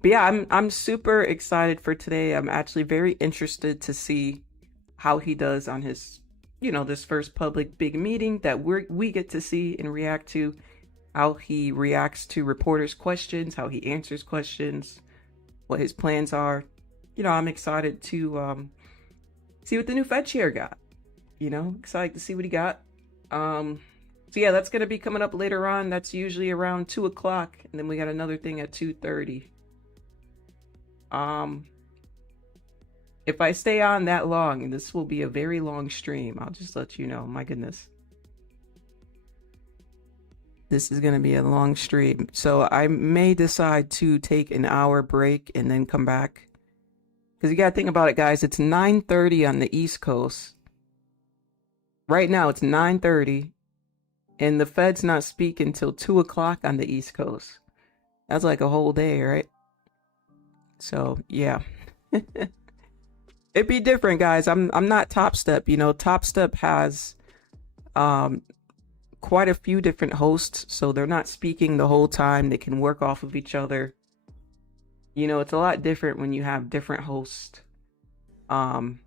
But yeah, I'm super excited for today. I'm actually very interested to see how he does on his, this first public big meeting that we get to see and react to. How he reacts to reporters' questions, how he answers questions, what his plans are. I'm excited to see what the new Fed chair got. Excited to see what he got. So yeah, that's gonna be coming up later on. That's usually around 2 o'clock, and then we got another thing at 2:30. If I stay on that long, this will be a very long stream. I'll just let you know. My goodness. This is going to be a long stream. So I may decide to take an hour break and then come back. Because you got to think about it, guys. It's 9:30 on the East Coast. Right now, it's 9:30. And the Fed's not speaking until 2 o'clock on the East Coast. That's like a whole day, right? So, yeah. It'd be different, guys. I'm not Top Step. Top Step has quite a few different hosts, so they're not speaking the whole time. They can work off of each other. It's a lot different when you have different hosts. And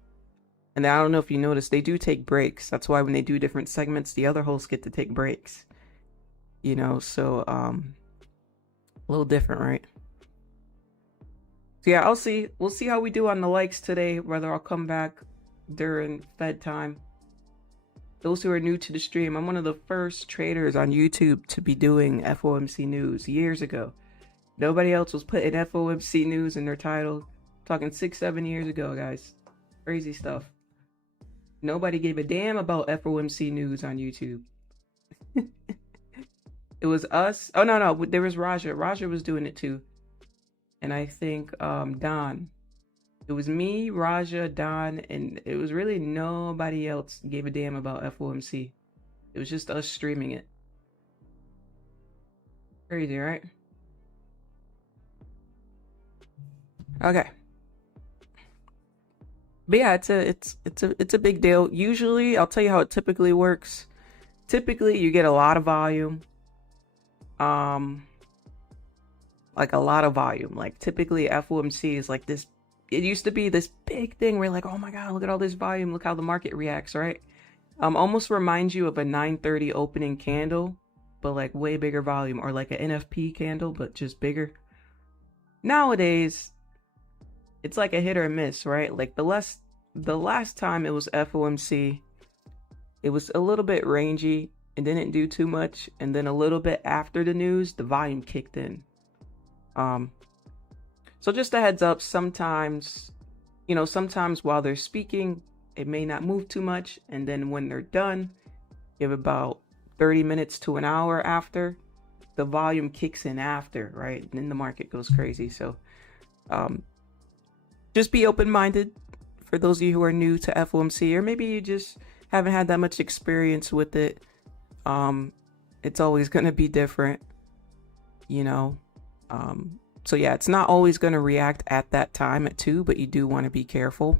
I don't know if you noticed, they do take breaks. That's why when they do different segments, the other hosts get to take breaks. So a little different, right? So yeah, we'll see how we do on the likes today, whether I'll come back during Fed time. Those who are new to the stream, I'm one of the first traders on YouTube to be doing FOMC news years ago. Nobody else was putting FOMC news in their title. I'm talking 6-7 years ago, guys. Crazy stuff. Nobody gave a damn about FOMC news on YouTube. It was us. Oh, no, there was Raja. Raja was doing it too. And I think Don. It was me, Raja, Don, and it was really nobody else gave a damn about FOMC. It was just us streaming it. Crazy, right? Okay. But yeah, it's a big deal. Usually, I'll tell you how it typically works. Typically, you get a lot of volume. Like a lot of volume. Like typically FOMC is like this. It used to be this big thing where you're like, oh my God, look at all this volume. Look how the market reacts, right? Almost reminds you of a 9:30 opening candle, but like way bigger volume, or like an NFP candle, but just bigger. Nowadays, it's like a hit or a miss, right? Like the last time it was FOMC, it was a little bit rangy and didn't do too much. And then a little bit after the news, the volume kicked in. So just a heads up, sometimes while they're speaking, it may not move too much. And then when they're done, give about 30 minutes to an hour after, the volume kicks in after, right? And then the market goes crazy. So just be open-minded for those of you who are new to FOMC, or maybe you just haven't had that much experience with it. It's always going to be different, So yeah, it's not always going to react at that time at 2, but you do want to be careful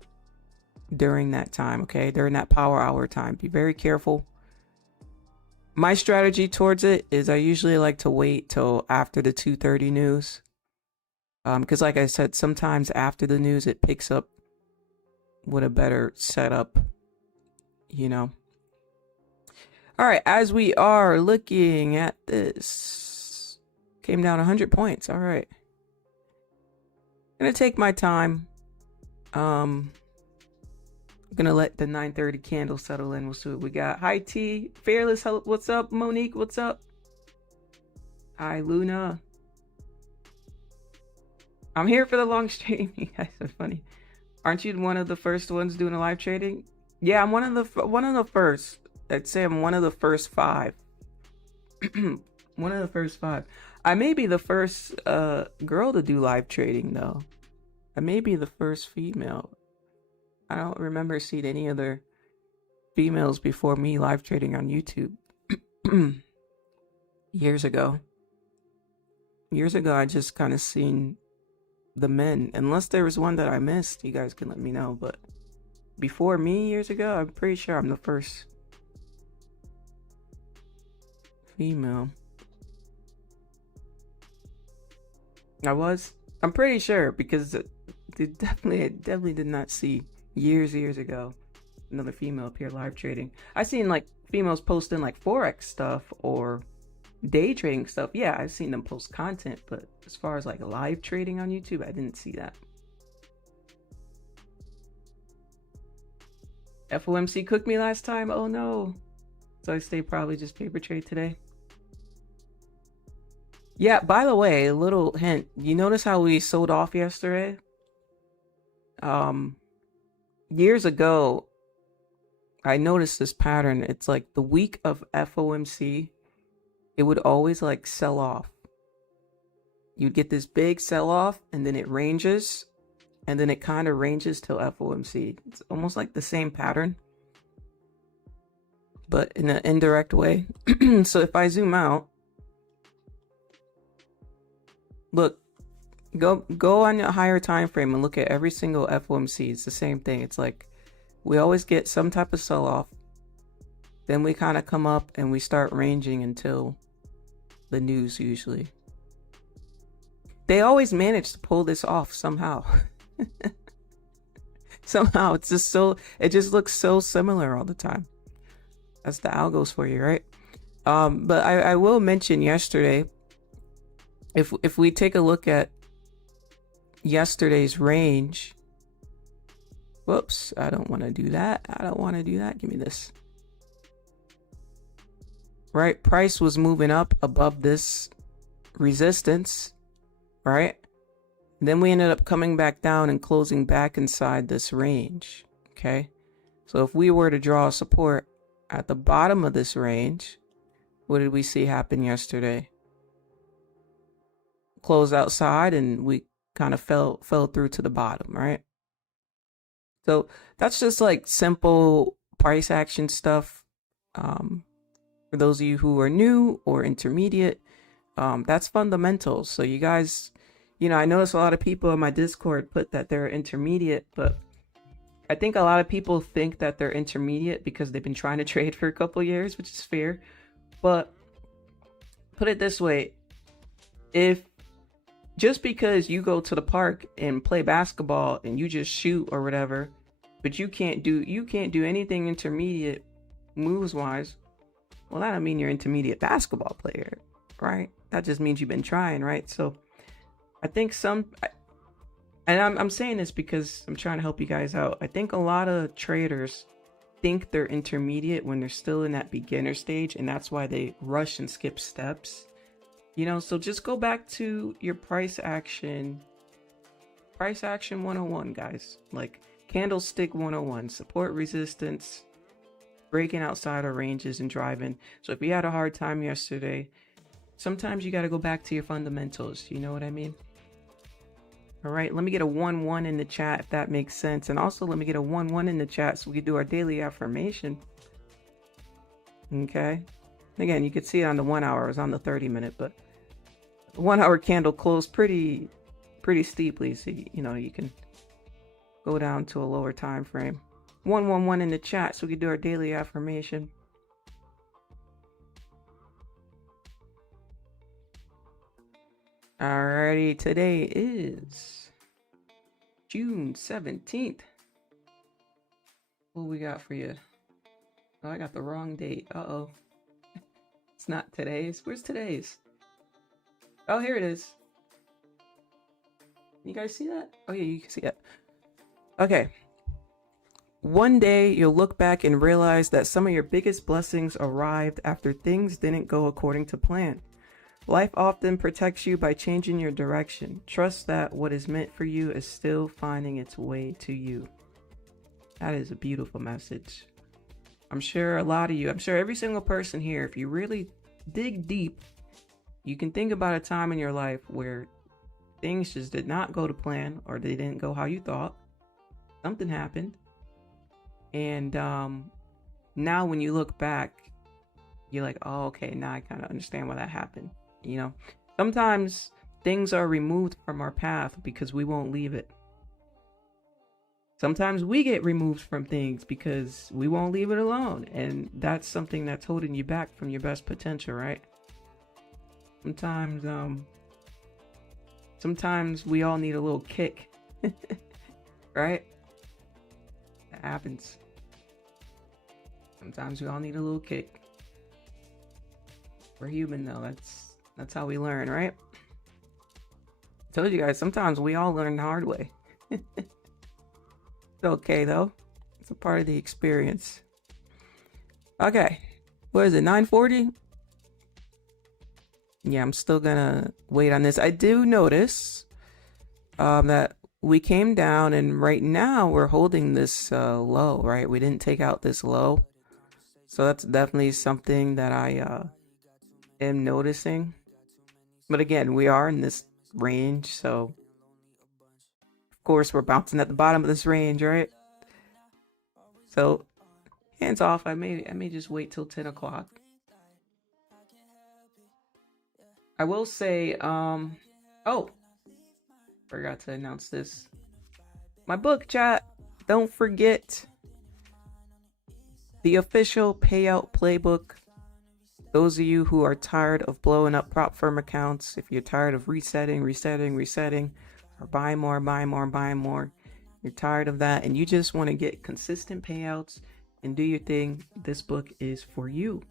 during that time, okay? During that power hour time, be very careful. My strategy towards it is I usually like to wait till after the 2:30 news. Because like I said, sometimes after the news, it picks up with a better setup, All right, as we are looking at this, came down 100 points. All right. Gonna take my time. I'm gonna let the 9:30 candle settle in. We'll see what we got. Hi T, Fearless, what's up? Monique, what's up? Hi Luna. I'm here for the long stream. You guys are funny. Aren't you one of the first ones doing a live trading? Yeah, I'm one of the first. I'd say I'm one of the first 5. One of the first 5. I may be the first girl to do live trading, though. I may be the first female. I don't remember seeing any other females before me live trading on YouTube. Years ago, I just kind of seen the men. Unless there was one that I missed, you guys can let me know. But before me, years ago, I'm pretty sure I'm the first female. I was. I'm pretty sure because I definitely did not see years ago another female appear live trading. I seen like females posting like forex stuff or day trading stuff. Yeah, I've seen them post content, but as far as like live trading on YouTube, I didn't see that. FOMC cooked me last time. Oh no. So I stay probably just paper trade today. Yeah, by the way, a little hint. You notice how we sold off yesterday? Years ago, I noticed this pattern. It's like the week of FOMC, it would always like sell off. You'd get this big sell off and then it ranges and then it kind of ranges till FOMC. It's almost like the same pattern, but in an indirect way. So if I zoom out, look, go on a higher time frame and look at every single FOMC. It's the same thing. It's like we always get some type of sell off. Then we kind of come up and we start ranging until the news usually. They always manage to pull this off somehow. Somehow it's just it just looks so similar all the time. That's the algos for you, right? But I will mention yesterday, if we take a look at yesterday's range, whoops, I don't want to do that. Give me this. Right, price was moving up above this resistance, right? Then we ended up coming back down and closing back inside this range, okay? So if we were to draw a support at the bottom of this range, what did we see happen yesterday? Closed outside and we kind of fell through to the bottom, right? So that's just like simple price action stuff. For those of you who are new or intermediate, that's fundamentals. So you guys, I notice a lot of people in my Discord put that they're intermediate, but I think a lot of people think that they're intermediate because they've been trying to trade for a couple years, which is fair. But put it this way, if just because you go to the park and play basketball and you just shoot or whatever, but you can't do anything intermediate moves wise, well, that don't mean you're an intermediate basketball player, right? That just means you've been trying, right? So I think I'm saying this because I'm trying to help you guys out. I think a lot of traders think they're intermediate when they're still in that beginner stage, and that's why they rush and skip steps. So just go back to your price action 101, guys. Like candlestick 101, support, resistance, breaking outside our ranges and driving. So if you had a hard time yesterday, sometimes you got to go back to your fundamentals. You know what I mean? All right, let me get a 1-1 in the chat if that makes sense. And also let me get a 1-1 in the chat so we can do our daily affirmation. Okay. Again, you could see it on the 1 hour. It was on the 30-minute, but the 1 hour candle closed pretty steeply. So, you can go down to a lower time frame. 1-1-1 in the chat so we can do our daily affirmation. Alrighty, today is June 17th. What we got for you? Oh, I got the wrong date. Uh-oh. It's not today's. Where's today's? Oh, here it is. You guys see that? Oh, yeah, you can see it. Okay. One day, you'll look back and realize that some of your biggest blessings arrived after things didn't go according to plan. Life often protects you by changing your direction. Trust that what is meant for you is still finding its way to you. That is a beautiful message. I'm sure every single person here, if you really dig deep, you can think about a time in your life where things just did not go to plan or they didn't go how you thought. Something happened. And now when you look back, you're like, oh, okay, now I kind of understand why that happened. Sometimes things are removed from our path because we won't leave it. Sometimes we get removed from things because we won't leave it alone. And that's something that's holding you back from your best potential, right? Sometimes Sometimes we all need a little kick, right? That happens. Sometimes we all need a little kick. We're human though. That's how we learn, right? I told you guys, sometimes we all learn the hard way. It's okay though. It's a part of the experience. Okay. What is it? 9:40? Yeah, I'm still gonna wait on this. I do notice that we came down, and right now we're holding this low, right? We didn't take out this low. So that's definitely something that I am noticing. But again, we are in this range, so of course we're bouncing at the bottom of this range, right? So hands off. I may just wait till 10 o'clock. I will say, oh, forgot to announce this. My book, chat. Don't forget the official payout playbook. Those of you who are tired of blowing up prop firm accounts, if you're tired of resetting, or buy more, you're tired of that, and you just want to get consistent payouts and do your thing, this book is for you.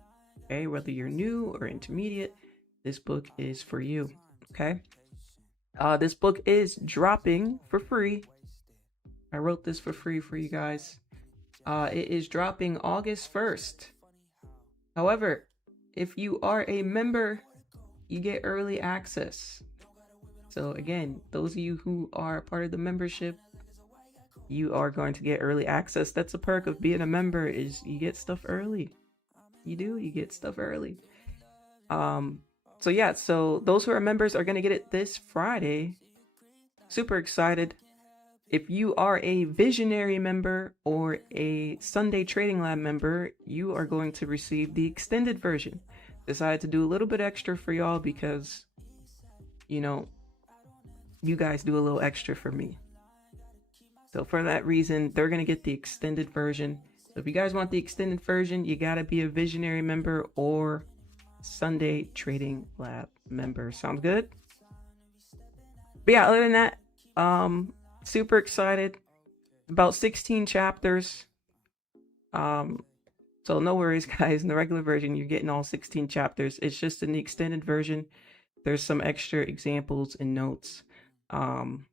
Okay, whether you're new or intermediate, this book is for you. Okay, this book is dropping for free. I wrote this for free for you guys. It is dropping August 1st. However, if you are a member, you get early access. So again, those of you who are part of the membership, you are going to get early access. That's a perk of being a member, is you get stuff early. You get stuff early. So yeah, so those who are members are going to get it this Friday. Super excited. If you are a Visionary member or a Sunday Trading Lab member, you are going to receive the extended version. Decided to do a little bit extra for y'all because, you know, you guys do a little extra for me. So for that reason, they're going to get the extended version. So if you guys want the extended version, you got to be a Visionary member or Sunday Trading Lab member. Sounds good? But yeah, other than that, super excited. About 16 chapters. So no worries, guys. In the regular version, you're getting all 16 chapters. It's just in the extended version, there's some extra examples and notes. And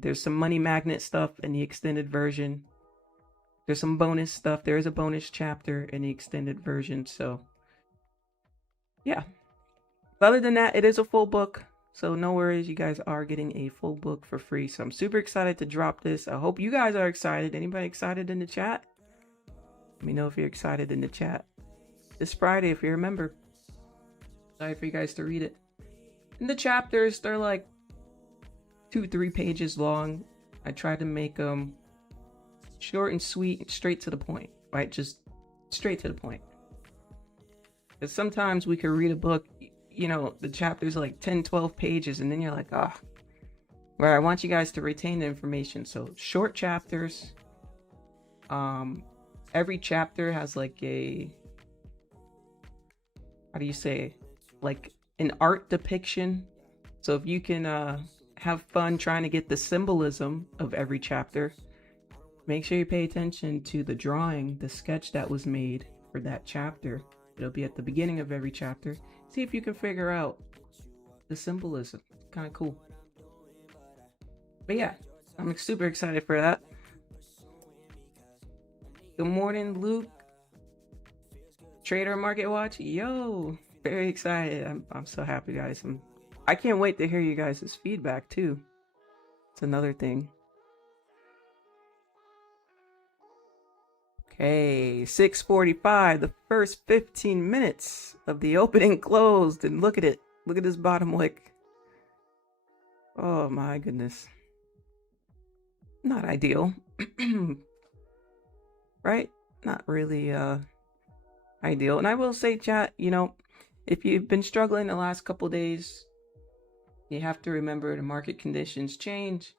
there's some money magnet stuff in the extended version. There's some bonus stuff. There is a bonus chapter in the extended version. So yeah. But other than that, it is a full book. So no worries, you guys are getting a full book for free. So I'm super excited to drop this. I hope you guys are excited. Anybody excited in the chat? Let me know if you're excited in the chat. This Friday, if you're a member. Excited for you guys to read it. And the chapters, they're like 2-3 pages long. I tried to make them short and sweet and straight to the point, right? Just straight to the point. Because sometimes we could read a book, you know, the chapters are like 10-12 pages, and then you're like, where I want you guys to retain the information. So short chapters. Every chapter has like a, how do you say, like an art depiction. So if you can have fun trying to get the symbolism of every chapter, make sure you pay attention to the drawing, the sketch that was made for that chapter. It'll be at the beginning of every chapter. See if you can figure out the symbolism. Kind of cool. But yeah, I'm super excited for that. Good morning, Luke. Trader Market Watch. Yo, very excited. I'm so happy, guys. I can't wait to hear you guys' feedback too. It's another thing. Okay, 6:45. The first 15 minutes of the opening closed, and look at it. Look at this bottom wick. Oh my goodness. Not ideal. Right? Not really ideal. And I will say, chat, you know, if you've been struggling the last couple days, you have to remember the market conditions change.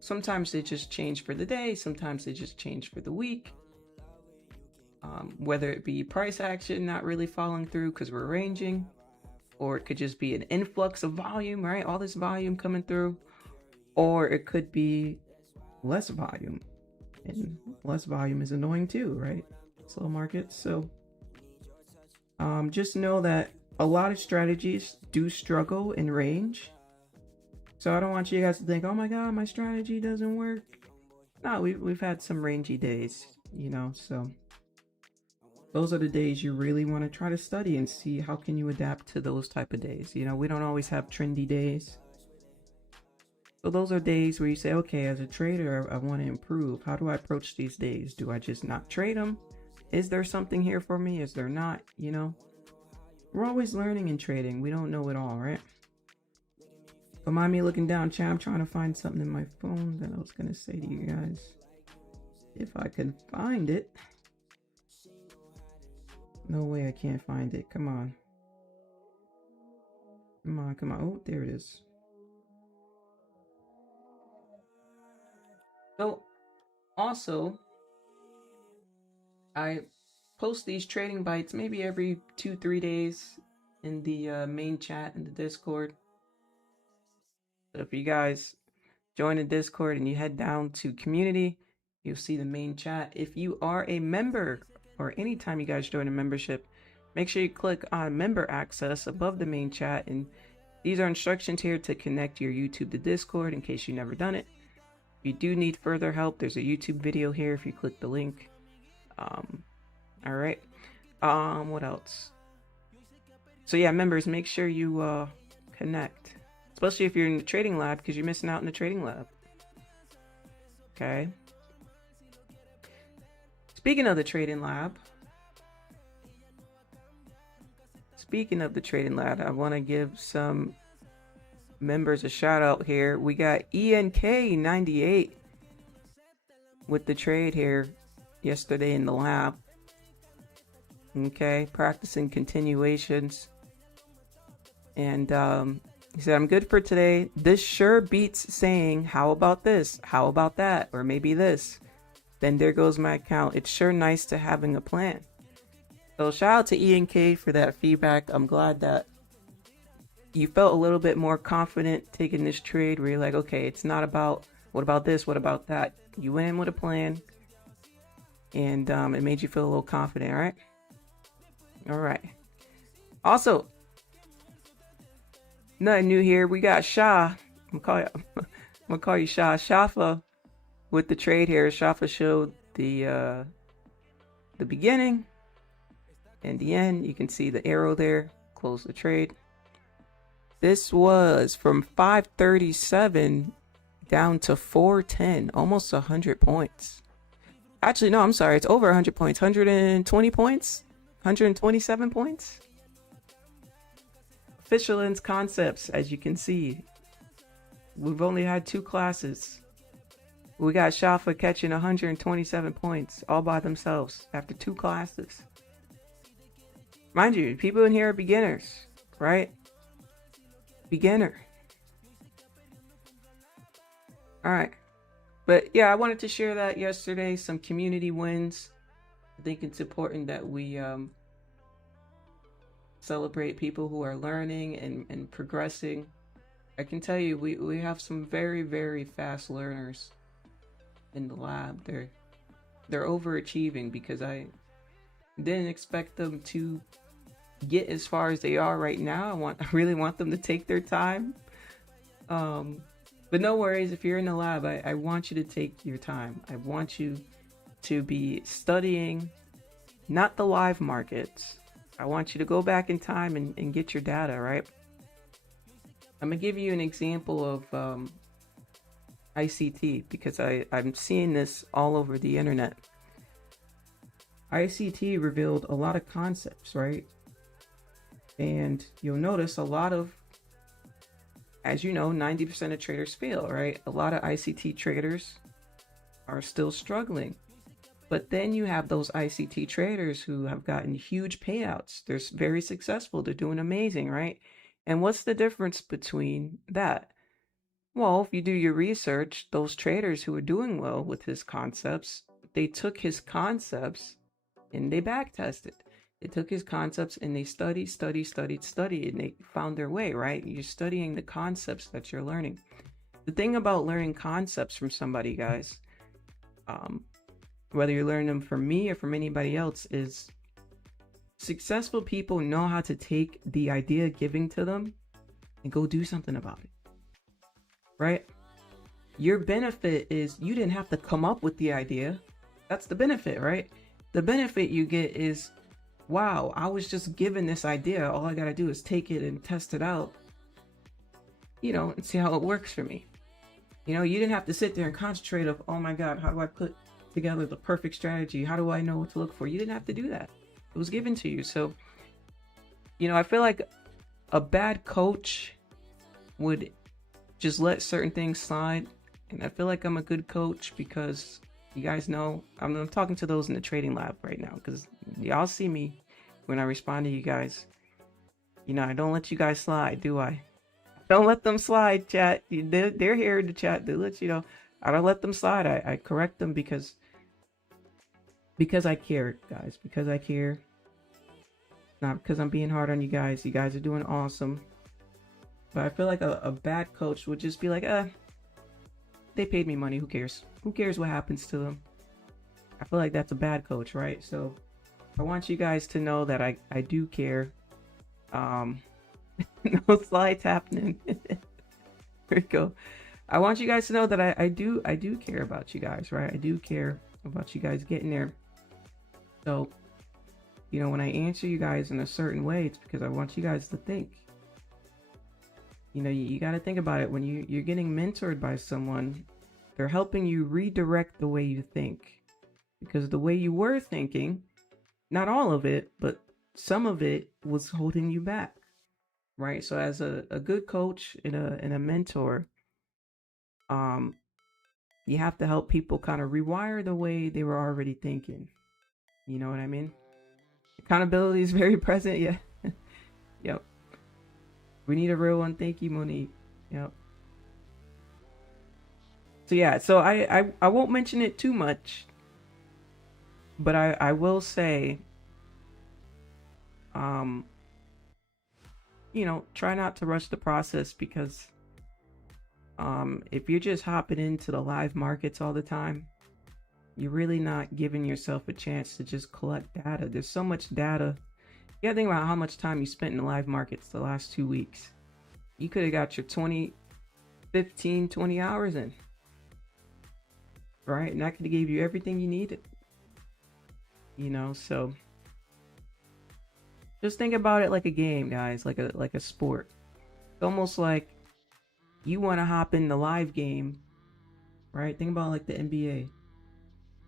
Sometimes they just change for the day, sometimes they just change for the week. Whether it be price action not really following through because we're ranging, or it could just be an influx of volume, right? All this volume coming through, or it could be less volume, and less volume is annoying too, right? Slow markets. So just know that a lot of strategies do struggle in range. So I don't want you guys to think, oh my god, my strategy doesn't work. No, we've had some rangy days, you know. So those are the days you really want to try to study and see how can you adapt to those type of days. You know, we don't always have trendy days. So those are days where you say, okay, as a trader, I want to improve. How do I approach these days? Do I just not trade them? Is there something here for me? Is there not? You know, we're always learning in trading. We don't know it all, right? Don't mind me looking down, chat. I'm trying to find something in my phone that I was going to say to you guys. If I can find it. No way I can't find it. Come on. Come on, come on. Oh, there it is. So, also, I post these trading bites maybe every 2-3 days in the main chat in the Discord. So if you guys join the Discord and you head down to community, you'll see the main chat. If you are a member, or anytime you guys join a membership, make sure you click on member access above the main chat, and these are instructions here to connect your YouTube to Discord in case you've never done it. If you do need further help, there's a YouTube video here if you click the link. All right. What else? So yeah, members, make sure you connect, especially if you're in the trading lab, because you're missing out in the trading lab. Okay. Speaking of the trading lab, I want to give some members a shout out here. We got ENK98 with the trade here yesterday in the lab. Okay, practicing continuations. And he said, I'm good for today. This sure beats saying, how about this? How about that? Or maybe this. Then there goes my account. It's sure nice to having a plan. So shout out to ENK for that feedback. I'm glad that you felt a little bit more confident taking this trade where you're like, okay, it's not about what about this, what about that. You went in with a plan, and it made you feel a little confident, all right? All right. Also, nothing new here. We got Shah. I'm gonna call you Shah. Shafa with the trade here. Shafa showed the beginning and the end. You can see the arrow there. Close the trade. This was from 537 down to 410, almost 100 points. Actually, no, I'm sorry. It's over 100 points. 120 points? 127 points? Official Lens Concepts, as you can see. We've only had 2 classes. We got Shafa catching 127 points all by themselves after 2 classes. Mind you, people in here are beginners, right? Beginner. All right. But yeah, I wanted to share that yesterday, some community wins. I think it's important that we celebrate people who are learning and progressing. I can tell you, we have some very, very fast learners in the lab. They're overachieving because I didn't expect them to get as far as they are right now. I really want them to take their time. But no worries, if you're in the lab, I want you to take your time. I want you to be studying, not the live markets. I want you to go back in time and get your data, right? I'm going to give you an example of ICT because I'm seeing this all over the internet. ICT revealed a lot of concepts, right? And you'll notice a lot of, as you know, 90% of traders fail, right? A lot of ICT traders are still struggling. But then you have those ICT traders who have gotten huge payouts. They're very successful. They're doing amazing, right? And what's the difference between that? Well, if you do your research, those traders who are doing well with his concepts, they took his concepts and they back tested. They took his concepts and they studied, and they found their way, right? You're studying the concepts that you're learning. The thing about learning concepts from somebody, guys, whether you're learning them from me or from anybody else, is successful people know how to take the idea giving to them and go do something about it, right? Your benefit is you didn't have to come up with the idea. That's the benefit, right? The benefit you get is, wow, I was just given this idea. All I got to do is take it and test it out, and see how it works for me. You didn't have to sit there and concentrate of, oh my God, how do I put together the perfect strategy? How do I know what to look for? You didn't have to do that. It was given to you. So, I feel like a bad coach would just let certain things slide. And I feel like I'm a good coach because you guys know, I'm talking to those in the trading lab right now because y'all see me when I respond to you guys. I don't let you guys slide, do I? Don't let them slide, chat. They're here in the chat. They let you know. I don't let them slide. I correct them because I care, guys. Because I care. Not because I'm being hard on you guys. You guys are doing awesome. But I feel like a bad coach would just be like, they paid me money. Who cares? Who cares what happens to them? I feel like that's a bad coach, right? So I want you guys to know that I do care. No slides happening. There we go. I want you guys to know that I do care about you guys, right? I do care about you guys getting there. So, when I answer you guys in a certain way, it's because I want you guys to think. You got to think about it. When you're getting mentored by someone, they're helping you redirect the way you think. Because the way you were thinking, not all of it, but some of it was holding you back. Right? So as a good coach and a mentor, you have to help people kind of rewire the way they were already thinking. You know what I mean? Accountability is very present. Yeah. Yep. We need a real one. Thank you, Monique. Yep. So yeah, so I won't mention it too much, but I will say, try not to rush the process because if you're just hopping into the live markets all the time, you're really not giving yourself a chance to just collect data. There's so much data. You gotta think about how much time you spent in the live markets the last 2 weeks. You could have got your 20 hours in. Right? And that could have gave you everything you needed. So just think about it like a game, guys, like a sport. It's almost like you want to hop in the live game, right? Think about like the NBA.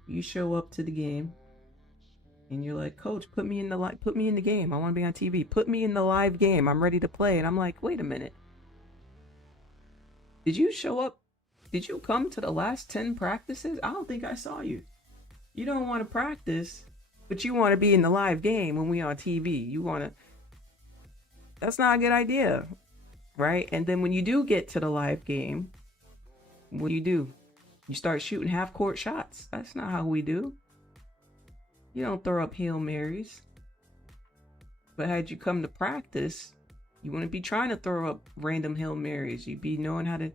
You show up to the game and you're like, coach, put me in the game. I want to be on TV. Put me in the live game. I'm ready to play. And I'm like, wait a minute. Did you show up? Did you come to the last 10 practices? I don't think I saw you. You don't want to practice, but you want to be in the live game when we on TV. That's not a good idea, right? And then when you do get to the live game, what do? You start shooting half-court shots. That's not how we do. You don't throw up Hail Marys. But had you come to practice, you wouldn't be trying to throw up random Hail Marys. You'd be knowing how to,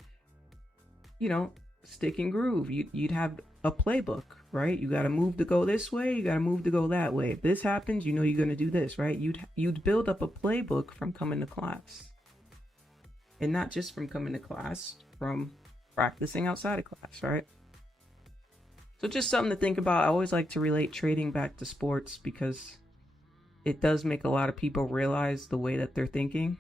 stick and groove. You'd have a playbook, right? You got to move to go this way. You got to move to go that way. If this happens, you're going to do this, right? You'd build up a playbook from coming to class. And not just from coming to class, from practicing outside of class, right? So just something to think about. I always like to relate trading back to sports because it does make a lot of people realize the way that they're thinking.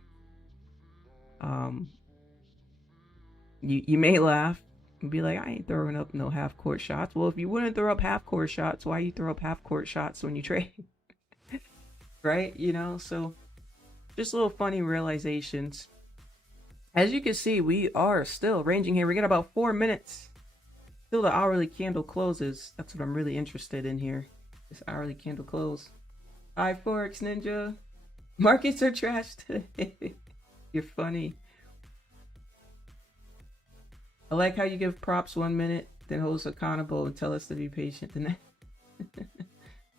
You may laugh and be like, I ain't throwing up no half-court shots. Well, if you wouldn't throw up half-court shots, why you throw up half-court shots when you trade? Right? So just little funny realizations. As you can see, we are still ranging here. We got about 4 minutes till the hourly candle closes. That's what I'm really interested in here. This hourly candle close. Hi, Forex Ninja. Markets are trash today. You're funny. I like how you give props 1 minute, then hold us accountable and tell us to be patient.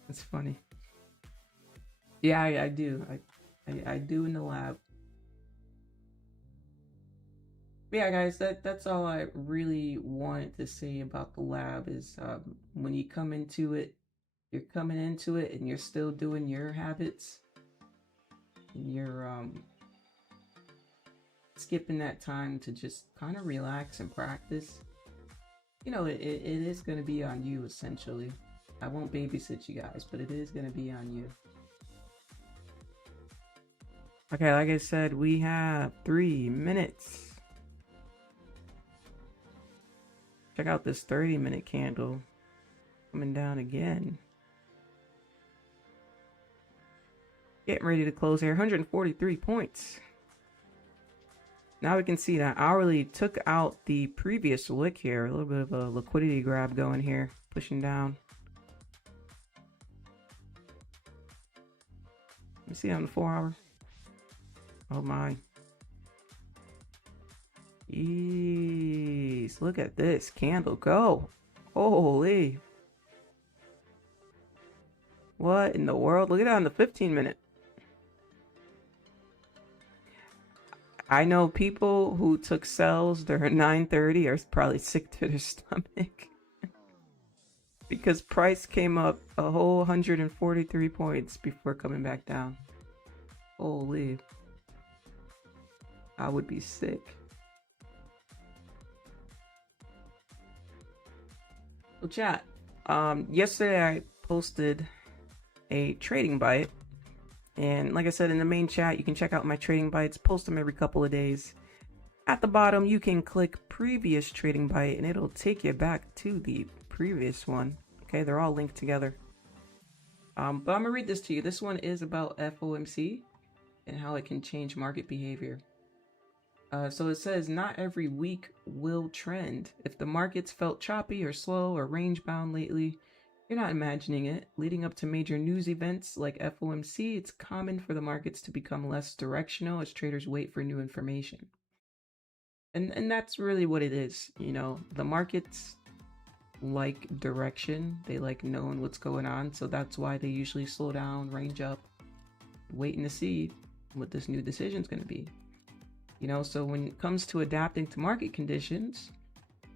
That's funny. Yeah, I do. I do in the lab. But yeah, guys, that's all I really wanted to say about the lab is when you come into it, you're coming into it and you're still doing your habits and you're skipping that time to just kind of relax and practice. You know, it is going to be on you essentially. I won't babysit you guys, but it is going to be on you. Okay, like I said, we have 3 minutes. Check out this 30-minute candle coming down again. Getting ready to close here, 143 points. Now we can see that hourly took out the previous wick here. A little bit of a liquidity grab going here, pushing down. Let me see on the 4-hour. Oh my. Jeez, look at this candle go. Holy. What in the world? Look at that on the 15-minute. I know people who took sells during 9:30 are probably sick to their stomach. Because price came up a whole 143 points before coming back down. Holy. I would be sick. Well, chat. Yesterday I posted a trading bite. And like I said in the main chat, you can check out my trading bites, post them every couple of days. At the bottom, you can click previous trading bite and it'll take you back to the previous one. Okay, they're all linked together. But I'm gonna read this to you. This one is about FOMC and how it can change market behavior. So it says, not every week will trend. If the markets felt choppy or slow or range bound lately, you're not imagining it. Leading up to major news events like FOMC, it's common for the markets to become less directional as traders wait for new information. And that's really what it is. You know, the markets like direction. They like knowing what's going on. So that's why they usually slow down, range up, waiting to see what this new decision is going to be. You know, so when it comes to adapting to market conditions,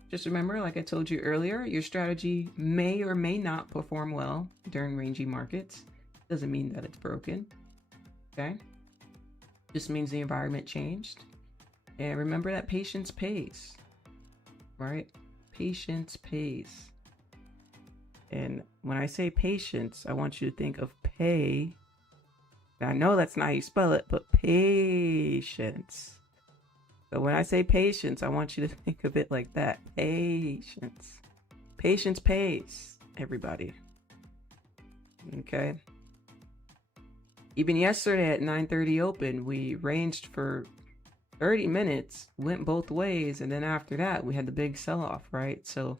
just remember, like I told you earlier, your strategy may or may not perform well during rangy markets. Doesn't mean that it's broken. Okay? Just means the environment changed. And remember that patience pays. Right? Patience pays. And when I say patience, I want you to think of pay. I know that's not how you spell it, but patience. So when I say patience, I want you to think of it like that. Patience. Patience pays, everybody. Okay? Even yesterday at 9:30 open, we ranged for 30 minutes, went both ways, and then after that, we had the big sell-off, right? So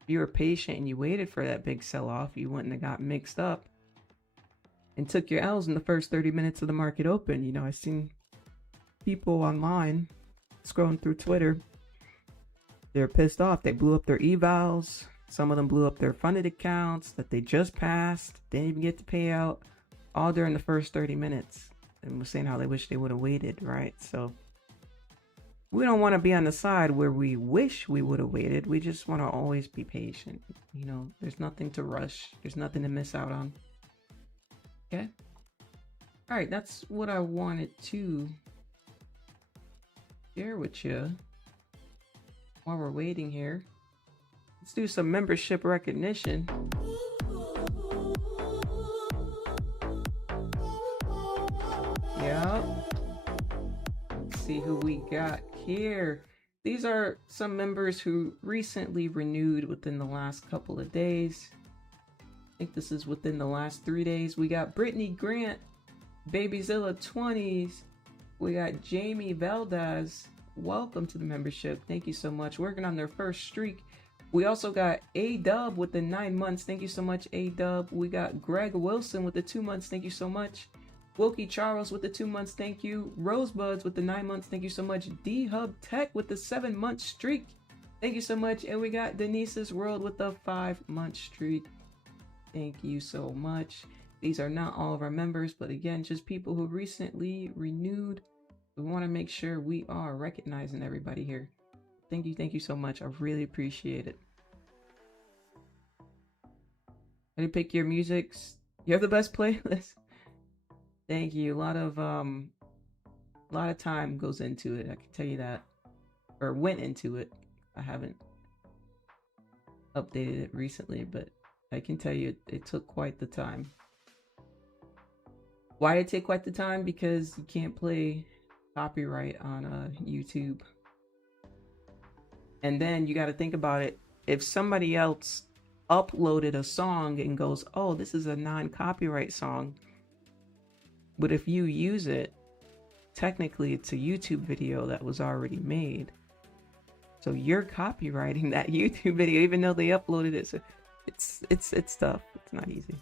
if you were patient and you waited for that big sell-off, you wouldn't have got mixed up and took your L's in the first 30 minutes of the market open. You know, I've seen people online scrolling through Twitter, they're pissed off. They blew up their evals. Some of them blew up their funded accounts that they just passed, didn't even get the payout, all during the first 30 minutes, and was saying how they wish they would have waited, right? So we don't want to be on the side where we wish we would have waited. We just want to always be patient. You know, there's nothing to rush. There's nothing to miss out on. Okay? All right, that's what I wanted to share with you while we're waiting here. Let's do some membership recognition. Yep. Let's see who we got here. These are some members who recently renewed within the last couple of days. I think this is within the last 3 days. We got Brittany Grant, Babyzilla 20s. We got Jamie Valdez. Welcome to the membership. Thank you so much. Working on their first streak. We also got A-Dub with the 9 months. Thank you so much, A-Dub. We got Greg Wilson with the 2 months. Thank you so much. Wilkie Charles with the 2 months. Thank you. Rosebuds with the 9 months. Thank you so much. D-Hub Tech with the 7-month streak. Thank you so much. And we got Denise's World with the 5-month streak. Thank you so much. These are not all of our members, but again, just people who recently renewed. We want to make sure we are recognizing everybody here. Thank you so much. I really appreciate it. I did pick your musics. You have the best playlist. Thank you. A lot of time goes into it. I can tell you that, or went into it. I haven't updated it recently, but I can tell you it took quite the time. Why did it take quite the time? Because you can't play copyright on YouTube. And then you got to think about it. If somebody else uploaded a song and goes, oh, this is a non-copyright song, but if you use it, technically it's a YouTube video that was already made. So you're copywriting that YouTube video, even though they uploaded it. So it's tough. It's not easy.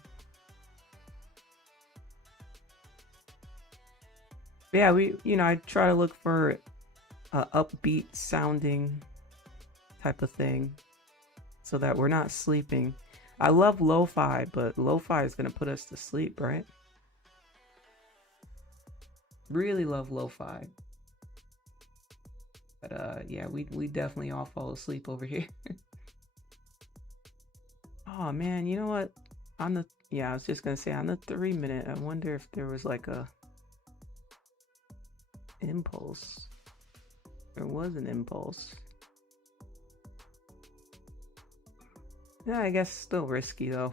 But yeah, I try to look for a upbeat sounding type of thing so that we're not sleeping. I love lo-fi, but lo-fi is gonna put us to sleep, right? Really love lo-fi. But yeah, we definitely all fall asleep over here. Oh man, you know what? I was just gonna say on the 3-minute, I wonder if there was like a impulse. There was an impulse. Yeah, I guess still risky though.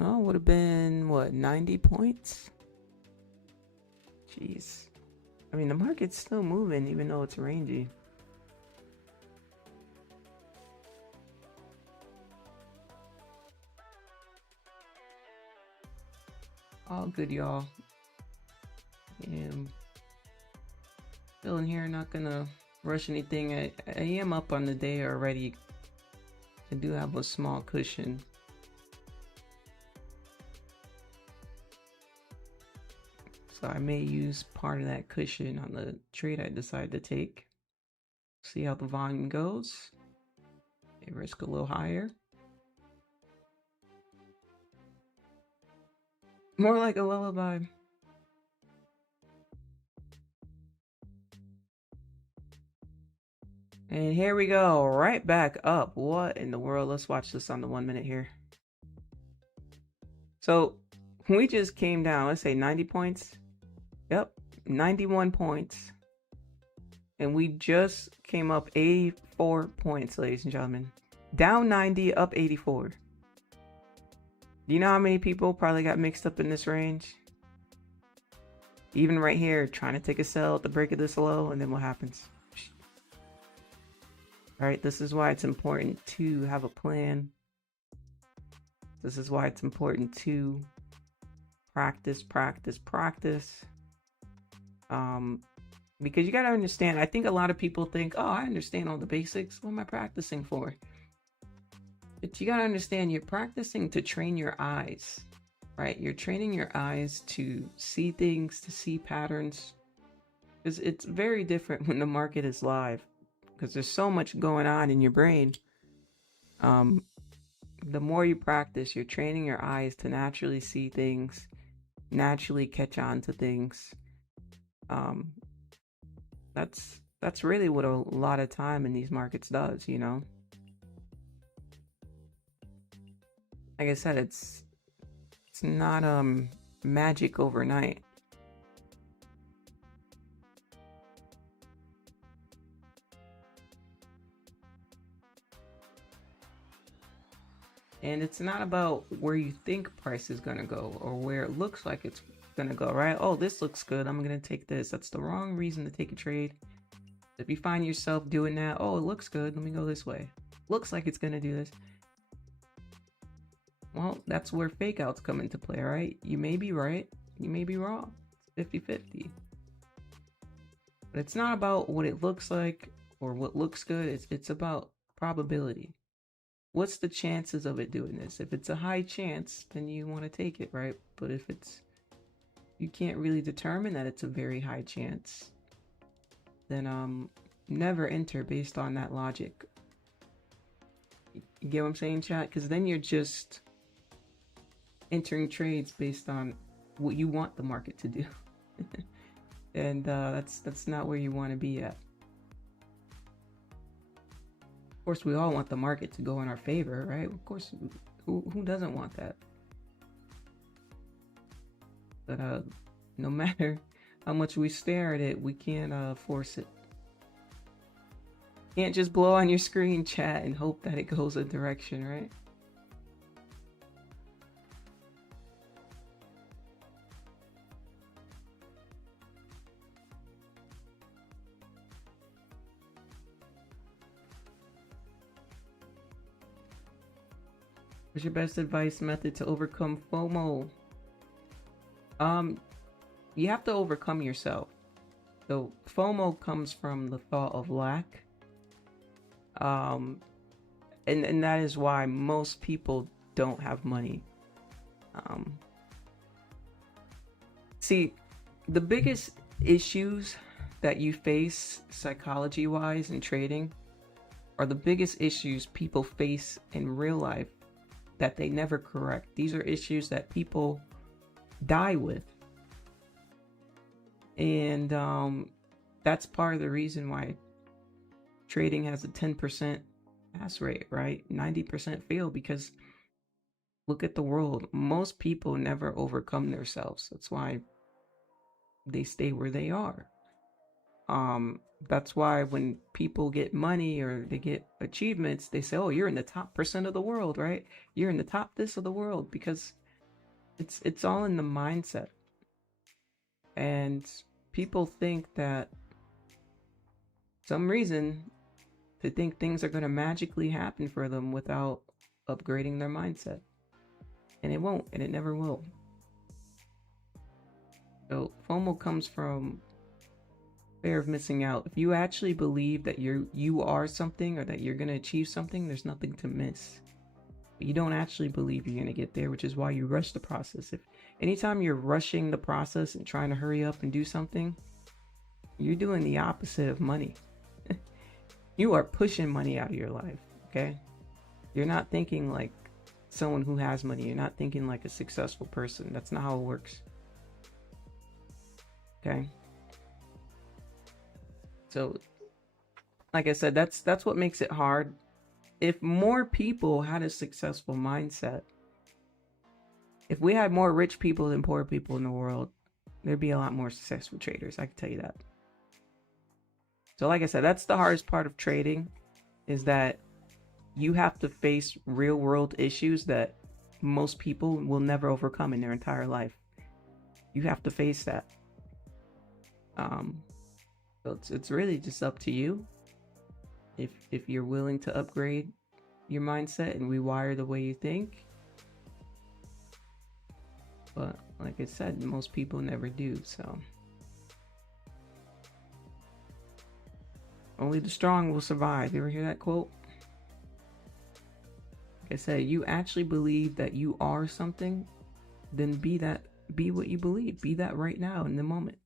Oh, would have been what, 90 points? Jeez. I mean, the market's still moving even though it's rangy. All good, y'all. Still in here, not gonna rush anything. I am up on the day already. I do have a small cushion. So I may use part of that cushion on the trade I decide to take. See how the volume goes. May risk a little higher. More like a lullaby. And here we go, right back up. What in the world? Let's watch this on the 1 minute here. So we just came down, let's say 90 points. Yep, 91 points. And we just came up 84 points, ladies and gentlemen. Down 90, up 84. Do you know how many people probably got mixed up in this range? Even right here, trying to take a sell at the break of this low, and then what happens? All right, this is why it's important to have a plan. This is why it's important to practice. Because you got to understand, I think a lot of people think, oh, I understand all the basics. What am I practicing for? But you got to understand, you're practicing to train your eyes, right? You're training your eyes to see things, to see patterns. Because it's very different when the market is live. Because there's so much going on in your brain. The more you practice, you're training your eyes to naturally see things, naturally catch on to things. That's really what a lot of time in these markets does, you know. Like I said, it's not magic overnight. And it's not about where you think price is gonna go or where it looks like it's gonna go, right? Oh, this looks good, I'm gonna take this. That's the wrong reason to take a trade. If you find yourself doing that, oh, it looks good, let me go this way. Looks like it's gonna do this. Well, that's where fake outs come into play, right? You may be right, you may be wrong. It's 50-50. But it's not about what it looks like or what looks good, it's about probability. What's the chances of it doing this? If it's a high chance, then you want to take it, right? But if you can't really determine that it's a very high chance, then never enter based on that logic. You get what I'm saying, chat? Because then you're just entering trades based on what you want the market to do. And that's not where you want to be at. Of course, we all want the market to go in our favor, right? Of course, who doesn't want that? But no matter how much we stare at it, we can't force it. Can't just blow on your screen, chat, and hope that it goes a direction, right? What's your best advice method to overcome FOMO? You have to overcome yourself. So FOMO comes from the thought of lack. And that is why most people don't have money. See, the biggest issues that you face psychology-wise in trading are the biggest issues people face in real life that they never correct. These are issues that people die with. And that's part of the reason why trading has a 10% pass rate, right? 90% fail, because look at the world. Most people never overcome themselves. That's why they stay where they are. That's why when people get money or they get achievements, they say, oh, you're in the top % of the world, right? You're in the top this of the world, because it's all in the mindset. And people think that some reason they think things are going to magically happen for them without upgrading their mindset. And it won't, and it never will. So FOMO comes from fear of missing out. If you actually believe that you are something, or that you're going to achieve something, there's nothing to miss. But you don't actually believe you're going to get there, which is why you rush the process. If anytime you're rushing the process and trying to hurry up and do something, you're doing the opposite of money. You are pushing money out of your life, okay? You're not thinking like someone who has money. You're not thinking like a successful person. That's not how it works. Okay? So, like I said, that's what makes it hard. If more people had a successful mindset, if we had more rich people than poor people in the world, there'd be a lot more successful traders. I can tell you that. So like I said, that's the hardest part of trading, is that you have to face real world issues that most people will never overcome in their entire life. You have to face that. So it's really just up to you. If you're willing to upgrade your mindset and rewire the way you think. But like I said, most people never do, so. Only the strong will survive. You ever hear that quote? Like I said, you actually believe that you are something, then be what you believe. Be that right now in the moment.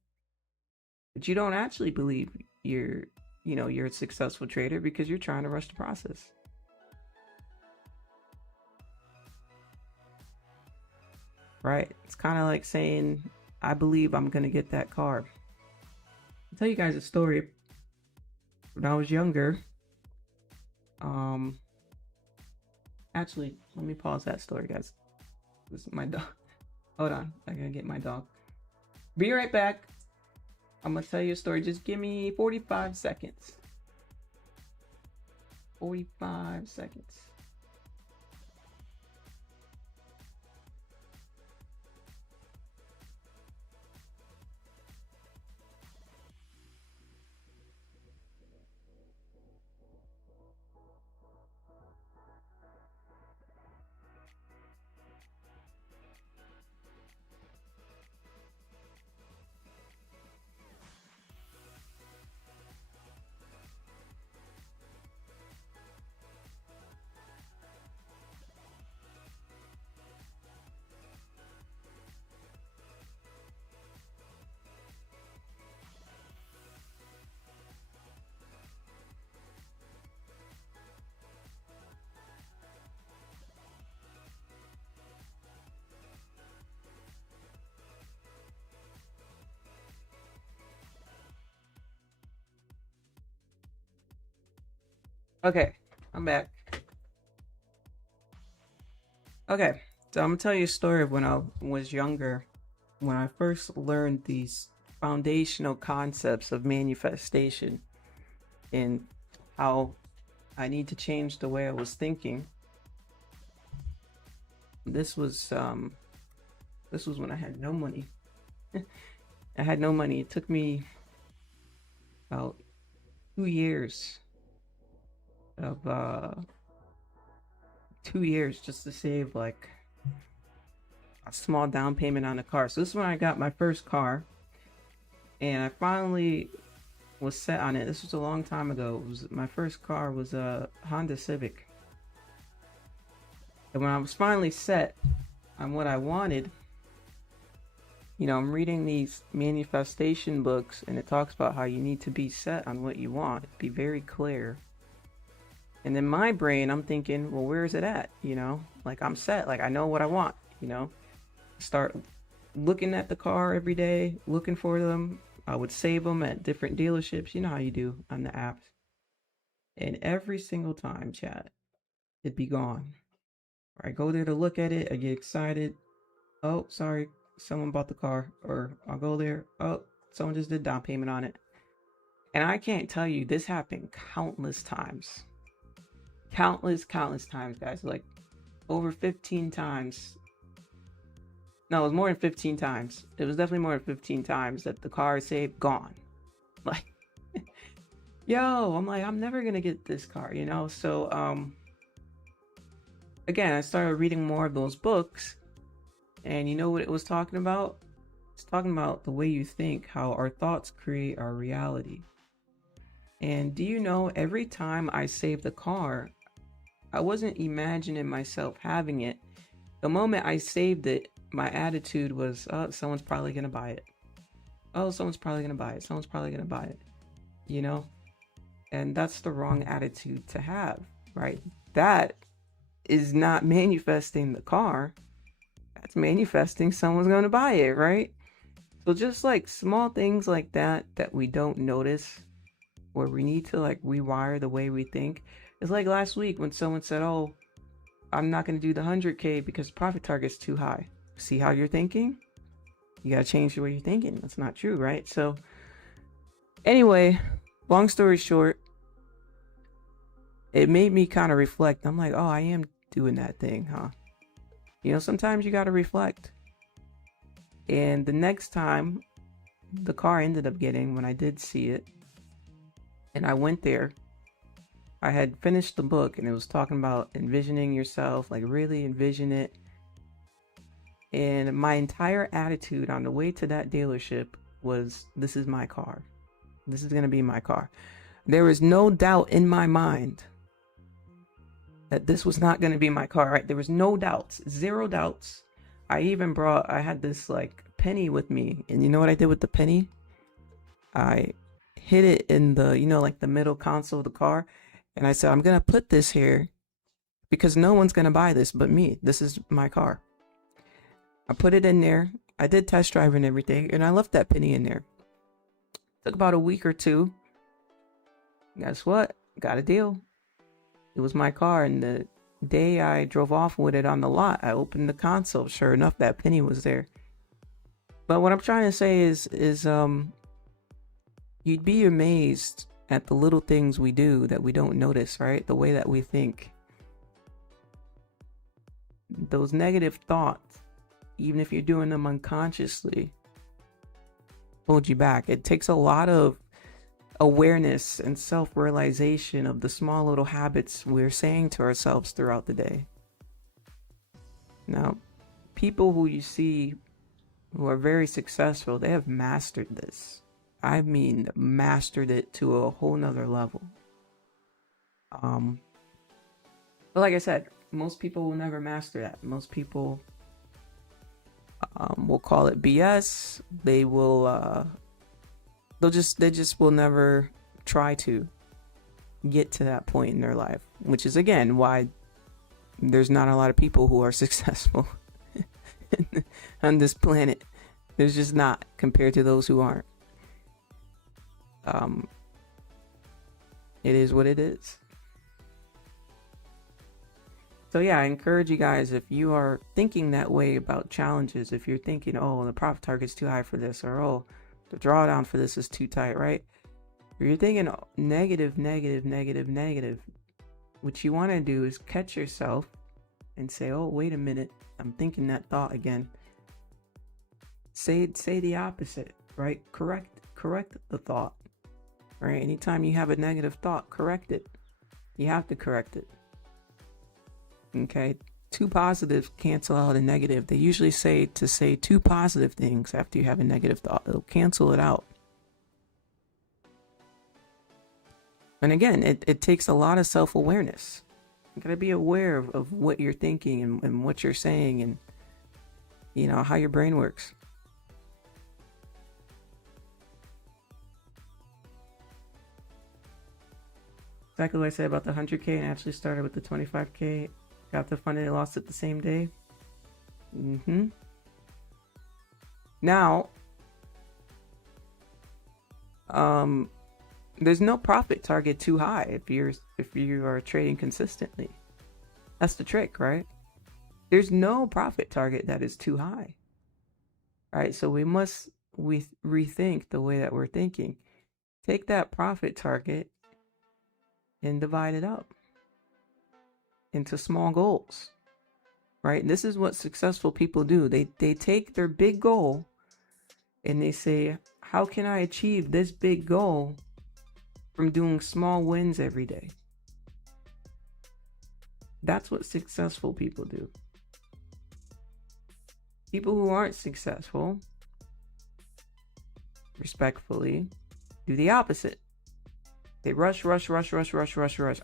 But you don't actually believe you're a successful trader because you're trying to rush the process. Right? It's kind of like saying, I believe I'm going to get that car. I'll tell you guys a story. When I was younger, actually, let me pause that story, guys. This is my dog. Hold on, I gotta get my dog. Be right back. I'm gonna tell you a story. Just give me 45 seconds. 45 seconds. Okay, I'm back. Okay, so I'm gonna tell you a story of when I was younger, when I first learned these foundational concepts of manifestation and how I need to change the way I was thinking. This was this was when I had no money. I had no money. It took me about 2 years of 2 years just to save like a small down payment on a car. So this is when I got my first car, and I finally was set on it. This was a long time ago. It was my first car was a Honda Civic, and when I was finally set on what I wanted, you know, I'm reading these manifestation books, and it talks about how you need to be set on what you want, be very clear. And in my brain, I'm thinking, well, where is it at? You know, like I'm set, like I know what I want, you know. Start looking at the car every day, looking for them. I would save them at different dealerships. You know how you do on the apps. And every single time, chat, it'd be gone. I go there to look at it. I get excited. Oh, sorry, someone bought the car. Or I'll go there. Oh, someone just did down payment on it. And I can't tell you, this happened countless times. Countless times, guys. Like over 15 times. No, it was more than 15 times. It was definitely more than 15 times that the car is saved, gone. Like, yo, I'm like, I'm never gonna get this car, you know? So, again, I started reading more of those books, and you know what it was talking about? It's talking about the way you think, how our thoughts create our reality. And do you know, every time I saved the car, I wasn't imagining myself having it. The moment I saved it, my attitude was, oh, someone's probably gonna buy it. Oh, someone's probably gonna buy it. Someone's probably gonna buy it. You know? And that's the wrong attitude to have, right? That is not manifesting the car. That's manifesting someone's gonna buy it, right? So just like small things like that we don't notice, where we need to like rewire the way we think. It's like last week when someone said, oh, I'm not gonna do the 100K because profit target's too high. See how you're thinking? You gotta change the way you're thinking. That's not true, right? So anyway, long story short, it made me kind of reflect. I'm like, oh, I am doing that thing, huh? You know, sometimes you gotta reflect. And the next time the car ended up getting, when I did see it, and I went there, I had finished the book, and it was talking about envisioning yourself, like really envision it. And my entire attitude on the way to that dealership was, this is my car. This is going to be my car. There was no doubt in my mind that this was not going to be my car, right? There was no doubts, zero doubts. I had this like penny with me. And you know what I did with the penny? I hid it in the, you know, like the middle console of the car. And I said, I'm going to put this here because no one's going to buy this but me. This is my car. I put it in there. I did test drive and everything, and I left that penny in there. Took about a week or two. Guess what? Got a deal. It was my car, and the day I drove off with it on the lot, I opened the console. Sure enough, that penny was there. But what I'm trying to say is you'd be amazed at the little things we do that we don't notice, right? The way that we think. Those negative thoughts, even if you're doing them unconsciously, hold you back. It takes a lot of awareness and self-realization of the small little habits we're saying to ourselves throughout the day. Now, people who you see who are very successful, they have mastered this. I mean, mastered it to a whole nother level. But like I said, most people will never master that. Most people will call it BS. They will, they just will never try to get to that point in their life, which is again why there's not a lot of people who are successful on this planet. There's just not, compared to those who aren't. It is what it is. So yeah, I encourage you guys, if you are thinking that way about challenges, if you're thinking, oh, the profit target's too high for this, or oh, the drawdown for this is too tight, right? If you're thinking negative, negative, negative, negative, what you want to do is catch yourself and say, oh, wait a minute, I'm thinking that thought again. Say the opposite, right? Correct the thought, right? Anytime you have a negative thought, correct it. You have to correct it. Okay, two positives cancel out a negative. They usually say to say two positive things after you have a negative thought. It'll cancel it out. And again, it takes a lot of self-awareness. You gotta be aware of what you're thinking and what you're saying, and you know how your brain works. Exactly what I said about the 100K, and actually started with the 25K. Got the fund and lost it the same day. Now, there's no profit target too high if you are trading consistently. That's the trick, right? There's no profit target that is too high. Right? So we must rethink the way that we're thinking. Take that profit target and divide it up into small goals, right? This is what successful people do. They take their big goal and they say, how can I achieve this big goal from doing small wins every day? That's what successful people do. People who aren't successful, respectfully, do the opposite. They rush. I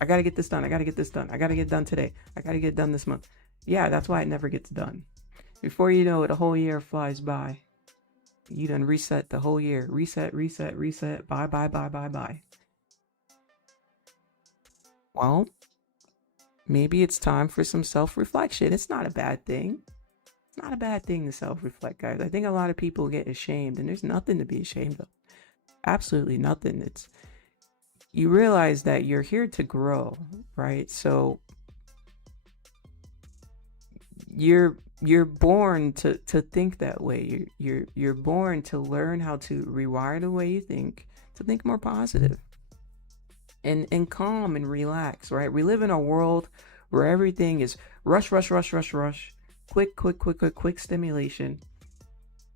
gotta get this done. I gotta get it done today. I gotta get it done this month. Yeah, that's why it never gets done. Before you know it, a whole year flies by. You done reset the whole year. Reset. Bye. Well, maybe it's time for some self-reflection. It's not a bad thing. It's not a bad thing to self-reflect, guys. I think a lot of people get ashamed, and there's nothing to be ashamed of. Absolutely nothing. You realize that you're here to grow, right? So you're born to think that way. You're born to learn how to rewire the way you think, to think more positive and calm and relax, right? We live in a world where everything is rush, quick stimulation,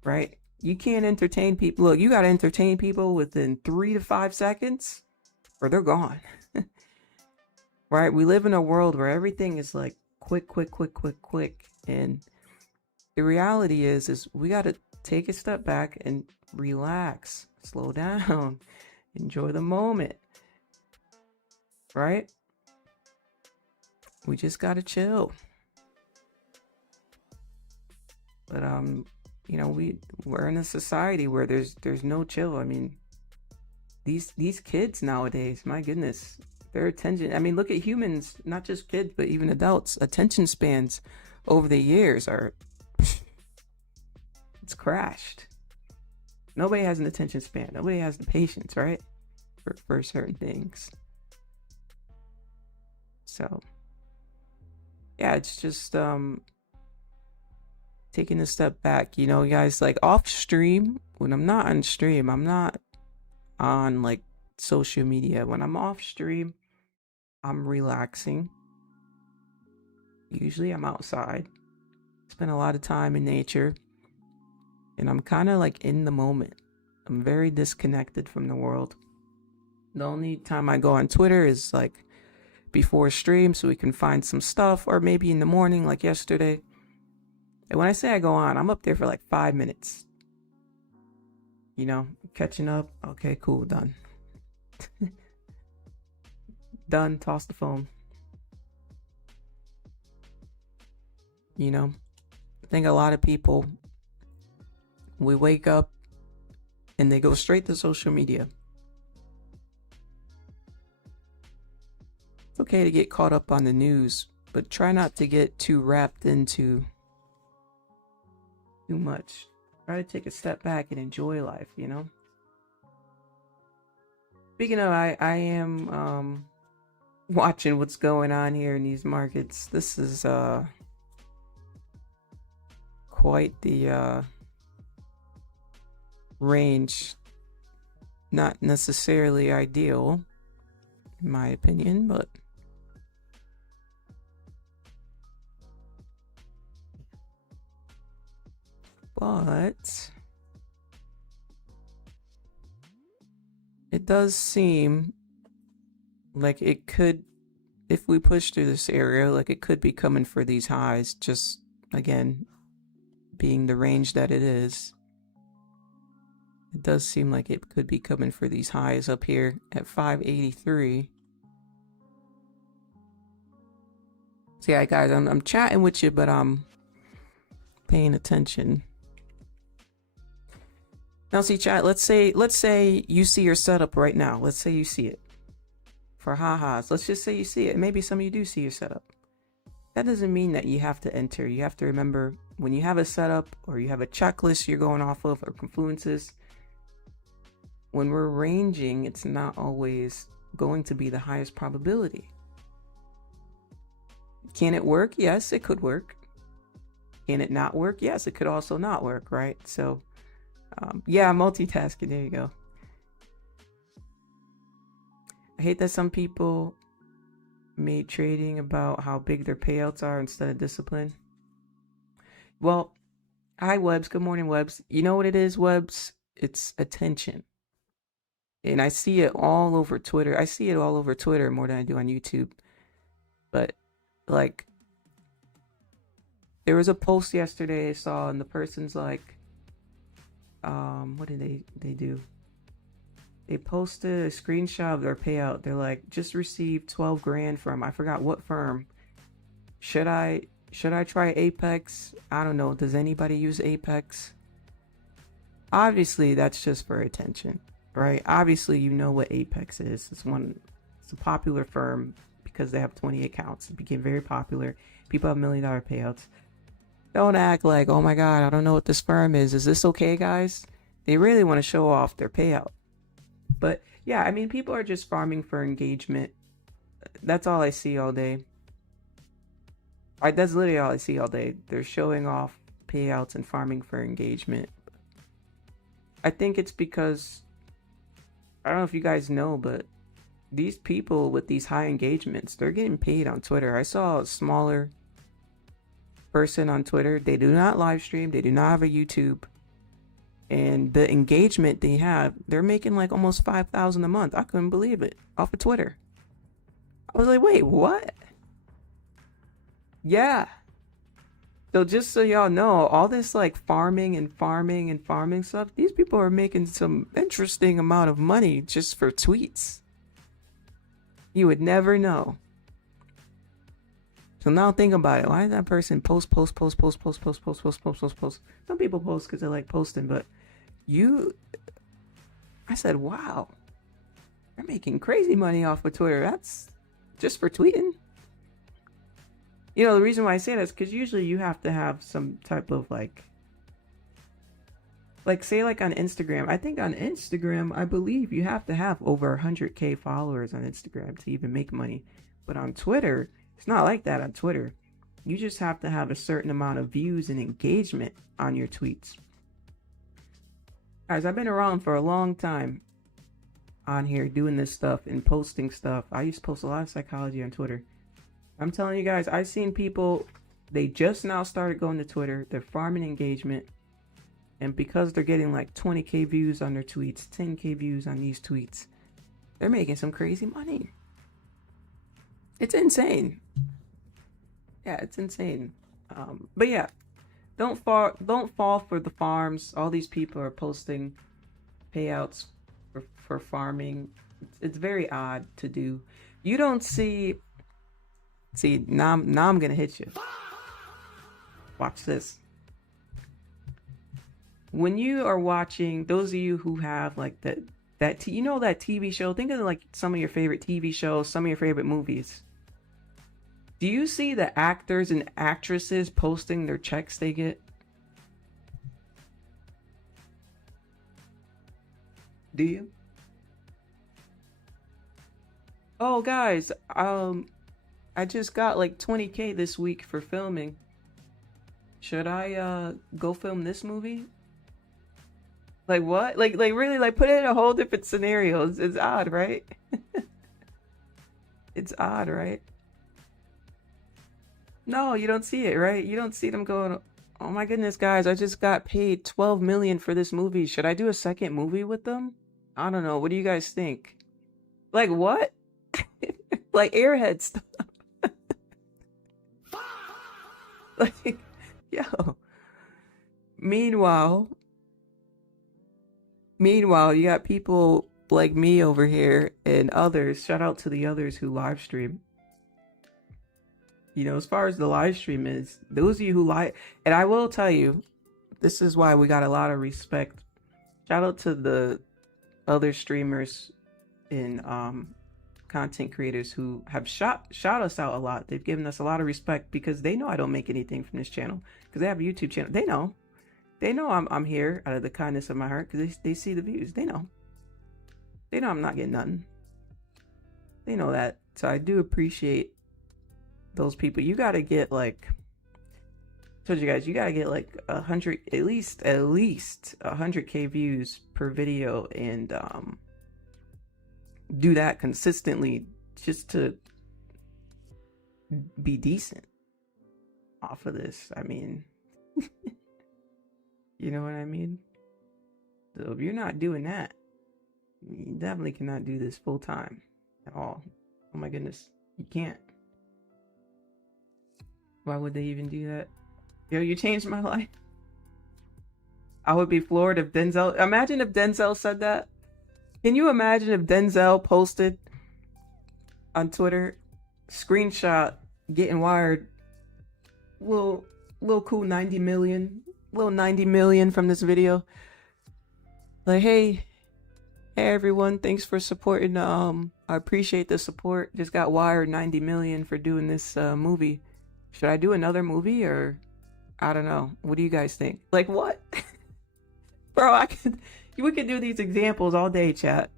right? You can't entertain people. Look, you got to entertain people within 3 to 5 seconds or they're gone. Right? We live in a world where everything is like quick. And the reality is we got to take a step back and relax, slow down, enjoy the moment. Right? We just got to chill. But you know, we're in a society where there's no chill. I mean, these kids nowadays, my goodness, their attention, I mean, look at humans, not just kids, but even adults, attention spans over the years it's crashed. Nobody has an attention span. Nobody has the patience, right? For certain things. So, yeah, it's just, taking a step back, you know, guys, like off stream, when I'm not on stream, I'm not on like social media. When I'm off stream, I'm relaxing. Usually I'm outside, spend a lot of time in nature, and I'm kind of like in the moment. I'm very disconnected from the world. The only time I go on Twitter is like before stream so we can find some stuff, or maybe in the morning like yesterday. And when I say I go on, I'm up there for like 5 minutes. You know, catching up. Okay, cool, done. Done, toss the phone. You know, I think a lot of people, we wake up and they go straight to social media. It's okay to get caught up on the news, but try not to get too wrapped into too much. Try to take a step back and enjoy life, you know? Speaking of, I am watching what's going on here in these markets. This is quite the range. Not necessarily ideal, in my opinion, but it does seem like it could, if we push through this area, like it could be coming for these highs, just again being the range that it is. It does seem like it could be coming for these highs up here at 583. So yeah, guys, I'm chatting with you, but I'm paying attention. Now, see, chat. Let's say you see your setup right now. Let's say you see it for ha-has. Let's just say you see it. Maybe some of you do see your setup. That doesn't mean that you have to enter. You have to remember, when you have a setup or you have a checklist you're going off of, or confluences, when we're ranging, it's not always going to be the highest probability. Can it work? Yes, it could work. Can it not work? Yes, it could also not work, right? So, yeah, multitasking. There you go. I hate that some people made trading about how big their payouts are instead of discipline. Well, hi, Webs. Good morning, Webs. You know what it is, Webs? It's attention. And I see it all over Twitter. I see it all over Twitter more than I do on YouTube. But, like, there was a post yesterday I saw, and the person's like, what did they do? They posted a screenshot of their payout. They're like, just received 12 grand from, I forgot what firm. Should I try Apex? I don't know. Does anybody use Apex? Obviously, that's just for attention, right? Obviously, you know what Apex is. It's a popular firm because they have 20 accounts. It became very popular. People have $1 million payouts. Don't act like, oh my God, I don't know what this firm is. Is this okay, guys? They really want to show off their payout. But yeah, I mean, people are just farming for engagement. That's all I see all day. That's literally all I see all day. They're showing off payouts and farming for engagement. I think it's because, I don't know if you guys know, but these people with these high engagements, they're getting paid on Twitter. I saw a smaller person on Twitter. They do not live stream. They do not have a YouTube. And the engagement they have, they're making like almost $5,000 a month. I couldn't believe it, off of Twitter. I was like, wait, what? Yeah. So just so y'all know, all this like farming stuff, these people are making some interesting amount of money just for tweets. You would never know. So now think about it. Why does that person post? Some people post because they like posting, but I said, wow, they're making crazy money off of Twitter. That's just for tweeting. You know, the reason why I say that is because usually you have to have some type of like say like on Instagram. I think on Instagram, I believe you have to have over 100K followers on Instagram to even make money. But on Twitter, it's not like that on Twitter. You just have to have a certain amount of views and engagement on your tweets. Guys, I've been around for a long time on here doing this stuff and posting stuff. I used to post a lot of psychology on Twitter. I'm telling you guys, I've seen people, they just now started going to Twitter. They're farming engagement. And because they're getting like 20K views on their tweets, 10K views on these tweets, they're making some crazy money. It's insane. Yeah, it's insane. But yeah, don't fall for the farms. All these people are posting payouts for farming. It's very odd to do. You don't see. See, now I'm gonna hit you. Watch this. When you are watching, those of you who have like that you know that TV show, think of like some of your favorite TV shows, some of your favorite movies. Do you see the actors and actresses posting their checks they get? Do you? Oh, guys, I just got like 20K this week for filming. Should I go film this movie? Like what? Like really like put it in a whole different scenario. It's odd, right? It's odd, right? No, you don't see it, right? You don't see them going, "Oh my goodness, guys, I just got paid 12 million for this movie. Should I do a second movie with them?" I don't know. What do you guys think? Like what? Like airhead stuff. Like yo. Meanwhile, meanwhile, you got people like me over here and others. Shout out to the others who live stream. You know, as far as the live stream is, those of you who live, and I will tell you, this is why we got a lot of respect. Shout out to the other streamers and content creators who have shout us out a lot. They've given us a lot of respect because they know I don't make anything from this channel because they have a YouTube channel. They know I'm here out of the kindness of my heart because they see the views. They know I'm not getting nothing. They know that. So I do appreciate those people. You got to get like, I told you guys, you got to get like 100, at least 100K views per video, and do that consistently just to be decent off of this. I mean, you know what I mean? So if you're not doing that, you definitely cannot do this full time at all. Oh my goodness, you can't. Why would they even do that? Yo, you changed my life. I would be floored if Denzel. Imagine if Denzel said that. Can you imagine if Denzel posted on Twitter, screenshot getting wired, little cool 90 million, little 90 million from this video. Like, hey everyone, thanks for supporting. I appreciate the support. Just got wired 90 million for doing this movie. Should I do another movie or I don't know. What do you guys think? Like what? Bro, we could do these examples all day, chat.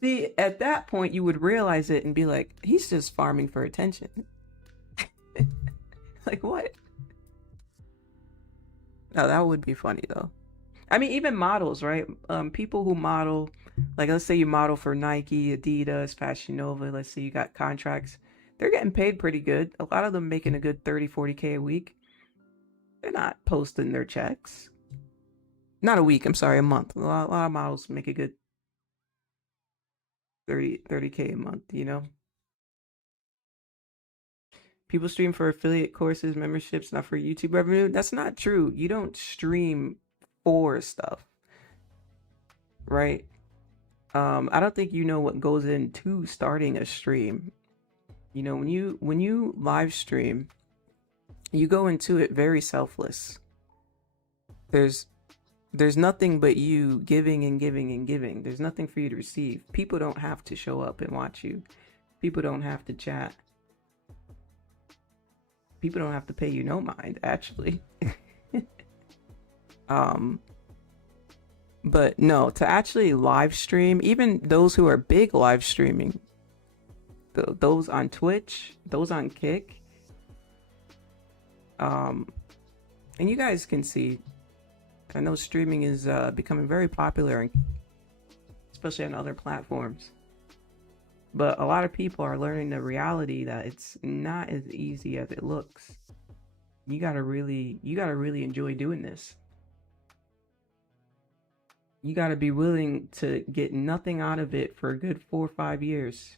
See, at that point you would realize it and be like, he's just farming for attention. Like what? No, that would be funny though. I mean, even models, right? People who model, like let's say you model for Nike, Adidas, Fashion Nova, let's say you got contracts. They're getting paid pretty good. A lot of them making a good 30, 40K a week. They're not posting their checks. Not a week, I'm sorry, a month. A lot of models make a good 30K a month, you know? People stream for affiliate courses, memberships, not for YouTube revenue. That's not true. You don't stream for stuff, right? I don't think you know what goes into starting a stream. You know, when you live stream, you go into it very selfless. There's nothing but you giving and giving and giving. There's nothing for you to receive. People don't have to show up and watch you. People don't have to chat. People don't have to pay you no mind, actually. But no, to actually live stream, even those who are big live streaming, those on Twitch, those on Kick, and you guys can see, I know streaming is becoming very popular, especially on other platforms. But a lot of people are learning the reality that it's not as easy as it looks. You gotta really enjoy doing this. You gotta be willing to get nothing out of it for a good 4 or 5 years.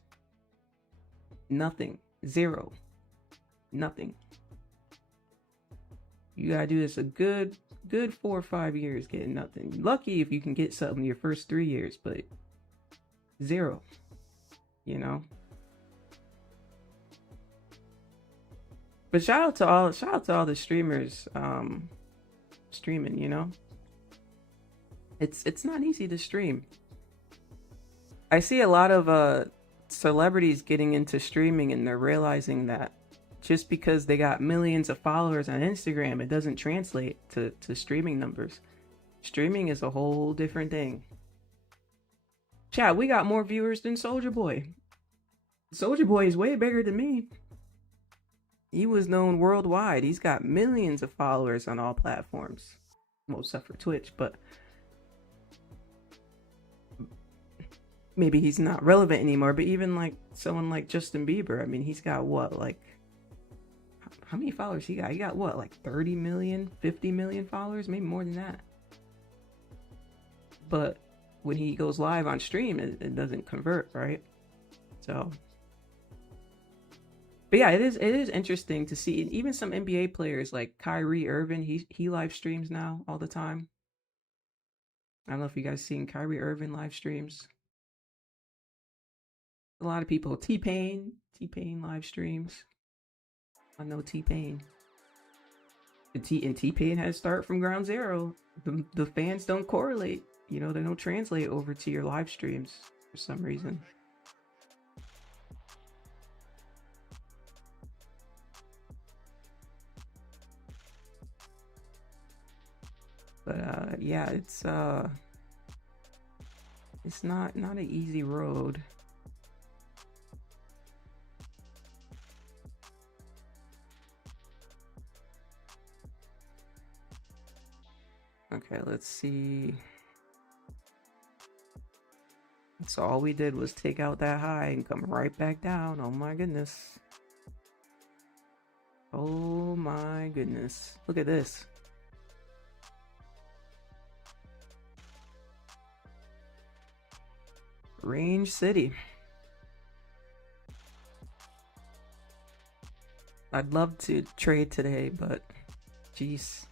Nothing. Zero. Nothing. You gotta do this a good 4 or 5 years getting nothing. Lucky if you can get something your first 3 years, but zero. You know? But shout out to all the streamers streaming, you know? It's not easy to stream. I see a lot of celebrities getting into streaming and they're realizing that just because they got millions of followers on Instagram, it doesn't translate to streaming numbers. Streaming is a whole different thing. Chat, we got more viewers than Soldier Boy. Soldier Boy is way bigger than me. He was known worldwide. He's got millions of followers on all platforms. Well, except for Twitch, but maybe he's not relevant anymore. But even like someone like Justin Bieber, I mean, he's got what, like, how many followers he got? He got what, like 30 million, 50 million followers, maybe more than that. But when he goes live on stream, it doesn't convert, right? So, but yeah, it is interesting to see. Even some NBA players like Kyrie Irving, he live streams now all the time. I don't know if you guys seen Kyrie Irving live streams. A lot of people. T-Pain live streams. I know T-Pain. And T-Pain had to start from ground zero. The fans don't correlate. You know, they don't translate over to your live streams for some reason. But yeah, it's not an easy road. Okay, let's see. So all we did was take out that high and come right back down. Oh my goodness. Oh my goodness. Look at this. Range City. I'd love to trade today, but geez,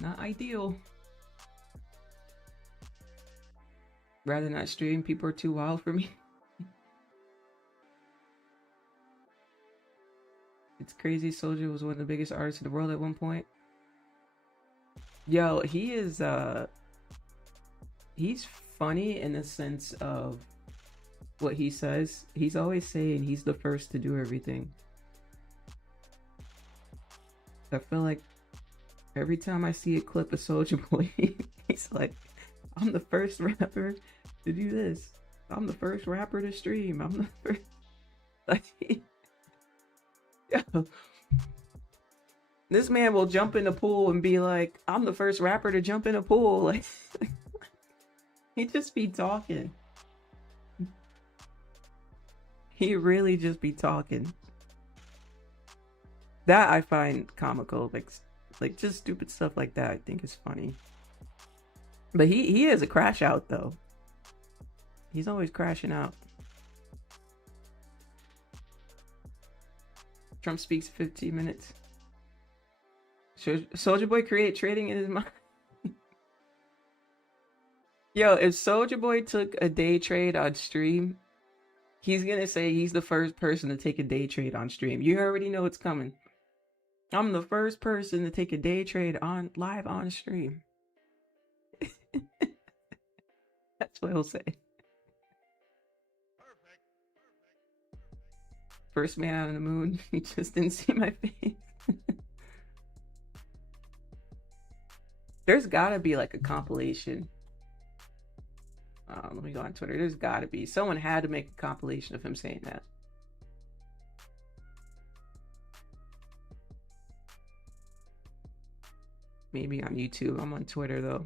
not ideal. Rather not stream. People are too wild for me. It's crazy. Soldier was one of the biggest artists in the world at one point. Yo, he is he's funny in the sense of what he says. He's always saying he's the first to do everything. I feel like every time I see a clip of Soldier Boy, he's like, I'm the first rapper to do this. I'm the first rapper to stream. I'm the first. Like, yo, this man will jump in the pool and be like, I'm the first rapper to jump in a pool. Like, he just be talking. He really just be talking. That I find comical. Like just stupid stuff like that I think is funny. But he is a crash out though. He's always crashing out. Trump speaks 15 minutes. Soldier Boy create trading in his mind. Yo, if Soldier Boy took a day trade on stream, he's gonna say he's the first person to take a day trade on stream. You already know it's coming. I'm the first person to take a day trade on live on stream. That's what he'll say. First man out of the moon. He just didn't see my face. There's gotta be like a compilation. Let me go on Twitter. There's gotta be. Someone had to make a compilation of him saying that. Maybe on YouTube. I'm on Twitter though.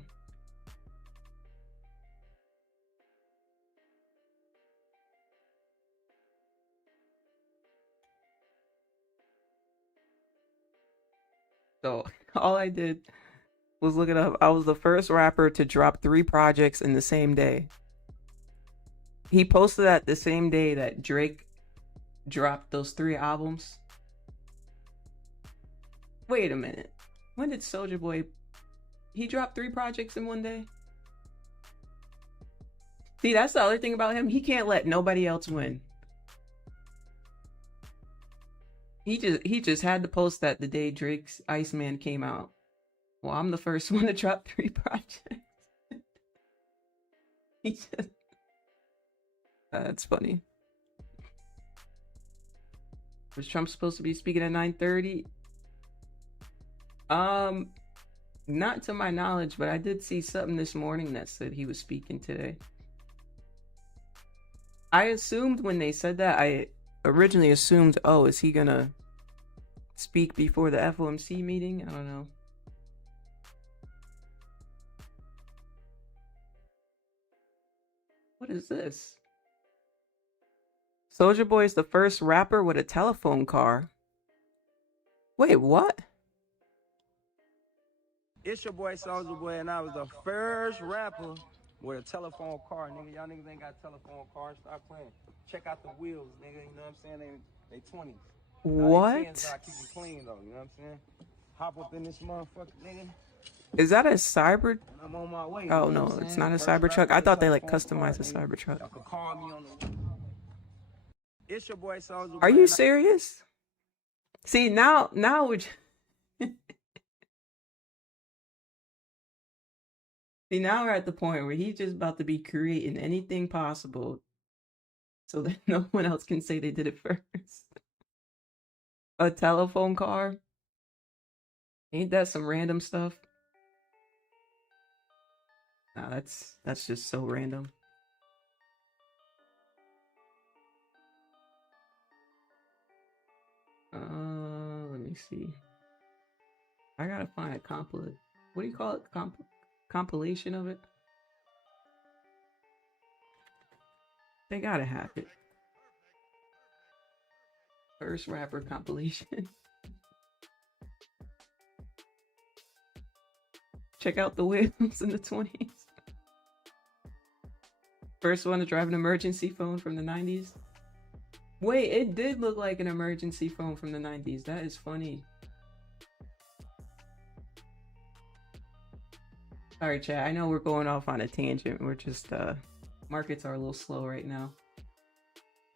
So all I did was look it up. I was the first rapper to drop 3 projects in the same day. He posted that the same day that Drake dropped those 3 albums. Wait a minute. When did Soldier Boy... He dropped 3 projects in one day? See, that's the other thing about him. He can't let nobody else win. He just had to post that the day Drake's Iceman came out. Well, I'm the first one to drop 3 projects. He just... That's funny. Was Trump supposed to be speaking at 9:30? Not to my knowledge, but I did see something this morning that said he was speaking today. I assumed when they said that, I originally assumed, oh, is he gonna speak before the FOMC meeting? I don't know. What is this? Soulja Boy is the first rapper with a telephone car. Wait, what? It's your boy Soulja Boy, and I was the first rapper with a telephone car, nigga. Y'all niggas ain't got telephone cars. Stop playing. Check out the wheels, nigga. You know what I'm saying? They 20s. What? They 10s, so I keep them clean though. You know what I'm saying? Hop up in this motherfucker, nigga. Is that a cyber? I'm on my way. Oh no, it's not a Cybertruck. I thought they like customized a Cybertruck. Y'all can call me on the. It's your boy Soulja Boy. Are you serious? See, now we're see, now we're at the point where he's just about to be creating anything possible so that no one else can say they did it first. A telephone car? Ain't that some random stuff? Nah, that's just so random. Let me see. I gotta find a what do you call it? Compilation of it? They gotta have it. First rapper compilation. Check out the wheels in the 20s. First one to drive an emergency phone from the 90s. Wait, it did look like an emergency phone from the 90s. That is funny. Sorry, chat. I know we're going off on a tangent. We're just, markets are a little slow right now.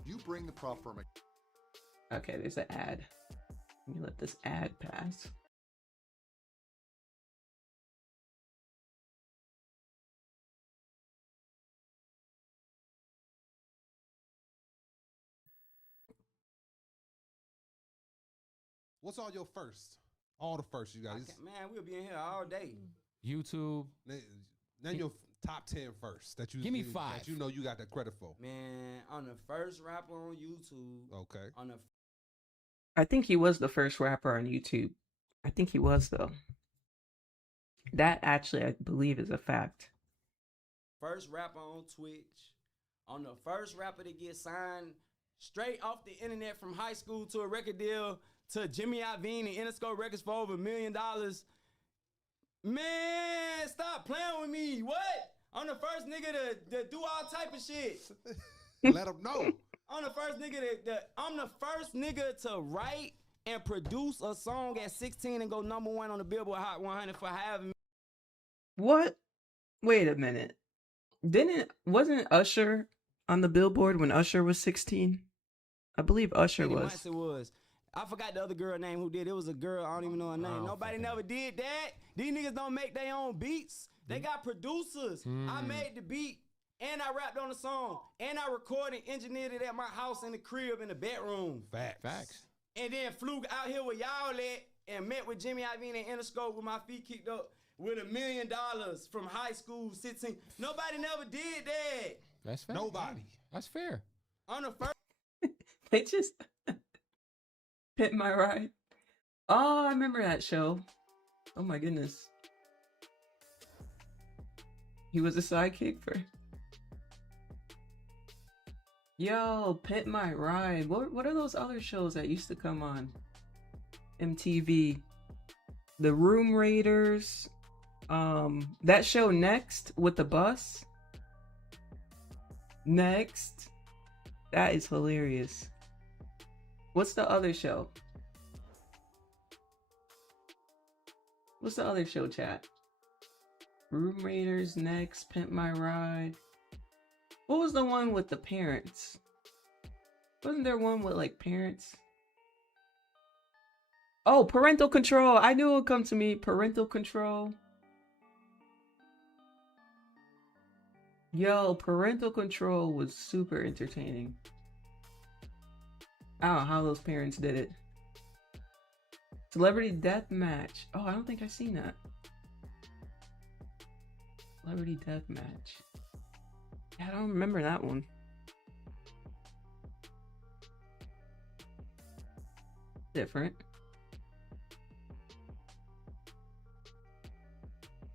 You bring the prop firm. Okay, there's an ad. Let me let this ad pass. What's all your first? All the first you guys. Man, we'll be in here all day. YouTube. Name your top 10 first that you Give me 5 that you know you got the credit for. Man, I'm the first rapper on YouTube. Okay. I think he was the first rapper on YouTube. I think he was, though. That actually, I believe, is a fact. First rapper on Twitch. I'm the first rapper to get signed straight off the internet from high school to a record deal to Jimmy Iovine and Interscope Records for over $1 million. Man, stop playing with me. What? I'm the first nigga to do all type of shit. Let them know. I'm the first nigga to write and produce a song at 16 and go #1 on the Billboard Hot 100 for having me. What? Wait a minute. Wasn't Usher on the Billboard when Usher was 16? I believe Usher was. It was. I forgot the other girl name who did. It was a girl. I don't even know her name. Nobody never did that. These niggas don't make their own beats. They got producers. I made the beat and I rapped on the song and I recorded, engineered it at my house in the crib in the bedroom. Facts. And then flew out here with y'all at and met with Jimmy Iovine and Interscope with my feet kicked up with $1 million from high school 16. Nobody never did that. That's fair. Nobody. That's fair. On the first. They just hit my ride. Oh, I remember that show. Oh my goodness. He was a sidekick for. Yo, Pit My Ride. What are those other shows that used to come on MTV? The Room Raiders. That show Next with the bus. Next. That is hilarious. What's the other show? What's the other show, chat? Room Raiders, Next, Pimp My Ride. What was the one with the parents? Wasn't there one with like parents? Oh, Parental Control. I knew it would come to me. Parental Control. Yo, Parental Control was super entertaining. I don't know how those parents did it. Celebrity Death Match. Oh, I don't think I've seen that. Celebrity Death Match. Yeah, I don't remember that one. Different.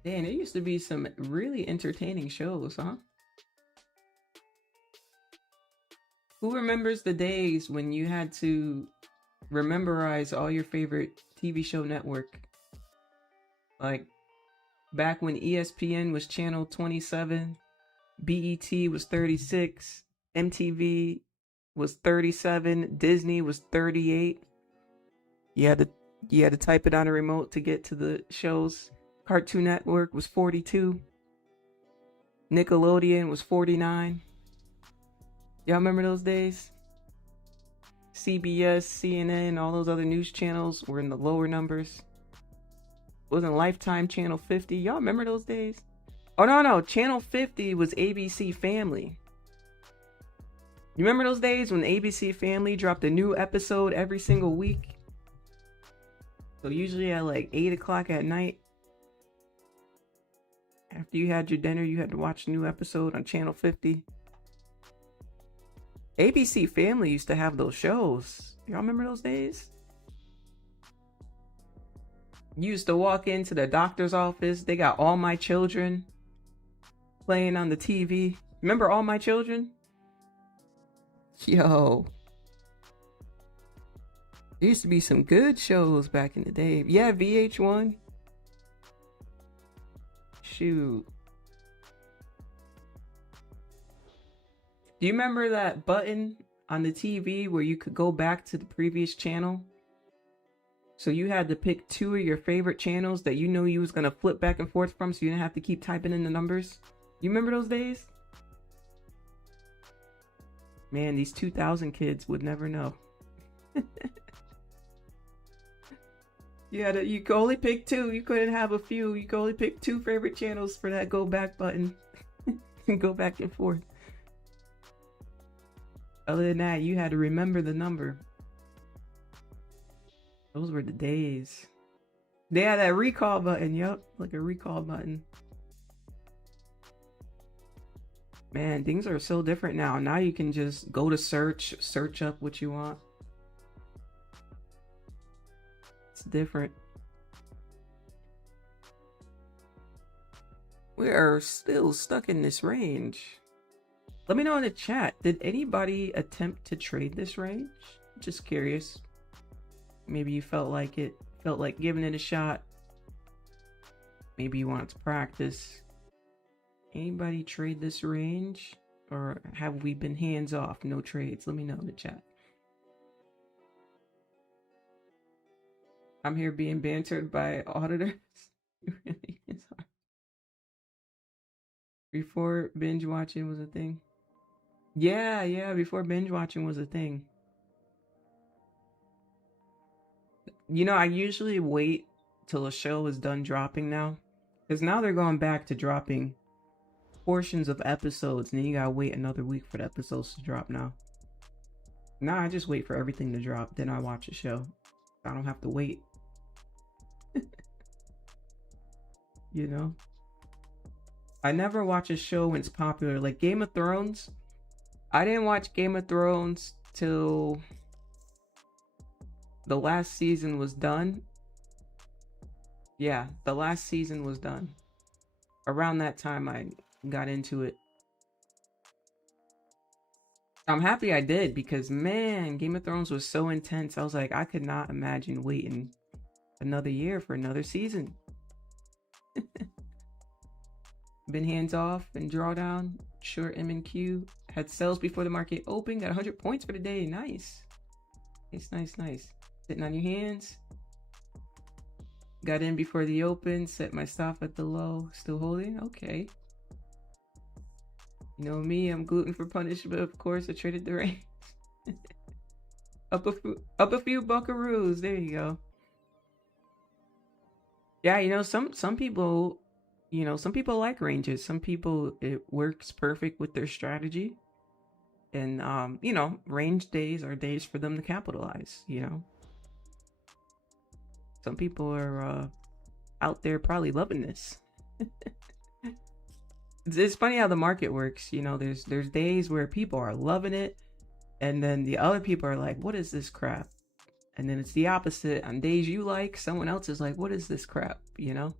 Man, there used to be some really entertaining shows, huh? Who remembers the days when you had to rememberize all your favorite TV show network? Like back when ESPN was channel 27, BET was 36, MTV was 37, Disney was 38. You had to type it on a remote to get to the shows. Cartoon Network was 42. Nickelodeon was 49. Y'all remember those days? CBS, CNN, all those other news channels were in the lower numbers. Wasn't Lifetime channel 50? Y'all remember those days? Oh, no. Channel 50 was ABC Family. You remember those days when ABC Family dropped a new episode every single week? So usually at like 8 o'clock at night, after you had your dinner, you had to watch a new episode on channel 50. ABC Family used to have those shows. Y'all remember those days? You used to walk into the doctor's office. They got All My Children playing on the TV. Remember All My Children? Yo. There used to be some good shows back in the day. Yeah, VH1. Shoot. Do you remember that button on the TV where you could go back to the previous channel? So you had to pick 2 of your favorite channels that you know you was going to flip back and forth from, so you didn't have to keep typing in the numbers. You remember those days? Man, these 2000 kids would never know. You could only pick 2. You couldn't have a few. You could only pick 2 favorite channels for that go back button. And go back and forth. Other than that, you had to remember the number. Those were the days. They had that recall button. Yup, like a recall button. Man, things are so different now. Now you can just go to search up what you want. It's different. We are still stuck in this range. Let me know in the chat. Did anybody attempt to trade this range? Just curious. Maybe you felt like giving it a shot. Maybe you want to practice. Anybody trade this range? Or have we been hands off? No trades? Let me know in the chat. I'm here being bantered by auditors. It really is hard. Before binge watching was a thing. Yeah, before binge watching was a thing. You know, I usually wait till a show is done dropping now. Because now they're going back to dropping portions of episodes. And then you gotta wait another week for the episodes to drop now. Now I just wait for everything to drop. Then I watch a show. I don't have to wait. You know? I never watch a show when it's popular. Like Game of Thrones. I didn't watch Game of Thrones till the last season was done. Yeah, the last season was done. Around that time I got into it. I'm happy I did because, man, Game of Thrones was so intense. I was like, I could not imagine waiting another year for another season. Been hands off and drawdown. Short M&Q. Had sales before the market opened. Got 100 points for the day. Nice. Nice. Sitting on your hands. Got in before the open. Set my stop at the low. Still holding. Okay. You know me. I'm gluten for punishment. Of course, I traded the range. up a few buckaroos. There you go. Yeah, you know, some people, you know, some people like ranges. Some people, it works perfect with their strategy. And, you know, range days are days for them to capitalize, you know. Some people are out there probably loving this. It's funny how the market works. You know, there's days where people are loving it. And then the other people are like, what is this crap? And then it's the opposite. On days you like, someone else is like, what is this crap? You know?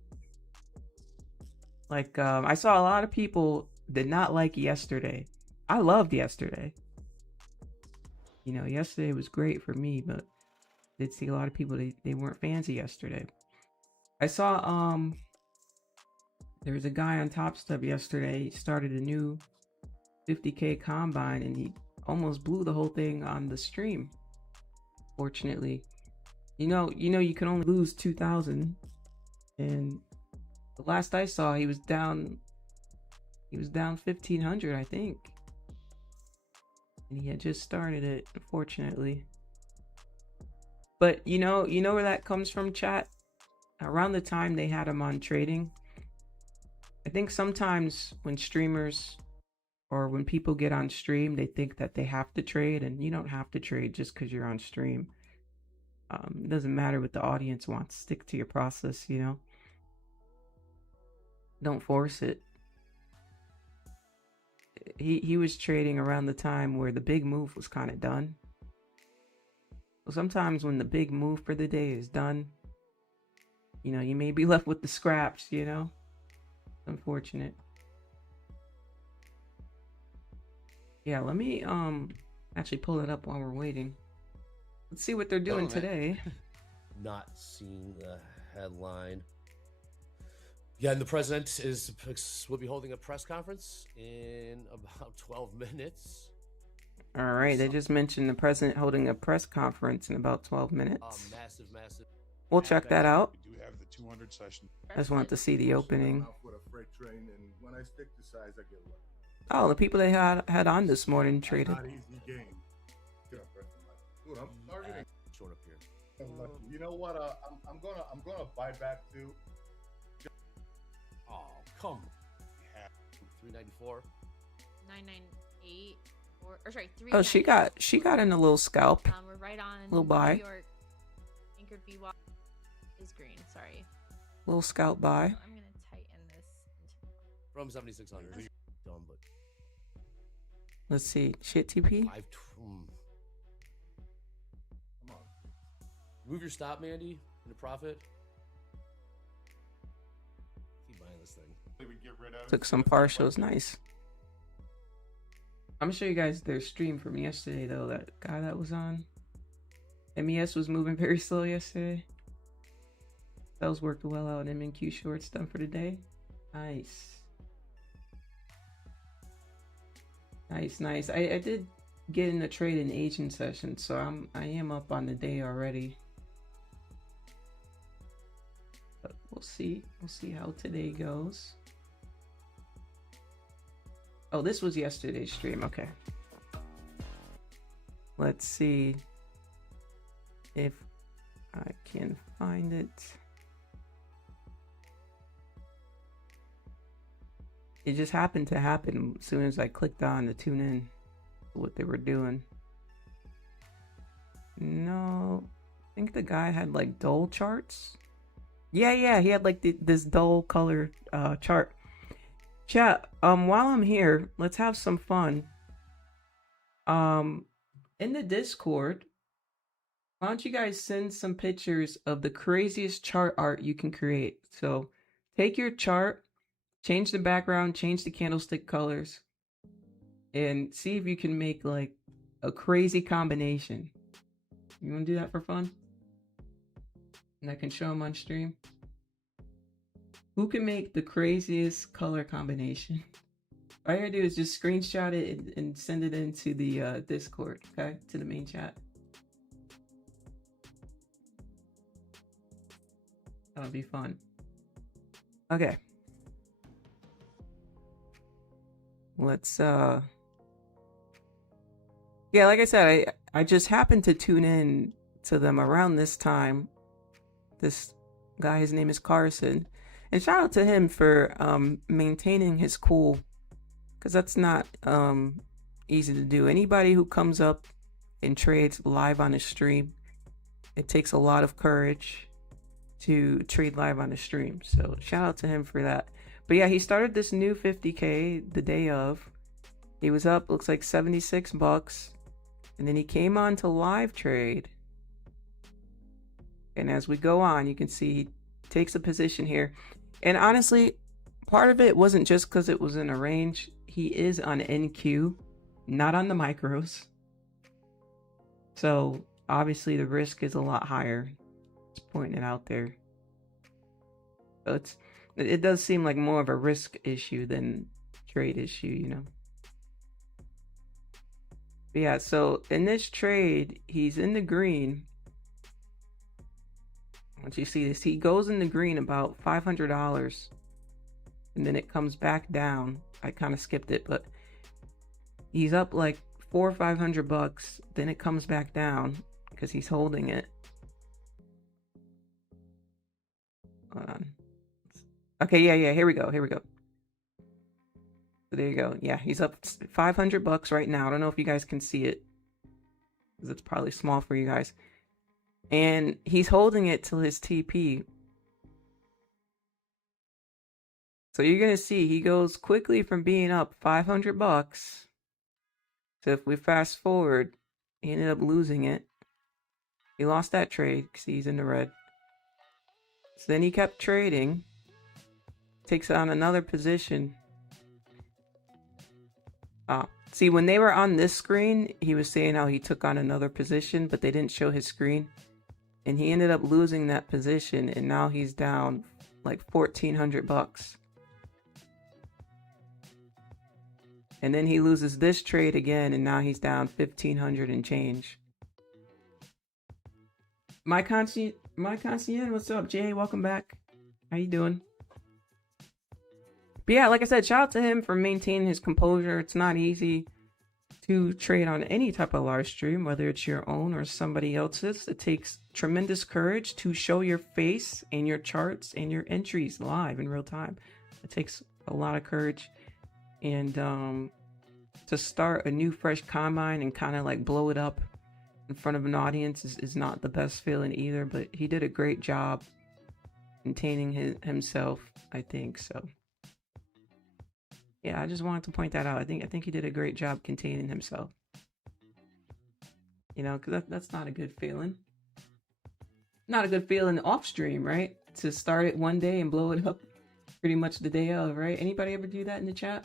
Like, I saw a lot of people did not like yesterday. I loved yesterday. You know, yesterday was great for me, but did see a lot of people, they weren't fans of yesterday. I saw, there was a guy on Top Step yesterday. He started a new 50K combine and he almost blew the whole thing on the stream. Fortunately, you know, you can only lose 2,000, and the last I saw, he was down 1,500, I think, and he had just started it, unfortunately. But you know where that comes from, chat? Around the time they had him on trading, I think sometimes when streamers or when people get on stream, they think that they have to trade, and you don't have to trade just because you're on stream. It doesn't matter what the audience wants. Stick to your process, you know? Don't force it. He was trading around the time where the big move was kind of done. So sometimes when the big move for the day is done, you know, you may be left with the scraps, you know? Unfortunate. Yeah, let me actually pull it up while we're waiting. Let's see what they're doing today. Not seeing the headline. Yeah, and the president will be holding a press conference in about 12 minutes. All right, they just mentioned the president holding a press conference in about 12 minutes. Massive. We'll check that out. We do have the 200 session. I just want to see the opening. When I stick to size, I get lucky. Oh, the people they had on this morning traded. Not easy game. Get up, Preston. Dude, I'm targeting. Short up here. You know what? I'm gonna buy back too. Oh, come. 394. 998 or sorry, 3. Oh, she got in a little scalp. We're right on little buy. New York. Anchored VWAP is green. Sorry. Little scalp buy. So I'm gonna tighten this. From 7,600. Dumb, but Let's see. Shit TP. Come on. Move your stop, Mandy. Into profit. Keep buying this thing. Took some partials. Nice. I'm gonna show you guys their stream from yesterday, though. That guy that was on. MES was moving very slow yesterday. Those worked well out. MNQ shorts done for the day. Nice. Nice. I did get in a trade in Asian session, so I am up on the day already. But we'll see how today goes. Oh, this was yesterday's stream. Okay. Let's see if I can find it. It just happened to happen as soon as I clicked on to tune in to what they were doing. No, I think the guy had like dull charts. Yeah, he had like this dull color chart. Chat, while I'm here, let's have some fun. In the Discord, why don't you guys send some pictures of the craziest chart art you can create? So take your chart, change the background, change the candlestick colors, and see if you can make like a crazy combination. You want to do that for fun? And I can show them on stream. Who can make the craziest color combination? All you gotta do is just screenshot it and send it into the Discord, okay? To the main chat. That'll be fun. Okay. Let's yeah, like I said, I just happened to tune in to them around this time. This guy, his name is Carson, and shout out to him for maintaining his cool, because that's not easy to do. Anybody who comes up and trades live on a stream, it takes a lot of courage to trade live on a stream, so shout out to him for that. But yeah, he started this new 50K the day of. He was up, looks like $76, and then he came on to live trade, And as we go on, you can see he takes a position here. And honestly, part of it wasn't just because it was in a range. He is on NQ, not on the micros. So obviously the risk is a lot higher. Just pointing it out there. So it does seem like more of a risk issue than trade issue, you know. But yeah, so in this trade, he's in the green. Once you see this, he goes in the green about $500, and then it comes back down. I kind of skipped it, but he's up like $400 or $500. Then it comes back down because he's holding it. Hold on. Okay, yeah. Here we go. So there you go. Yeah, he's up $500 right now. I don't know if you guys can see it because it's probably small for you guys. And he's holding it till his TP. So you're gonna see he goes quickly from being up $500. So if we fast forward, he ended up losing it. He lost that trade because he's in the red. So then he kept trading. Takes on another position. See, when they were on this screen, he was saying how he took on another position, but they didn't show his screen. And he ended up losing that position, and now he's down like $1,400. And then he loses this trade again, and now he's down $1,500 and change. My concierge, what's up, Jay? Welcome back. How you doing? But yeah, like I said, shout out to him for maintaining his composure. It's not easy to trade on any type of live stream, whether it's your own or somebody else's. It takes tremendous courage to show your face and your charts and your entries live in real time. It takes a lot of courage. And to start a new fresh combine and kind of like blow it up in front of an audience is not the best feeling either, but he did a great job containing himself, I think. So yeah, I just wanted to point that out. I think he did a great job containing himself. You know, because that's not a good feeling. Not a good feeling off stream, right? To start it one day and blow it up pretty much the day of, right? Anybody ever do that in the chat?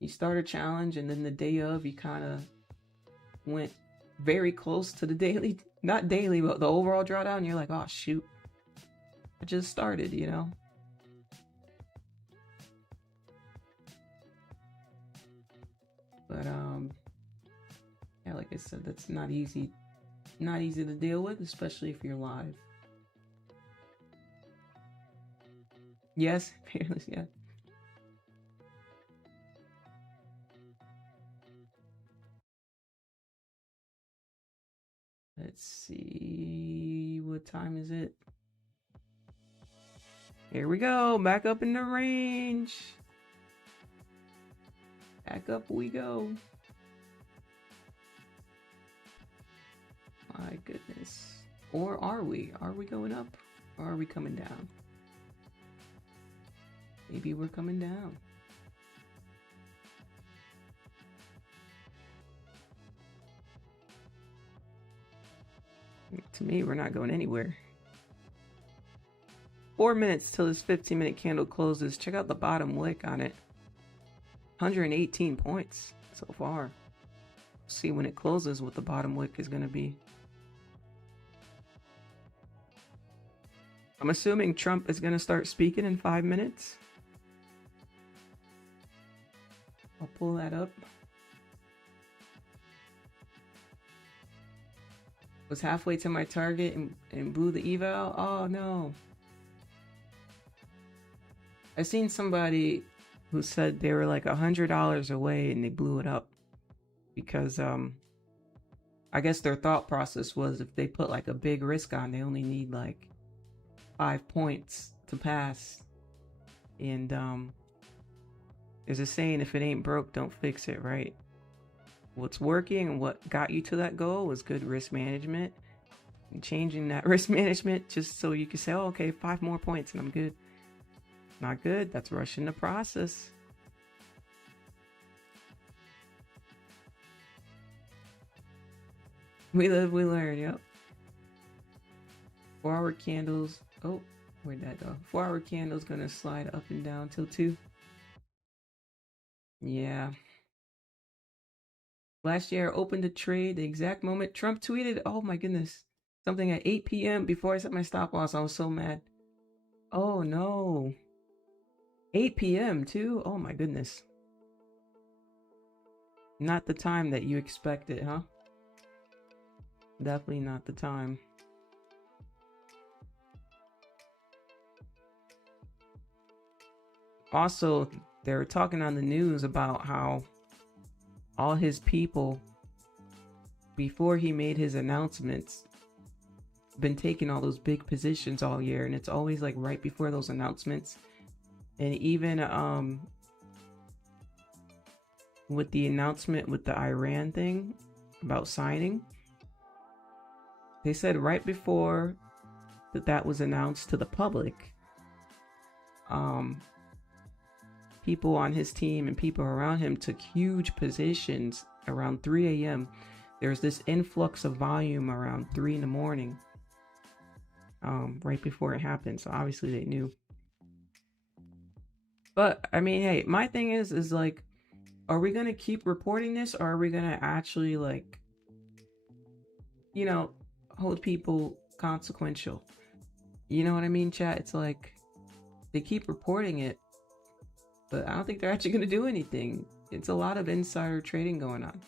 You start a challenge and then the day of, you kind of went very close to the daily, not daily, but the overall drawdown. And you're like, oh, shoot. I just started, you know? But yeah, like I said, that's not easy to deal with, especially if you're live. Yes, fearless, yeah. Let's see, what time is it? Here we go, back up in the range. Back up we go. My goodness. Or are we? Are we going up? Or are we coming down? Maybe we're coming down. To me, we're not going anywhere. 4 minutes till this 15-minute candle closes. Check out the bottom wick on it. 118 points so far. See when it closes what the bottom wick is going to be. I'm assuming Trump is going to start speaking in 5 minutes. I'll pull that up. Was halfway to my target and blew the eval. Oh no. I've seen somebody who said they were like $100 away and they blew it up because I guess their thought process was if they put like a big risk on, they only need like 5 points to pass. And there's a saying, if it ain't broke, don't fix it, right? What's working and what got you to that goal was good risk management. And changing that risk management just so you can say, oh, okay, 5 more points and I'm good. Not good. That's rushing the process. We live, we learn, yep. 4-hour candles. Oh, where'd that go? 4-hour candle's gonna slide up and down till 2. Yeah. Last year, I opened a trade the exact moment Trump tweeted. Oh my goodness. Something at 8 p.m. before I set my stop loss. I was so mad. Oh no. 8 p.m. too? Oh my goodness. Not the time that you expected, huh? Definitely not the time. Also, they were talking on the news about how all his people, before he made his announcements, been taking all those big positions all year, and it's always like right before those announcements. And even with the announcement with the Iran thing about signing, they said right before that was announced to the public, people on his team and people around him took huge positions around 3 a.m. There's this influx of volume around 3 in the morning, right before it happened. So obviously they knew. But I mean, hey, my thing is like, are we gonna keep reporting this, or are we gonna actually, like, you know, hold people consequential? You know what I mean, chat? It's like they keep reporting it, but I don't think they're actually gonna do anything. It's a lot of insider trading going on.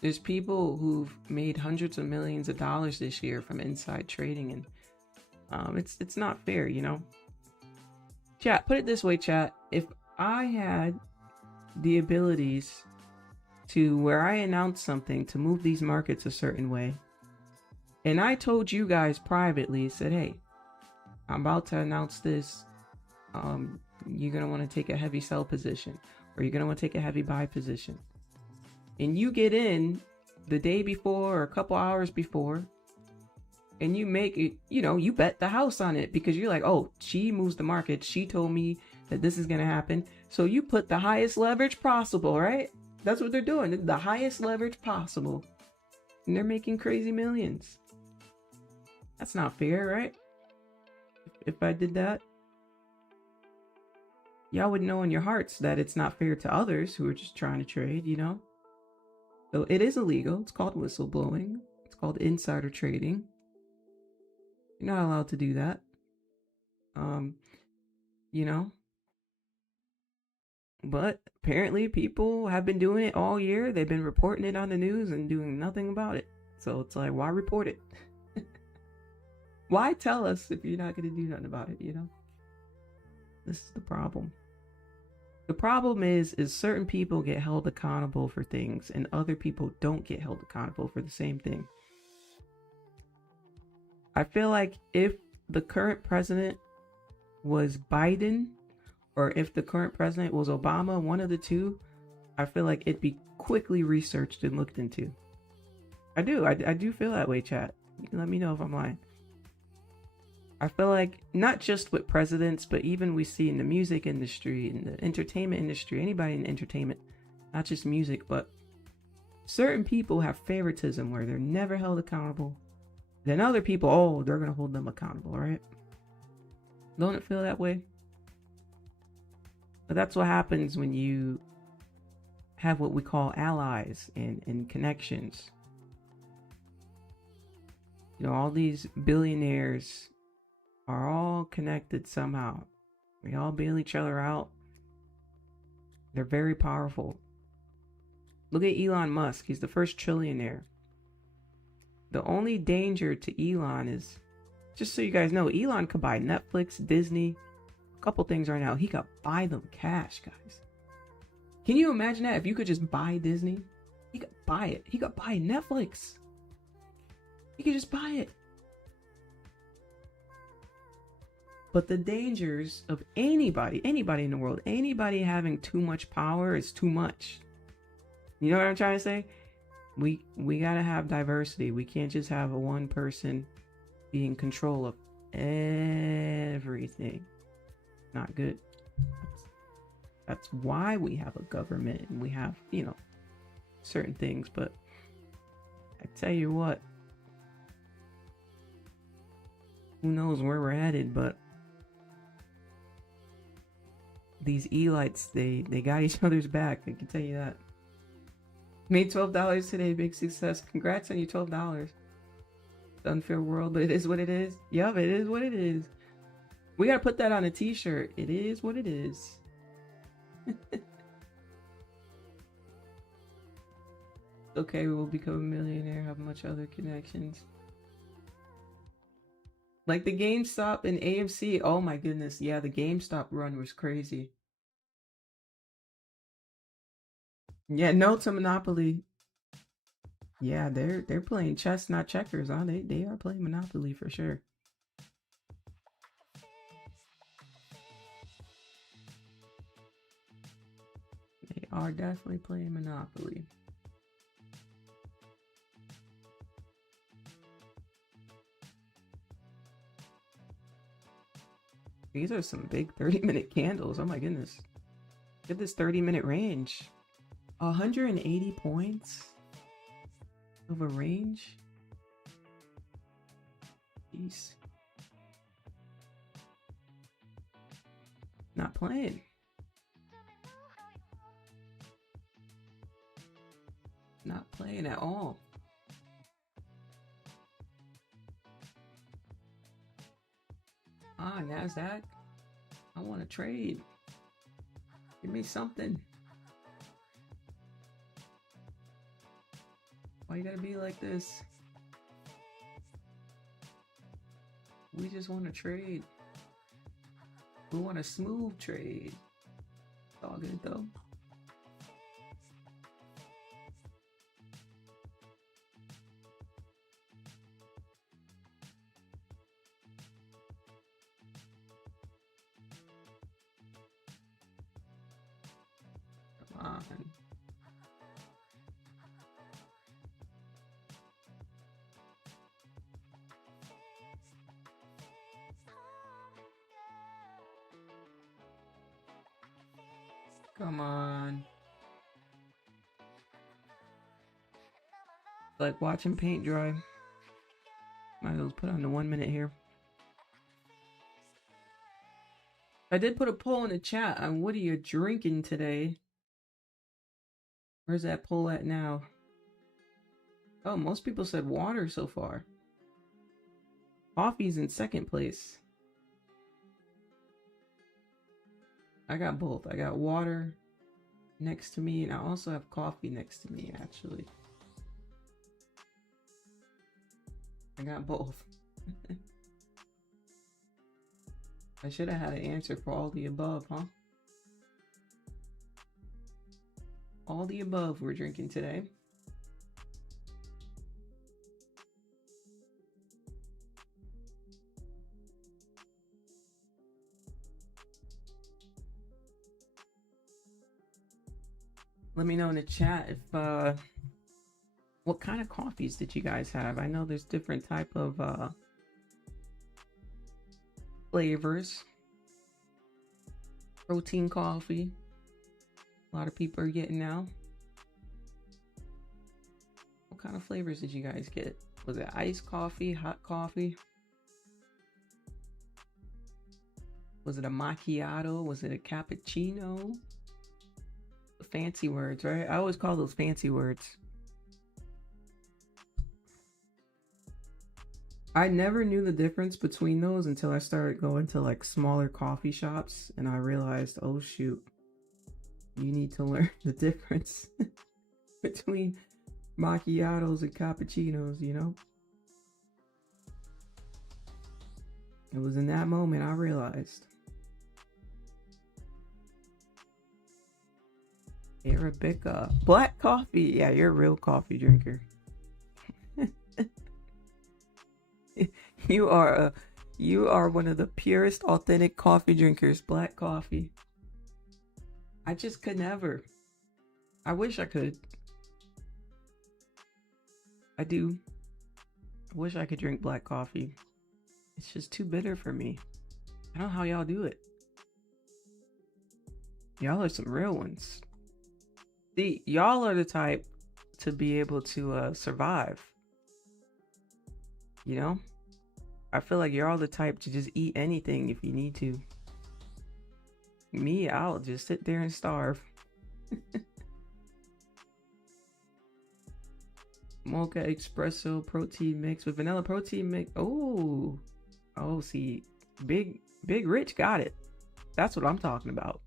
There's people who've made hundreds of millions of dollars this year from inside trading, and it's not fair, you know. Chat, put it this way, chat. If I had the abilities to where I announced something to move these markets a certain way, and I told you guys privately, said, hey, I'm about to announce this, you're gonna want to take a heavy sell position, or you're gonna want to take a heavy buy position, and you get in the day before or a couple hours before, and you make it, you know, you bet the house on it because you're like, oh, she moves the market, she told me that this is gonna happen, so you put the highest leverage possible, right? That's what they're doing, the highest leverage possible, and they're making crazy millions. That's not fair, right? If I did that, y'all would know in your hearts that it's not fair to others who are just trying to trade, you know? So it is illegal. It's called whistleblowing. It's called insider trading. You're not allowed to do that. You know? But apparently people have been doing it all year. They've been reporting it on the news and doing nothing about it. So it's like, why report it? Why tell us if you're not going to do nothing about it, you know? This is the problem. The problem is certain people get held accountable for things and other people don't get held accountable for the same thing. I feel like if the current president was Biden, or if the current president was Obama, one of the two, I feel like it'd be quickly researched and looked into. I do feel that way, chat. You can let me know if I'm lying. I feel like not just with presidents, but even we see in the music industry, in the entertainment industry, anybody in entertainment, not just music, but certain people have favoritism where they're never held accountable. Then other people, oh, they're going to hold them accountable, right? Don't it feel that way? But that's what happens when you have what we call allies and connections. You know, all these billionaires are all connected somehow. We all bail each other out. They're very powerful. Look at Elon Musk. He's the first trillionaire. The only danger to Elon is, just so you guys know, Elon could buy Netflix, Disney, a couple things right now. He could buy them cash, guys. Can you imagine that? If you could just buy Disney, he could buy it. He could buy Netflix. He could just buy it. But the dangers of anybody in the world, anybody having too much power is too much. You know what I'm trying to say? We gotta have diversity. We can't just have a one person be in control of everything. Not good. That's why we have a government and we have, you know, certain things. But I tell you what, who knows where we're headed, but these elites, they got each other's back. I can tell you that. Made $12 today, big success. Congrats on your $12. It's an unfair world, but it is what it is. Yup, it is what it is. We gotta put that on a t-shirt. It is what it is. Okay, we will become a millionaire, have much other connections. Like the GameStop and AMC. Oh my goodness. Yeah, the GameStop run was crazy. Yeah, no to Monopoly. Yeah, they're playing chess, not checkers, huh? They are playing Monopoly for sure. They are definitely playing Monopoly. These are some big 30-minute candles. Oh my goodness. Look at this 30-minute range. 180 points of a range. Jeez. Not playing. Not playing at all. Ah, Nasdaq. I want to trade. Give me something. Why you gotta be like this? We just want to trade. We want a smooth trade. It's all good though. Come on. Come on. Like watching paint dry. Might as well put on the 1 minute here. I did put a poll in the chat on what are you drinking today. Where's that poll at now? Oh, most people said water so far. Coffee's in second place. I got both. I got water next to me, and I also have coffee next to me, actually. I got both. I should have had an answer for all the above, huh? All the above we're drinking today. Let me know in the chat if what kind of coffees did you guys have? I know there's different type of flavors. Protein coffee. A lot of people are getting now. What kind of flavors did you guys get? Was it iced coffee, hot coffee? Was it a macchiato? Was it a cappuccino? The fancy words, right? I always call those fancy words. I never knew the difference between those until I started going to like smaller coffee shops, and I realized, oh shoot, you need to learn the difference between macchiatos and cappuccinos, you know? It was in that moment I realized. Arabica. Black coffee. Yeah, you're a real coffee drinker. You are one of the purest, authentic coffee drinkers. Black coffee. I just could never. I wish I could. I do. I wish I could drink black coffee. It's just too bitter for me. I don't know how y'all do it. Y'all are some real ones. See, y'all are the type to be able to survive. You know? I feel like you're all the type to just eat anything if you need to. Me, I'll just sit there and starve. Mocha espresso protein mix with vanilla protein mix. Oh, see, Big Rich got it. That's what I'm talking about.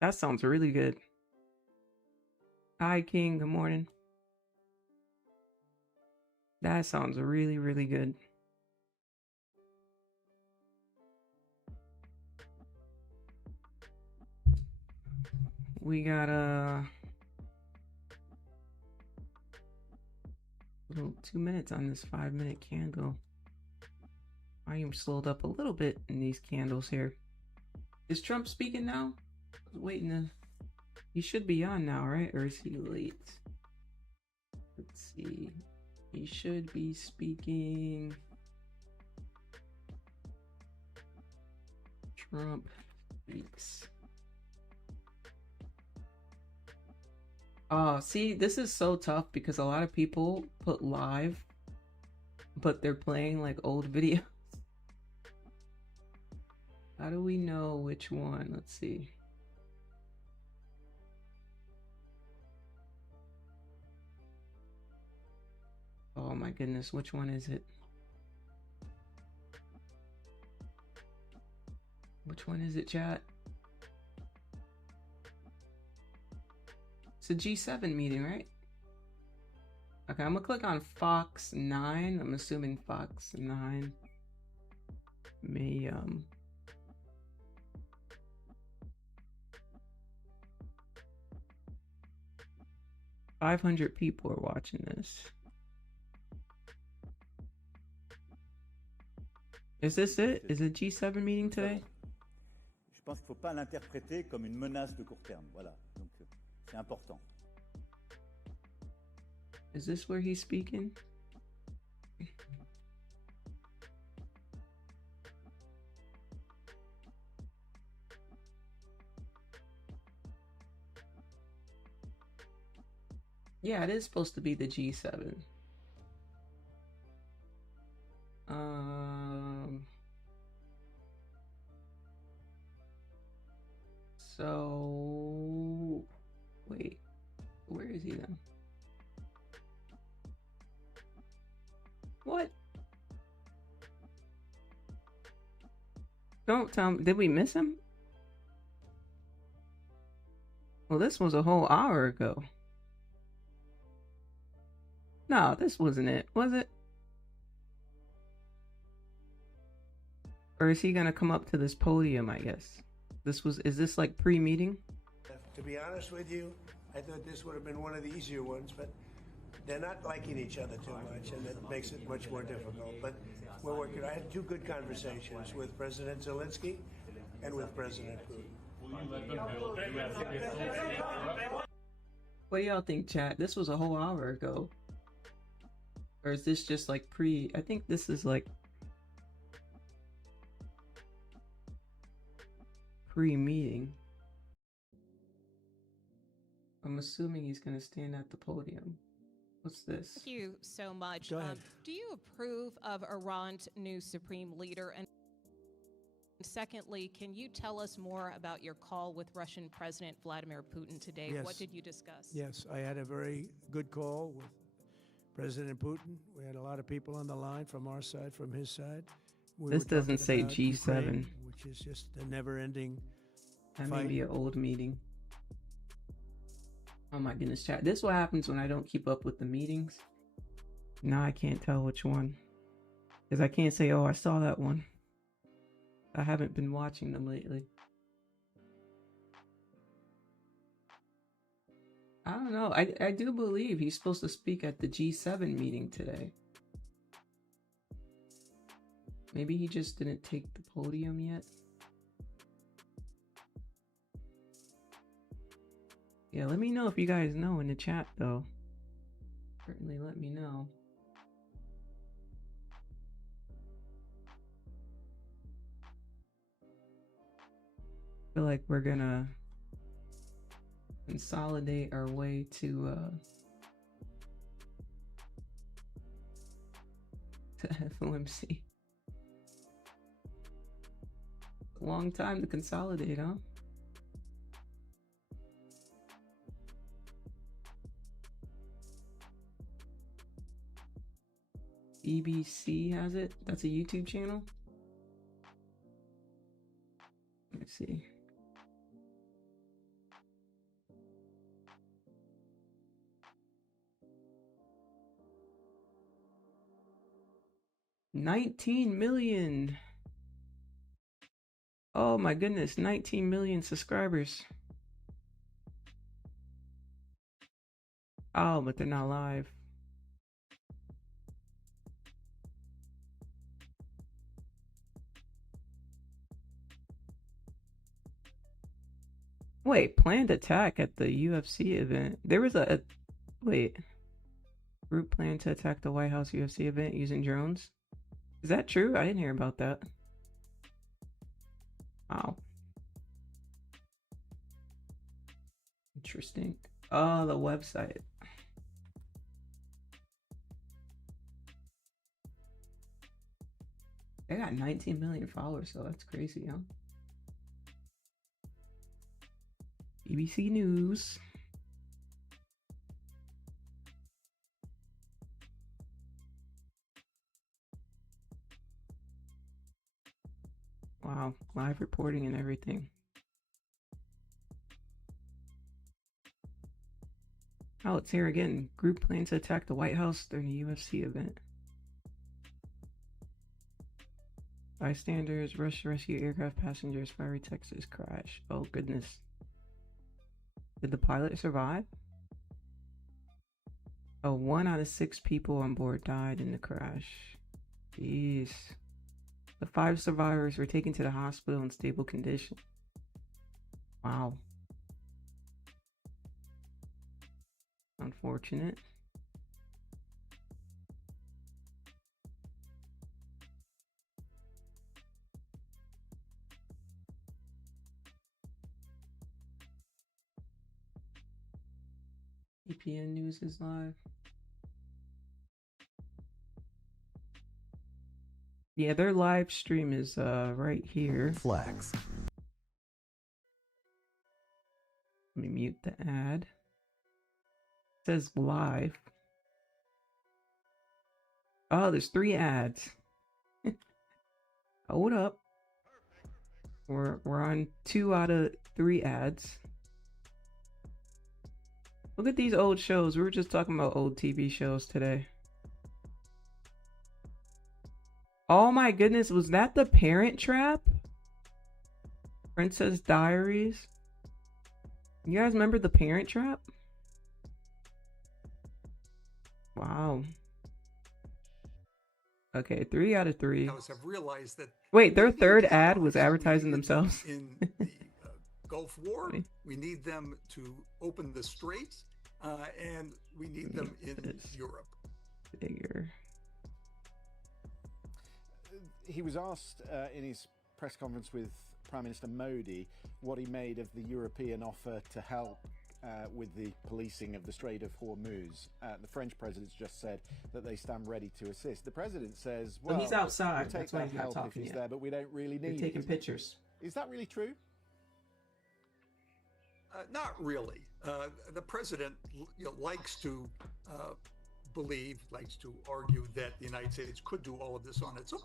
That sounds really good. Hi, King. Good morning. That sounds really, really good. We got little 2 minutes on this 5-minute candle. I am slowed up a little bit in these candles here. Is Trump speaking now? I was waiting to. He should be on now, right? Or is he late? Let's see. He should be speaking. Trump speaks. See, this is so tough because a lot of people put live, but they're playing like old videos. How do we know which one? Let's see. Oh my goodness, which one is it? Which one is it, chat? It's a G7 meeting, right? Okay, I'm gonna click on Fox 9. I'm assuming Fox 9 may 500 people are watching this. Is this it? Is it G7 meeting today? Je pense qu'il ne faut pas l'interpréter comme une menace de court terme. Voilà. Donc, c'est important. Is this where he's speaking? Yeah, it is supposed to be the G7. So wait, where is he then? What? Don't tell me, did we miss him? Well, this was a whole hour ago. No, this wasn't it, was it? Or is he gonna come up to this podium, I guess? Is this like pre-meeting? To be honest with you, I thought this would have been one of the easier ones, but they're not liking each other too much, and it makes it much more difficult. But we're working. I had 2 good conversations with President Zelensky and with President Putin. What do y'all think, chat? This was a whole hour ago. Or is this just like I think this is like pre-meeting. I'm assuming he's gonna stand at the podium. What's this? Thank you so much. Go ahead. Do you approve of Iran's new supreme leader? And secondly, can you tell us more about your call with Russian President Vladimir Putin today? Yes. What did you discuss? Yes, I had a very good call with President Putin. We had a lot of people on the line from our side, from his side. This doesn't say about G7. Ukraine, which is just a never-ending That fight. may be an old meeting. Oh my goodness, chat. This is what happens when I don't keep up with the meetings. Now I can't tell which one. Because I can't say, oh, I saw that one. I haven't been watching them lately. I don't know. I do believe he's supposed to speak at the G7 meeting today. Maybe he just didn't take the podium yet. Yeah, let me know if you guys know in the chat, though. Certainly let me know. I feel like we're gonna consolidate our way to The FOMC. Long time to consolidate, huh? EBC has it. That's a YouTube channel. Let's see. $19 million. Oh my goodness, 19 million subscribers. Oh, but they're not live. Wait, planned attack at the UFC event. There was a wait. Group planned to attack the White House UFC event using drones. Is that true? I didn't hear about that. Wow. Interesting. Oh, the website. They got 19 million followers, so that's crazy, huh? BBC News. Wow, live reporting and everything. Oh, it's here again. Group plans to attack the White House during the UFC event. Bystanders rush to rescue aircraft passengers. Fiery Texas crash. Oh, goodness. Did the pilot survive? Oh, 1 out of 6 people on board died in the crash. Jeez. The 5 survivors were taken to the hospital in stable condition. Wow. Unfortunate. EPN News is live. Yeah, their live stream is right here. Flags. Let me mute the ad. It says live. Oh, there's 3 ads. Hold up. We're on 2 out of 3 ads. Look at these old shows. We were just talking about old TV shows today. Oh my goodness, was that The Parent Trap? Princess Diaries? You guys remember The Parent Trap? Wow. Okay, 3 out of 3. Have realized that Wait, their third ad was advertising themselves? in the Gulf War, we need them to open the straits, and we need them in Europe. Bigger. He was asked in his press conference with Prime Minister Modi what he made of the European offer to help with the policing of the Strait of Hormuz. The French president's just said that they stand ready to assist. The president says, well, he's outside. We'll take That's why that he's not help if talking he's yet. there, but we don't really They're need taking it. pictures. Is that really true? Not really. The president likes to likes to argue that the United States could do all of this on its own.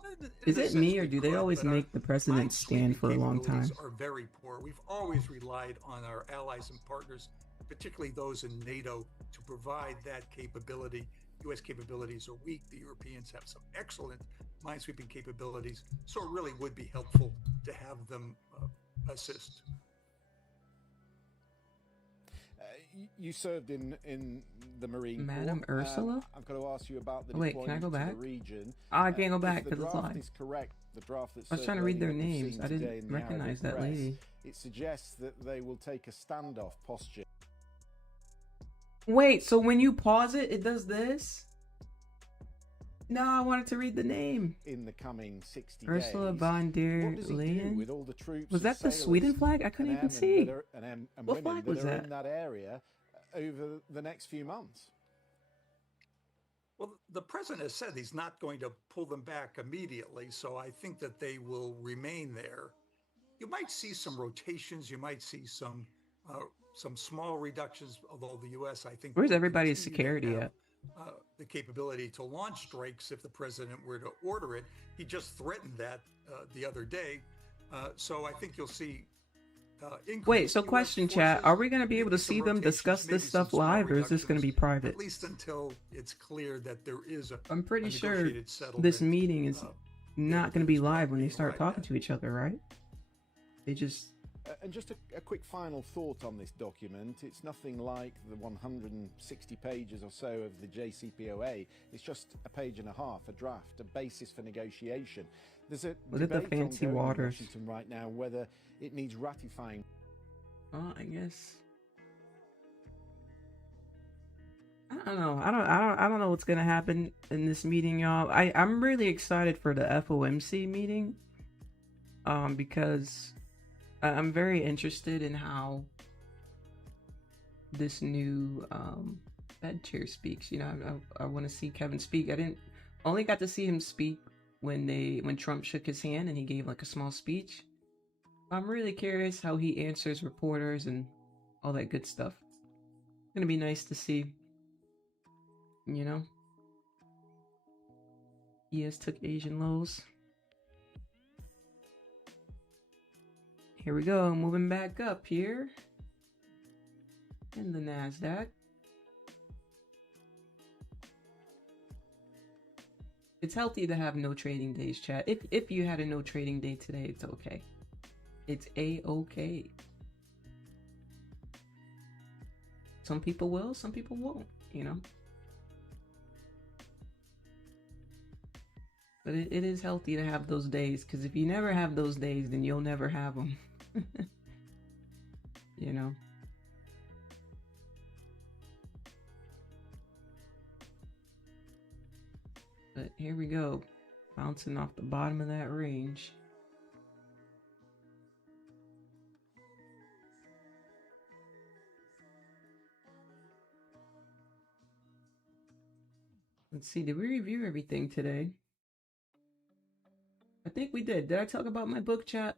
Is it me, or do they always make the president stand for a long time? Are very poor. We've always relied on our allies and partners, particularly those in NATO, to provide that capability. U.S. capabilities are weak. The Europeans have some excellent minesweeping capabilities, so it really would be helpful to have them assist. You served in the Marine Madam Corps. Ursula? I've got to ask you about the Wait, can I deployment go to back? the region. I can't go back If the because it's draft live. is correct, the draft that's I was trying to read their circulating that we've names. seen I today didn't in the recognize Arabic that press, lady. It suggests that they will take a standoff posture. Wait, so when you pause it, it does this? No, I wanted to read the name. In the coming 60 Ursula days. von der What does he do Leyen? with all the troops Was and that the sailors Sweden flag? I and couldn't even airmen see. that are- and What women flag was that are that? in that area over the next few months? Well, the president has said he's not going to pull them back immediately, so I think that they will remain there. You might see some rotations. You might see some small reductions, although the U.S., I think, Where's will everybody's continue to security have, at? the capability to launch strikes if the president were to order it. He just threatened that the other day. So I think you'll see Wait, so question, chat. Are we going to be able to see them discuss this stuff live, or is this going to be private? At least until it's clear that there is I'm pretty a sure negotiated settlement. this meeting is not going to be live when they start talking to each other, right? They just... And just a quick final thought on this document. It's nothing like the 160 pages or so of the JCPOA. It's just a page and a half, a draft, a basis for negotiation. There's a Look at the debate fancy ongoing in waters. Washington right now whether it needs ratifying. Well, I guess... I don't know. I don't know what's gonna happen in this meeting, y'all. I'm really excited for the FOMC meeting, because I'm very interested in how this new Fed chair speaks. You know, I want to see Kevin speak. I only got to see him speak when Trump shook his hand and he gave like a small speech. I'm really curious how he answers reporters and all that good stuff. It's gonna be nice to see. You know, ES took Asian lows. Here we go, moving back up here in the Nasdaq. It's healthy to have no trading days, chat. If you had a no trading day today, it's okay. It's a-okay. Some people will, some people won't, you know. But it is healthy to have those days, because if you never have those days, then you'll never have them. You know. But here we go, bouncing off the bottom of that range. Let's see, did we review everything today? I think we did. Did I talk about my book, chat?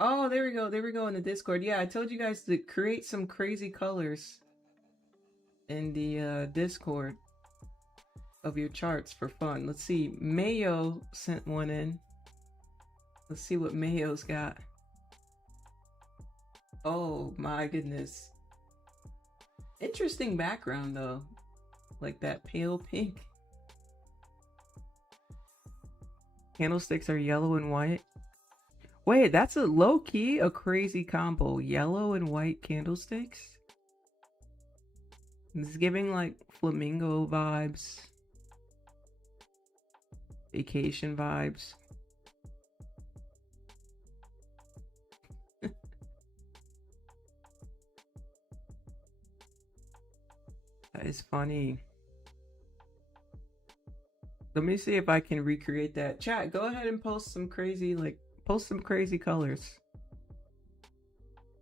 Oh, there we go. There we go in the Discord. Yeah, I told you guys to create some crazy colors in the Discord of your charts for fun. Let's see. Mayo sent one in. Let's see what Mayo's got. Oh my goodness. Interesting background though. Like that pale pink. Candlesticks are yellow and white. Wait, that's a low-key, a crazy combo. Yellow and white candlesticks? It's giving like flamingo vibes. Vacation vibes. That is funny. Let me see if I can recreate that. Chat, go ahead and post some crazy, post some crazy colors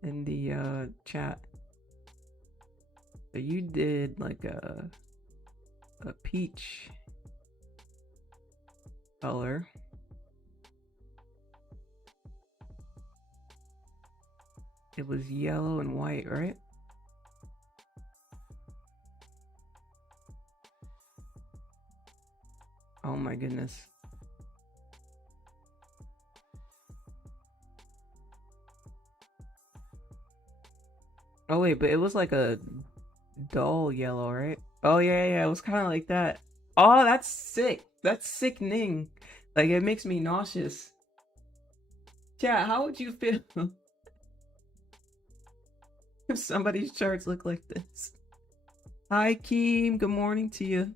in the chat. So you did like a peach color. It was yellow and white, right? Oh my goodness. Oh wait, but it was like a dull yellow, right? Oh yeah, it was kind of like that. Oh, that's sick. That's sickening. Like, it makes me nauseous. Chat, how would you feel if somebody's charts look like this? Hi, Keem. Good morning to you.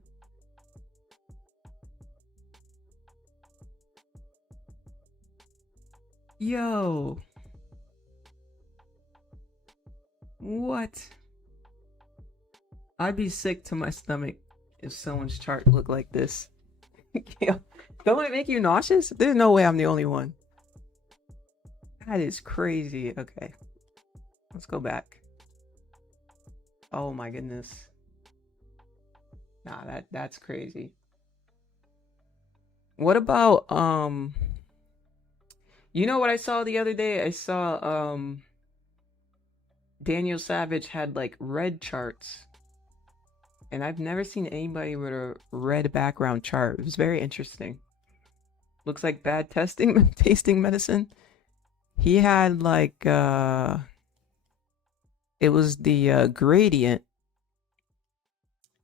Yo. What? I'd be sick to my stomach if someone's chart looked like this. Don't it make you nauseous? There's no way I'm the only one. That is crazy. Okay. Let's go back. Oh my goodness. Nah, that's crazy. What about you know what I saw the other day? I saw Daniel Savage had like red charts. And I've never seen anybody with a red background chart. It was very interesting. Looks like bad tasting medicine. He had like it was the gradient,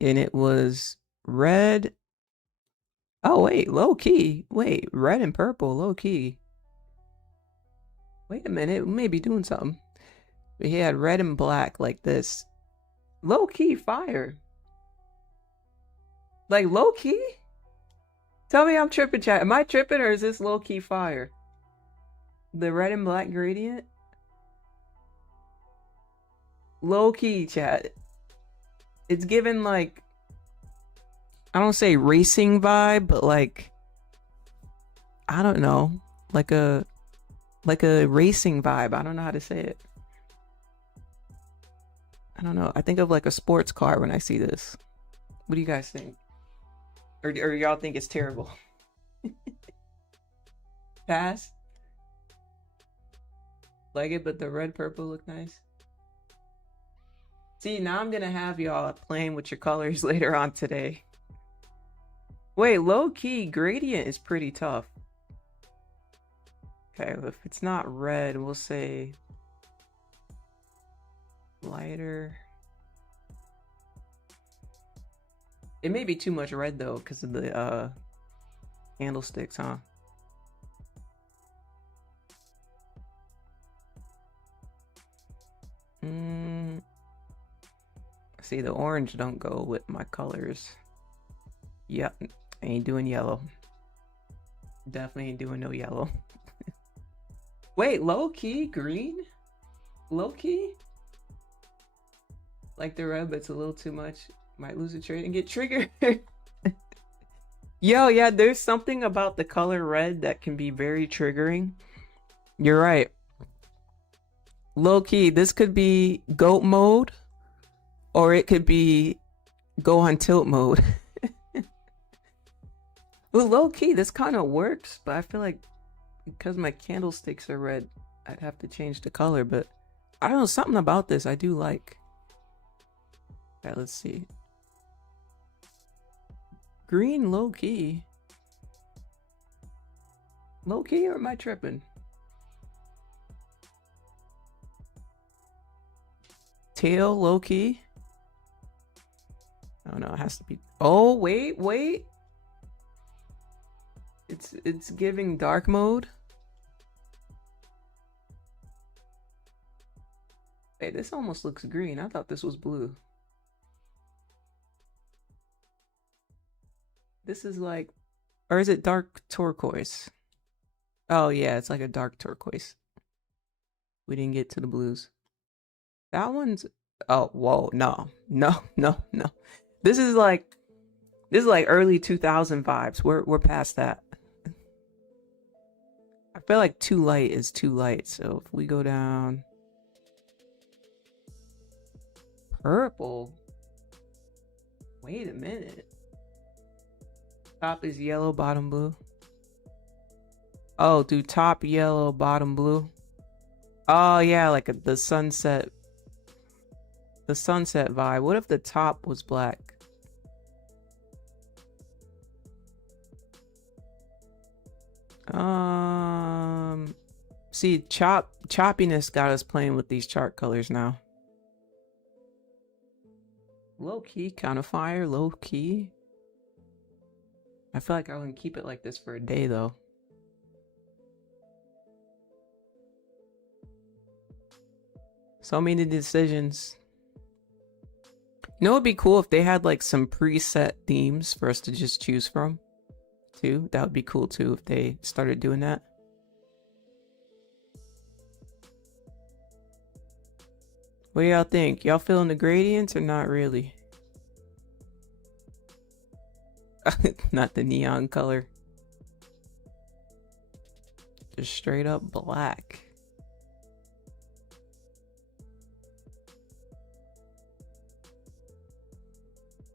and it was red. Oh wait, low key. Wait, red and purple, low key. Wait a minute, we may be doing something. But he had red and black like this. Low key fire. Like low key? Tell me I'm tripping, chat. Am I tripping or is this low key fire? The red and black gradient? Low key, chat. It's given like, I don't say racing vibe, but like, I don't know, like a racing vibe. I don't know how to say it. I don't know. I think of like a sports car when I see this. What do you guys think? Or y'all think it's terrible? Pass? Like it, but the red purple look nice. See, now I'm gonna have y'all playing with your colors later on today. Wait, low key gradient is pretty tough. Okay, if it's not red, we'll say lighter. It may be too much red though because of the candlesticks, huh? See, the orange don't go with my colors. Yep, I ain't doing yellow. Definitely ain't doing no yellow. Wait, low key green? Low key? Like the red, but it's a little too much. Might lose a trade and get triggered. Yo, yeah, there's something about the color red that can be very triggering. You're right. Low key, this could be goat mode, or it could be go on tilt mode. Well, low key, this kind of works, but I feel like because my candlesticks are red, I'd have to change the color, but I don't know, something about this I do like. Okay, let's see. Green low key. Low key, or am I tripping? Tail low key. I don't know, it has to be. Oh, wait. It's giving dark mode. Hey, this almost looks green. I thought this was blue. This is like, or is it dark turquoise? Oh yeah, it's like a dark turquoise. We didn't get to the blues. That one's, oh, whoa, no. This is like early 2000 vibes. We're past that. I feel like too light is too light. So if we go down, purple. Wait a minute. Top is yellow, bottom blue. Oh, do top yellow, bottom blue. Oh yeah, like the sunset. The sunset vibe. What if the top was black? See, choppiness got us playing with these chart colors now. Low key, kind of fire, low key. I feel like I wouldn't keep it like this for a day though. So many decisions. You know, it'd be cool if they had like some preset themes for us to just choose from too. That would be cool too if they started doing that. What do y'all think? Y'all feeling the gradients or not really? Not the neon color. Just straight up black.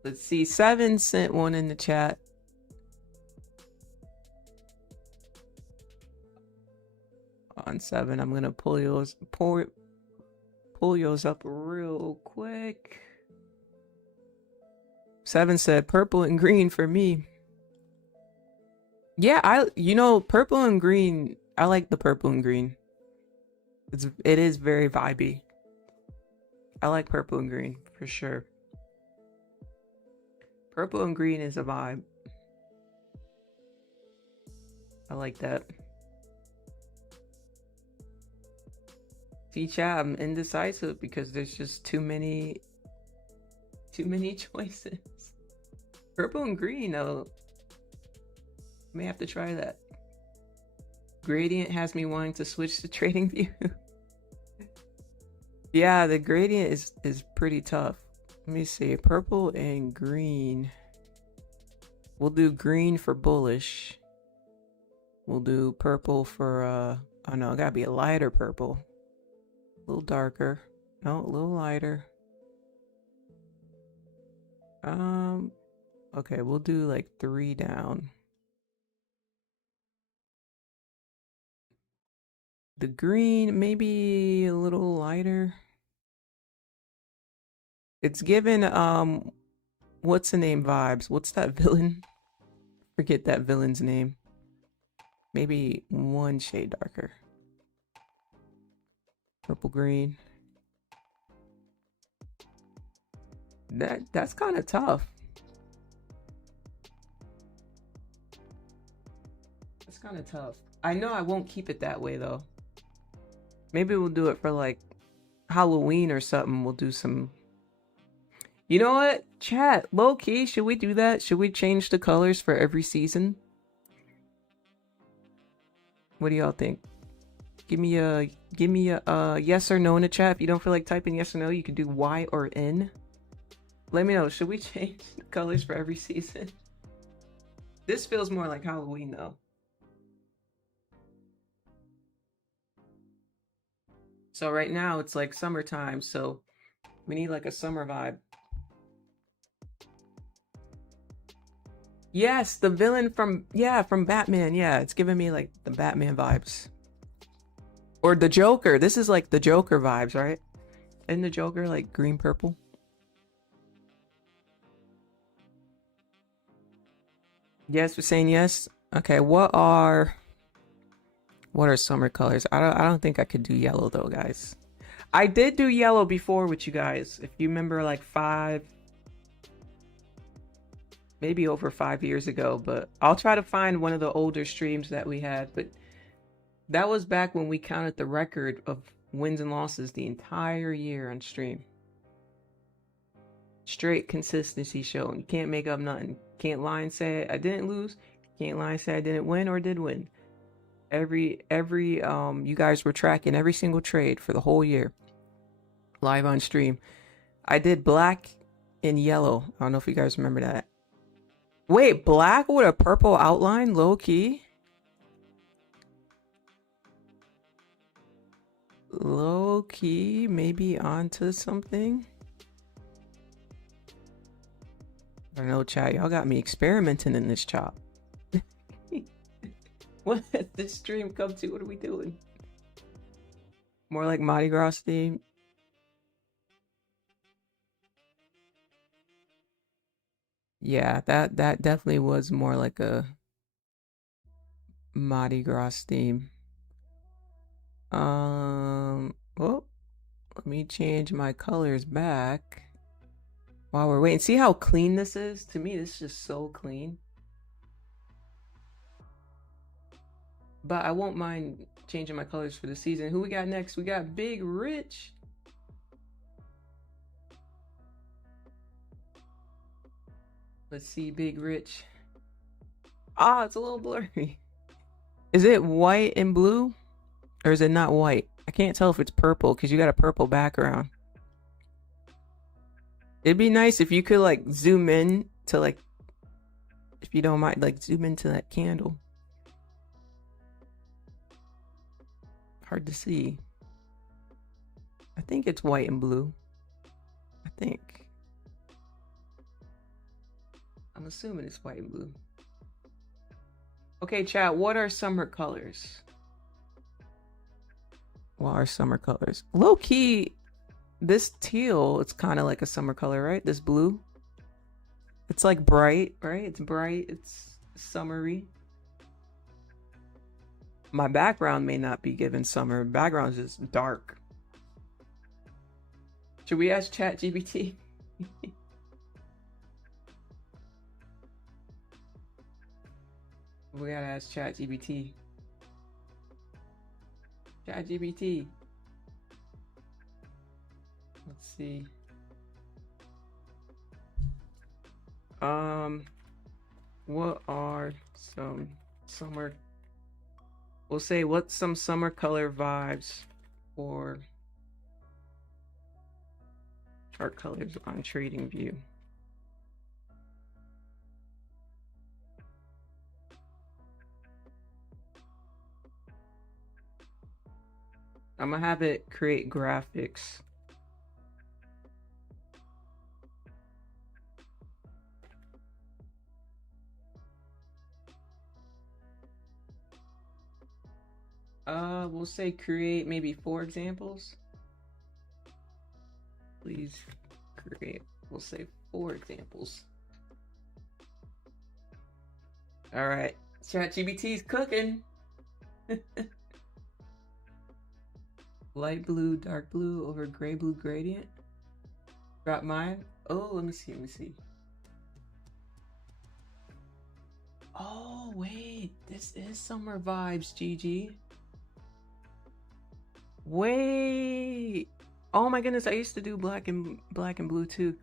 Let's see. 7 sent one in the chat. On 7, I'm gonna pull yours up real quick. 7 said purple and green for me. Yeah, purple and green. I like the purple and green. It is very vibey. I like purple and green for sure. Purple and green is a vibe. I like that. See, chat, I'm indecisive because there's just too many choices. Purple and green, though. May have to try that. Gradient has me wanting to switch to TradingView. Yeah, the gradient is pretty tough. Let me see. Purple and green. We'll do green for bullish. We'll do purple for oh no, it gotta be a lighter purple. A little darker. No, a little lighter. Okay, we'll do like 3 down. The green, maybe a little lighter. It's given, what's the name vibes? What's that villain? Forget that villain's name. Maybe 1 shade darker. Purple green. That's kind of tough. That's kind of tough. I know I won't keep it that way though. Maybe we'll do it for like Halloween or something. We'll do some. You know what? Chat, low key, should we do that? Should we change the colors for every season? What do y'all think? Give me a yes or no in the chat. If you don't feel like typing yes or no, you can do Y or N. Let me know. Should we change the colors for every season? This feels more like Halloween though. So right now it's like summertime, so we need like a summer vibe. Yes, the villain from Batman. Yeah, it's giving me like the Batman vibes. Or the Joker. This is like the Joker vibes, right? Isn't the Joker like green purple? Yes, we're saying yes. Okay, what are summer colors? I don't think I could do yellow though, guys. I did do yellow before with you guys. If you remember like 5, maybe over 5 years ago, but I'll try to find one of the older streams that we had. But that was back when we counted the record of wins and losses the entire year on stream. Straight consistency show. You can't make up nothing. Can't lie and say I didn't lose. Can't lie and say I didn't win or did win. Every you guys were tracking every single trade for the whole year. Live on stream. I did black and yellow. I don't know if you guys remember that. Wait, black with a purple outline, low key? Low key, maybe onto something? I don't know, chat. Y'all got me experimenting in this chop. What did this stream come to? What are we doing? More like Mardi Gras theme. Yeah, that definitely was more like a Mardi Gras theme. Well, let me change my colors back while we're waiting. See how clean this is? To me, this is just so clean. But I won't mind changing my colors for the season. Who we got next? We got Big Rich. Let's see, Big Rich. Ah, it's a little blurry. Is it white and blue? Or is it not white? I can't tell if it's purple because you got a purple background. It'd be nice if you could like zoom in to like, if you don't mind, like zoom into that candle. Hard to see. I think it's white and blue. I think. I'm assuming it's white and blue. Okay, chat, what are summer colors? What are summer colors? Low key, this teal, it's kind of like a summer color, right? This blue. It's like bright, right? It's bright, it's summery. My background may not be given summer. Background is just dark. Should we ask ChatGPT? We gotta ask ChatGPT. ChatGPT. Let's see. What are some summer? We'll say what's some summer color vibes for chart colors on TradingView. I'm gonna have it create graphics. We'll say create maybe 4 examples. Please create, we'll say 4 examples. All right, ChatGPT's cooking. Light blue, dark blue over gray blue gradient. Drop mine. Oh, let me see. Oh, wait, this is summer vibes, GG. Wait. Oh my goodness, I used to do black and blue too.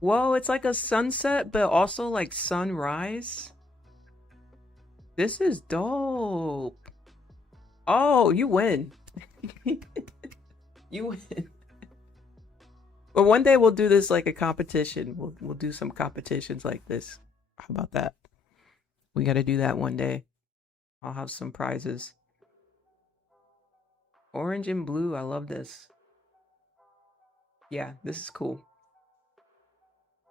Whoa, it's like a sunset, but also like sunrise. This is dope. Oh, you win. You win. But one day we'll do this like a competition. We'll do some competitions like this. How about that? We got to do that one day. I'll have some prizes. Orange and blue, I love this. Yeah, this is cool.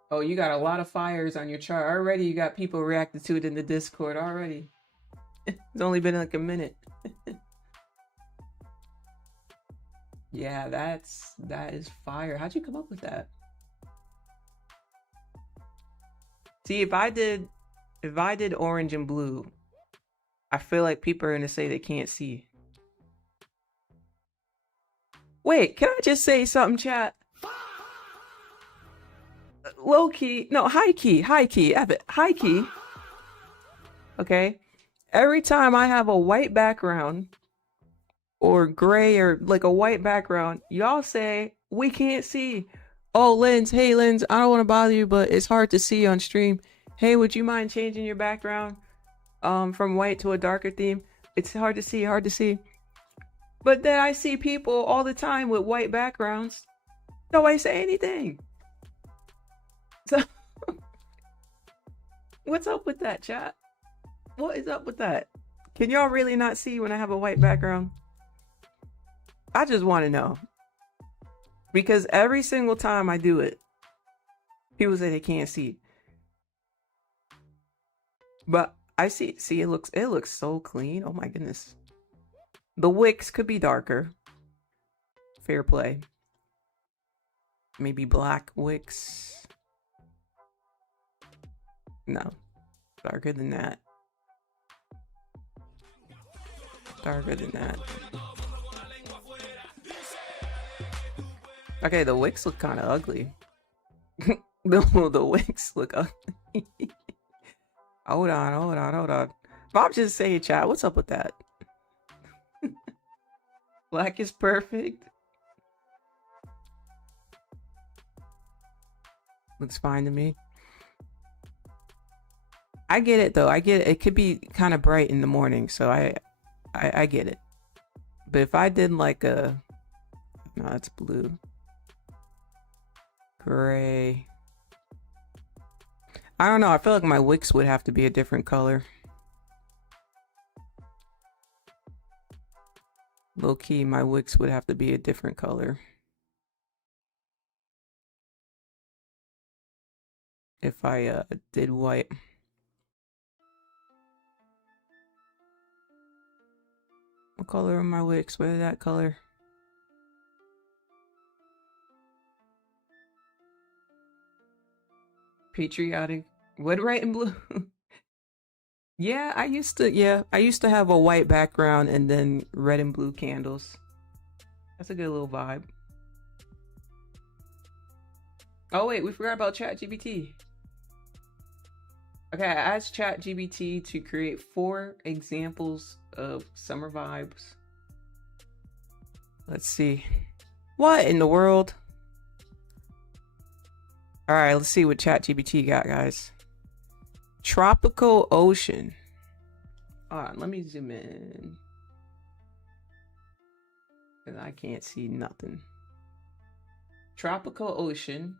Oh, you got a lot of fires on your chart already. You got people reacting to it in the Discord already. It's only been like a minute. Yeah, that is fire. How'd you come up with that? See, if I did orange and blue, I feel like people are gonna say they can't see. Wait, can I just say something, chat? Low key, no, high key, Evan, high key. Okay, every time I have a white background or gray or like a white background, y'all say we can't see. Oh, Lens, hey Lens, I don't want to bother you, but it's hard to see on stream. Hey, would you mind changing your background from white to a darker theme? It's hard to see. But then I see people all the time with white backgrounds. Nobody say anything. So what's up with that, chat? What is up with that? Can y'all really not see when I have a white background? I just want to know. Because every single time I do it, people say they can't see. But I see it looks so clean. Oh my goodness. The wicks could be darker. Fair play. Maybe black wicks. No. Darker than that. Darker than that. Okay, the wicks look kind of ugly. The wicks look ugly. Hold on. Bob just saying, chat, what's up with that? Black is perfect. Looks fine to me. I get it though. I get it. It could be kind of bright in the morning, so I get it. But if I did like a, no, it's blue, gray. I don't know. I feel like my wicks would have to be a different color. Low key, my wicks would have to be a different color. if I did white. What color are my wicks? What is that color? Patriotic. What, red and blue? Yeah, I used to have a white background and then red and blue candles. That's a good little vibe. Oh wait, we forgot about ChatGPT. Okay, I asked ChatGPT to create 4 examples of summer vibes. Let's see. What in the world? All right, let's see what ChatGPT got, guys. Tropical ocean. All right, let me zoom in. Because I can't see nothing. Tropical ocean.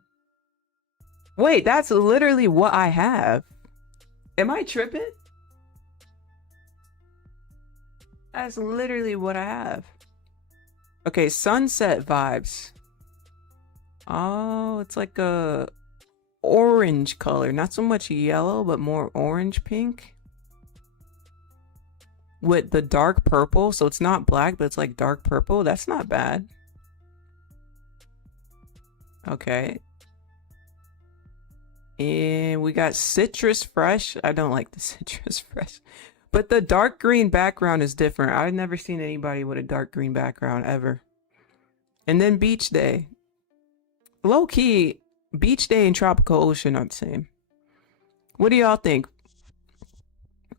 Wait, that's literally what I have. Am I tripping? That's literally what I have. Okay, sunset vibes. Oh, it's like a orange color. Not so much yellow, but more orange pink. With the dark purple. So it's not black, but it's like dark purple. That's not bad. Okay. And we got citrus fresh. I don't like the citrus fresh. But the dark green background is different. I've never seen anybody with a dark green background ever. And then beach day. Low key, beach day and tropical ocean are the same. What do y'all think?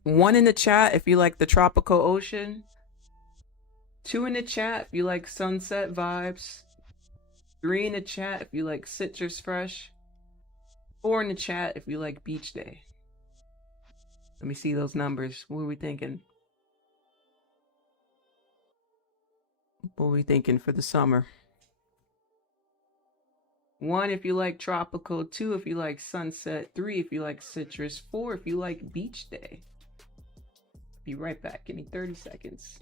1 in the chat if you like the tropical ocean. 2 in the chat if you like sunset vibes. 3 in the chat if you like citrus fresh. 4 in the chat if you like beach day. Let me see those numbers. What are we thinking? What are we thinking for the summer? 1 if you like tropical, 2 if you like sunset, 3 if you like citrus, 4 if you like beach day. Be right back. Give me 30 seconds.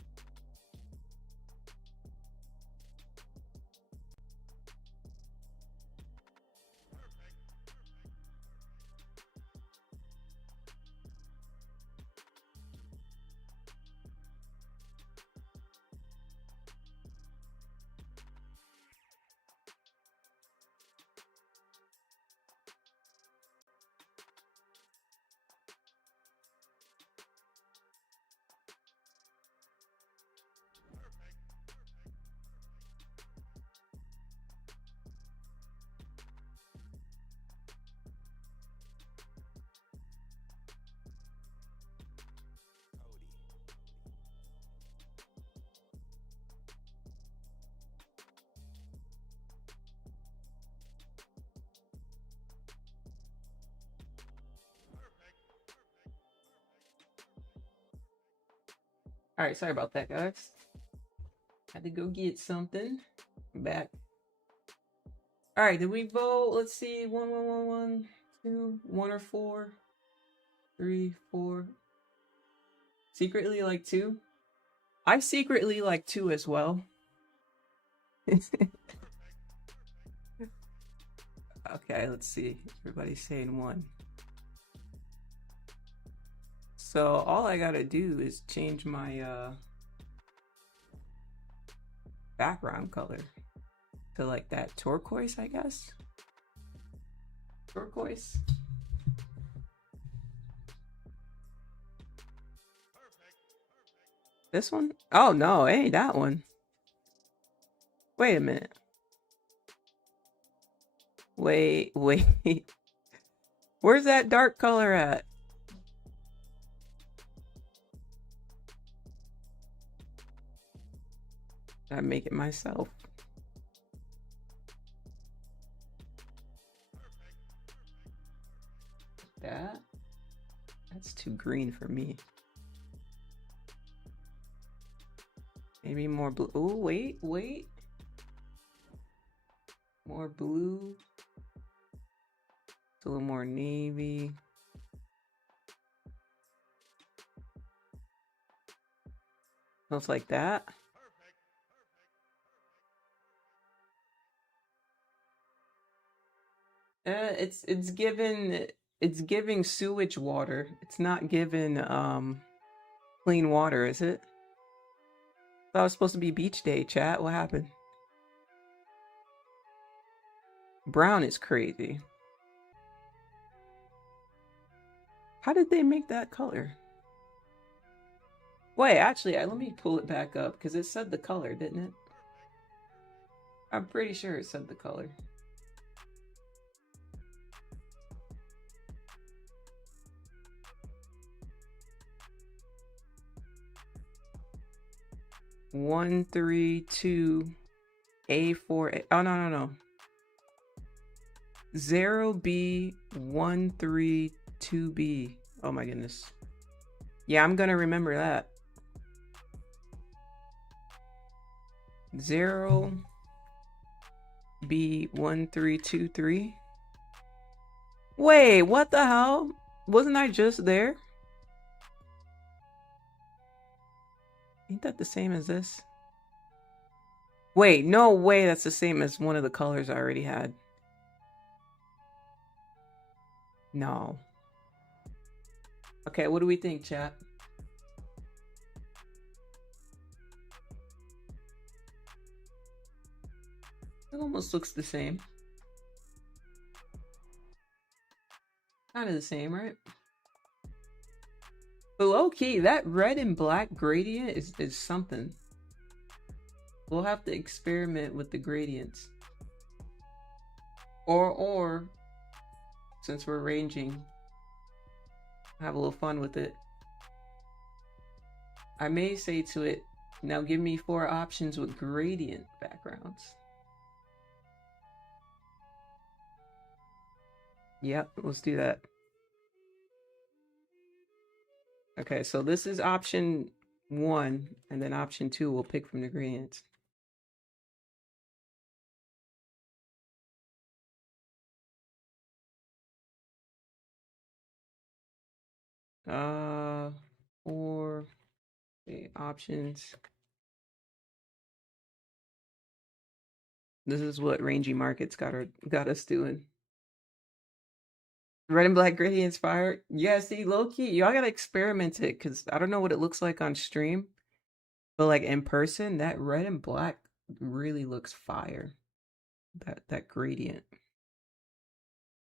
All right, sorry about that, guys. Had to go get something. I'm back. All right, did we vote? Let's see. 1, 1, 1, 1, 2, 1 or 4, 3, 4. Secretly like 2. I secretly like 2 as well. Okay, let's see. Everybody's saying 1. So all I gotta do is change my background color to like that turquoise, I guess. Turquoise. This one? Oh no, it ain't that one. Wait a minute. Wait. Where's that dark color at? I make it myself. That's too green for me. Maybe more blue. Oh, wait. More blue. It's a little more navy. Looks like that. It's giving sewage water. It's not giving clean water, is it? Thought it was supposed to be beach day, chat. What happened? Brown is crazy. How did they make that color? Wait, actually, let me pull it back up because it said the color, didn't it? I'm pretty sure it said the color. One, 3, 2, A4. Oh no. 0B 1, 3, 2B. Oh my goodness. Yeah, I'm gonna remember that. 0B 1, 3, 2, 3. Wait, what the hell? Wasn't I just there? Ain't that the same as this? Wait, no way that's the same as one of the colors I already had. No. Okay, what do we think, chat? It almost looks the same. Kind of the same, right? But low key, that red and black gradient is something. We'll have to experiment with the gradients. Or since we're ranging, have a little fun with it. I may say to it, now give me 4 options with gradient backgrounds. Yep, let's do that. Okay, so this is option 1, and then option 2 we'll pick from the gradients. Or okay, options. This is what Rangy Markets got us doing. Red and black gradients fire. Yeah, see, low key, y'all gotta experiment it because I don't know what it looks like on stream, but like in person, that red and black really looks fire. That gradient,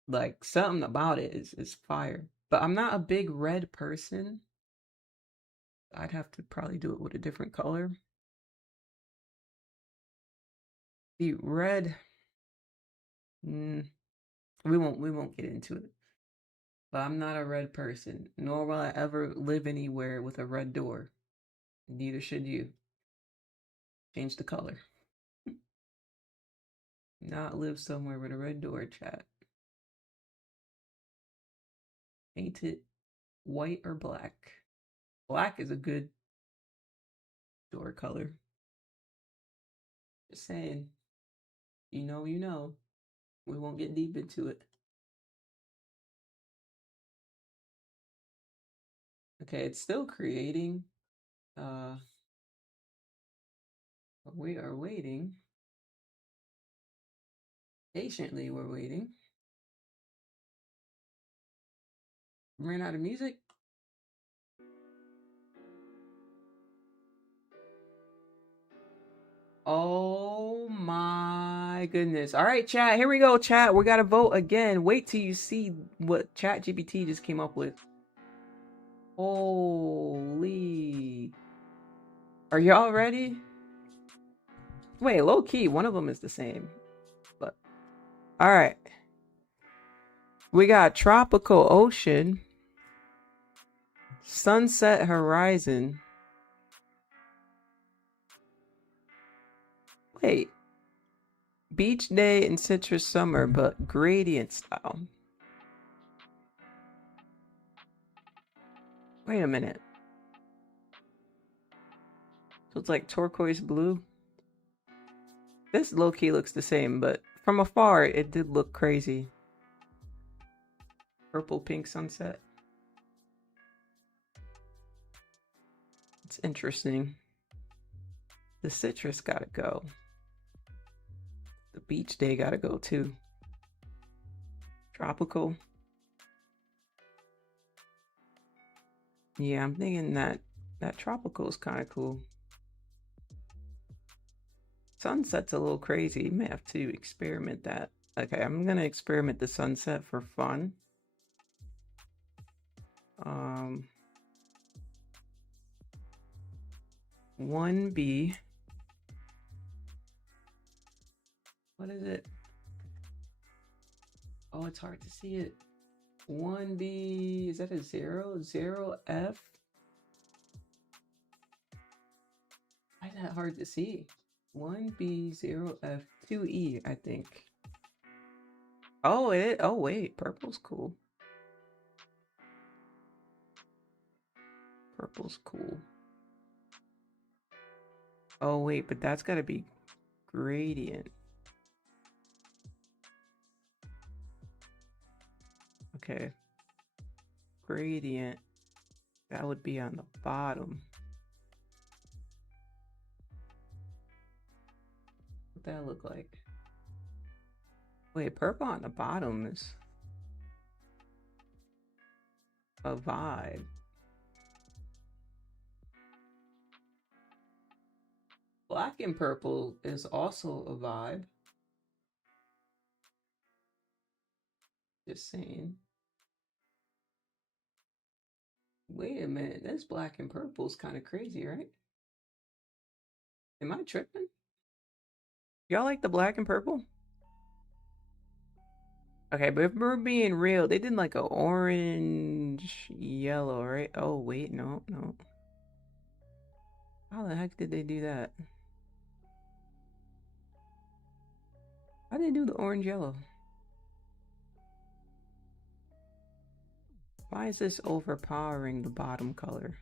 like something about it is fire. But I'm not a big red person. I'd have to probably do it with a different color. The red, we won't get into it. But I'm not a red person, nor will I ever live anywhere with a red door. Neither should you. Change the color. Not live somewhere with a red door, chat. Paint it white or black. Black is a good door color. Just saying. You know, you know. We won't get deep into it. Okay, it's still creating. We are waiting. Patiently, we're waiting. Ran out of music. Oh my goodness. All right, chat. Here we go, chat. We got to vote again. Wait till you see what ChatGPT just came up with. Holy. Are y'all ready? Wait, low key, one of them is the same. But all right. We got tropical ocean, sunset horizon. Wait. Beach day and citrus summer, but gradient style. Wait a minute. So it's like turquoise blue. This low-key looks the same, but from afar, it did look crazy. Purple pink sunset. It's interesting. The citrus gotta go. The beach day gotta go too. Tropical. Yeah, I'm thinking that tropical is kind of cool. Sunset's a little crazy. You may have to experiment that. Okay, I'm gonna experiment the sunset for fun. 1B. What is it? Oh, it's hard to see it. 1B, is that a 0? 0F? Why is that hard to see? 1B, 0F, 2E, I think. Oh, oh wait, purple's cool. Purple's cool. Oh wait, but that's gotta be gradient. Okay. Gradient. That would be on the bottom. What that look like? Wait, purple on the bottom is a vibe. Black and purple is also a vibe. Just saying. Wait a minute, this black and purple is kind of crazy, right? Am I tripping? Y'all like the black and purple? Okay, but if we're being real, they did like a orange yellow, right? Oh wait, no. How the heck did they do that? How did they do the orange yellow? Why is this overpowering the bottom color?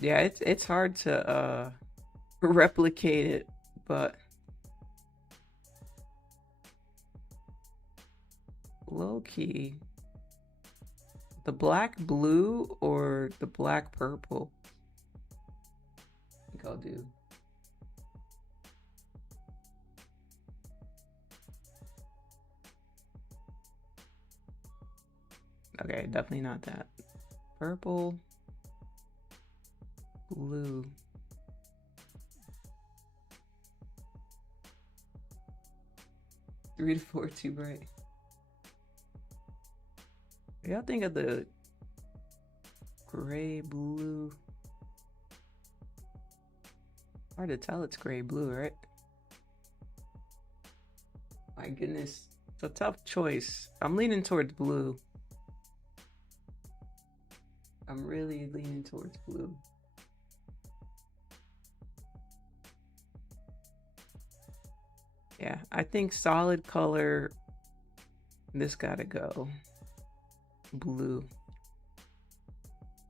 Yeah, it's hard to replicate it, but low key, the black blue or the black purple? I think I'll do. Okay, definitely not that. Purple, blue. Three to four too bright. Y'all think of the gray blue? Hard to tell it's gray blue, right? My goodness, it's a tough choice. I'm leaning towards blue. I'm really leaning towards blue. Yeah, I think solid color, this gotta go. Blue.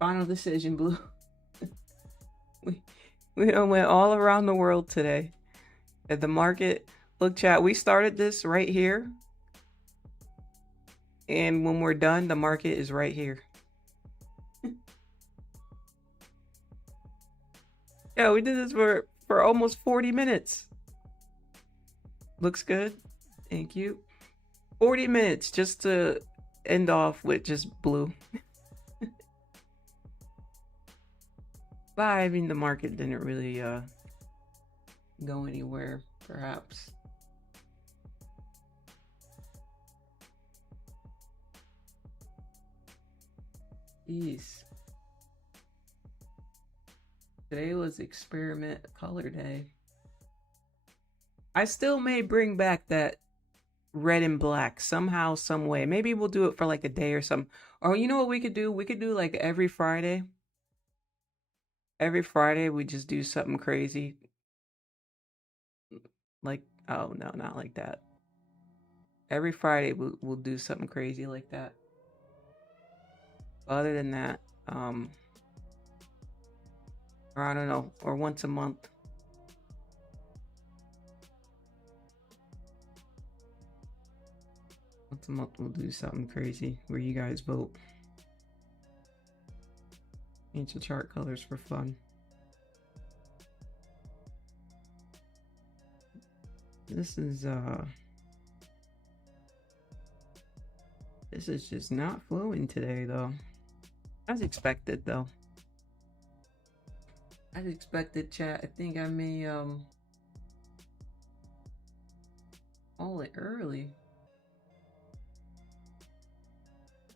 Final decision, blue. we done went all around the world today. At the market, look chat, we started this right here. And when we're done, the market is right here. Yeah, we did this for almost 40 minutes. Looks good. Thank you. 40 minutes just to end off with just blue. But I mean, the market didn't really go anywhere, perhaps. Jeez. Today was experiment color day. I still may bring back that red and black somehow, some way. Maybe we'll do it for like a day or something. Or you know what we could do? We could do like every Friday. Every Friday we just do something crazy. Like, oh no, not like that. Every Friday we'll do something crazy like that. Other than that, or I don't know, or once a month. Once a month we'll do something crazy where you guys vote. Change the chart colors for fun. This is just not flowing today, though. As expected, though. As expected, chat. I think I may call it early.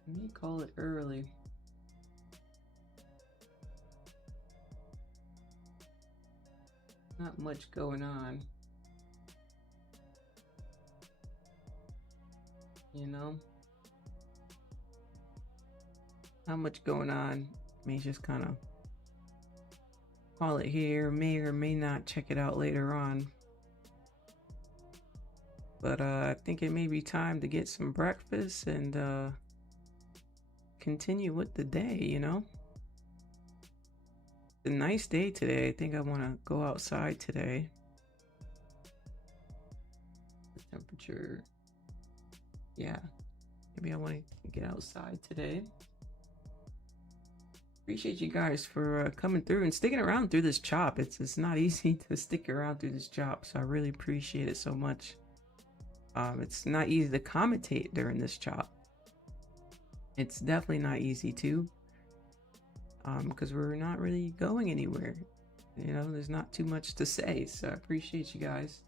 Let me call it early. Not much going on. You know? Not much going on. May just kind of call it here. May or may not check it out later on. But I think it may be time to get some breakfast and continue with the day, you know? It's a nice day today. I think I want to go outside today. The temperature. Yeah. Maybe I want to get outside today. Appreciate you guys for coming through and sticking around through this chop. It's not easy to stick around through this chop, so I really appreciate it so much. It's not easy to commentate during this chop. It's definitely not easy to, because we're not really going anywhere. You know, there's not too much to say, so I appreciate you guys.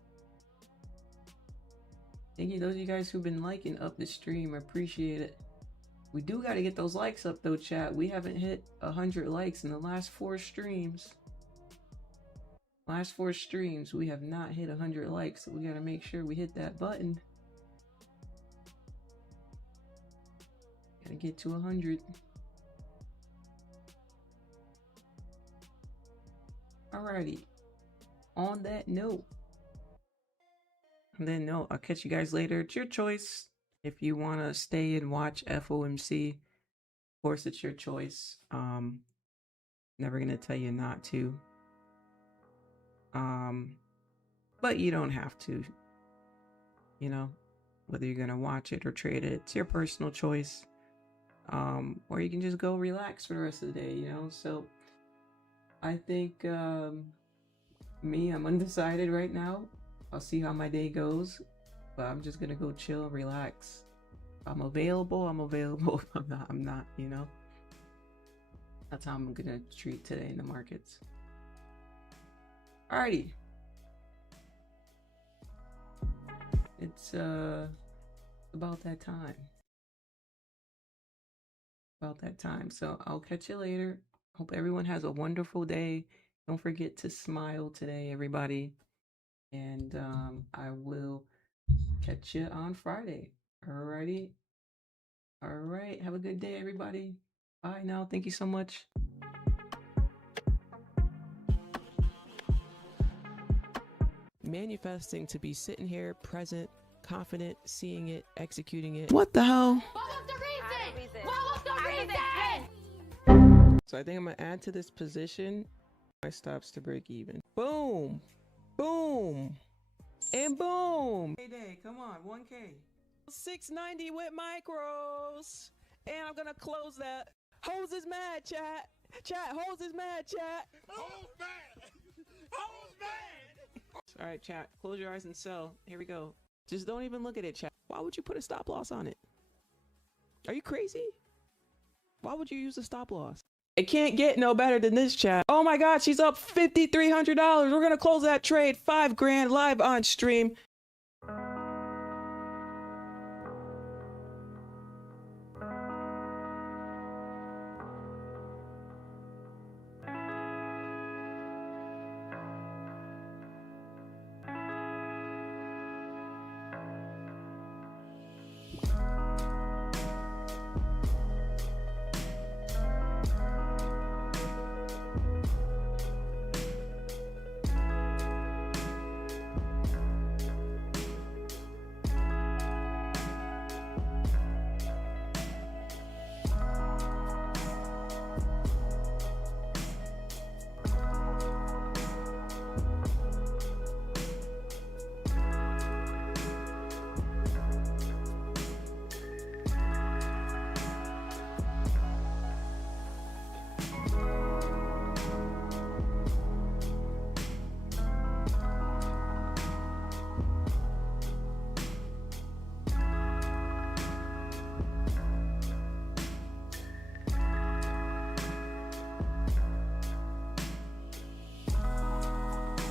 Thank you, those of you guys who've been liking up the stream. I appreciate it. We do got to get those likes up though, chat. We haven't hit 100 likes in the last 4 streams. Last 4 streams, we have not hit 100 likes, so we got to make sure we hit that button. Got to get to 100. Alrighty. On that note, I'll catch you guys later. It's your choice. If you want to stay and watch FOMC, of course it's your choice. Never gonna tell you not to. But you don't have to. You know, whether you're gonna watch it or trade it, it's your personal choice. Or you can just go relax for the rest of the day, you know. So I think I'm undecided right now. I'll see how my day goes. But I'm just gonna go chill and relax. If I'm available, I'm available. If I'm not, you know. That's how I'm gonna treat today in the markets. Alrighty. It's about that time. So I'll catch you later. Hope everyone has a wonderful day. Don't forget to smile today, everybody. And I will catch you on Friday. Alrighty. Alright. Have a good day, everybody. Bye now. Thank you so much. Manifesting to be sitting here, present, confident, seeing it, executing it. What the hell? What was the reason? What was the reason? So I think I'm going to add to this position my stops to break even. Boom. Boom. And boom. Day, come on, 1K. 690 with micros. And I'm gonna close that. Hose is mad, chat. Hose is mad, chat. Hose mad. Hose mad. Alright, chat. Close your eyes and sell. Here we go. Just don't even look at it, chat. Why would you put a stop loss on it? Are you crazy? Why would you use a stop loss? It can't get no better than this, chat. Oh my god, she's up $5,300. We're gonna close that trade. $5 grand live on stream.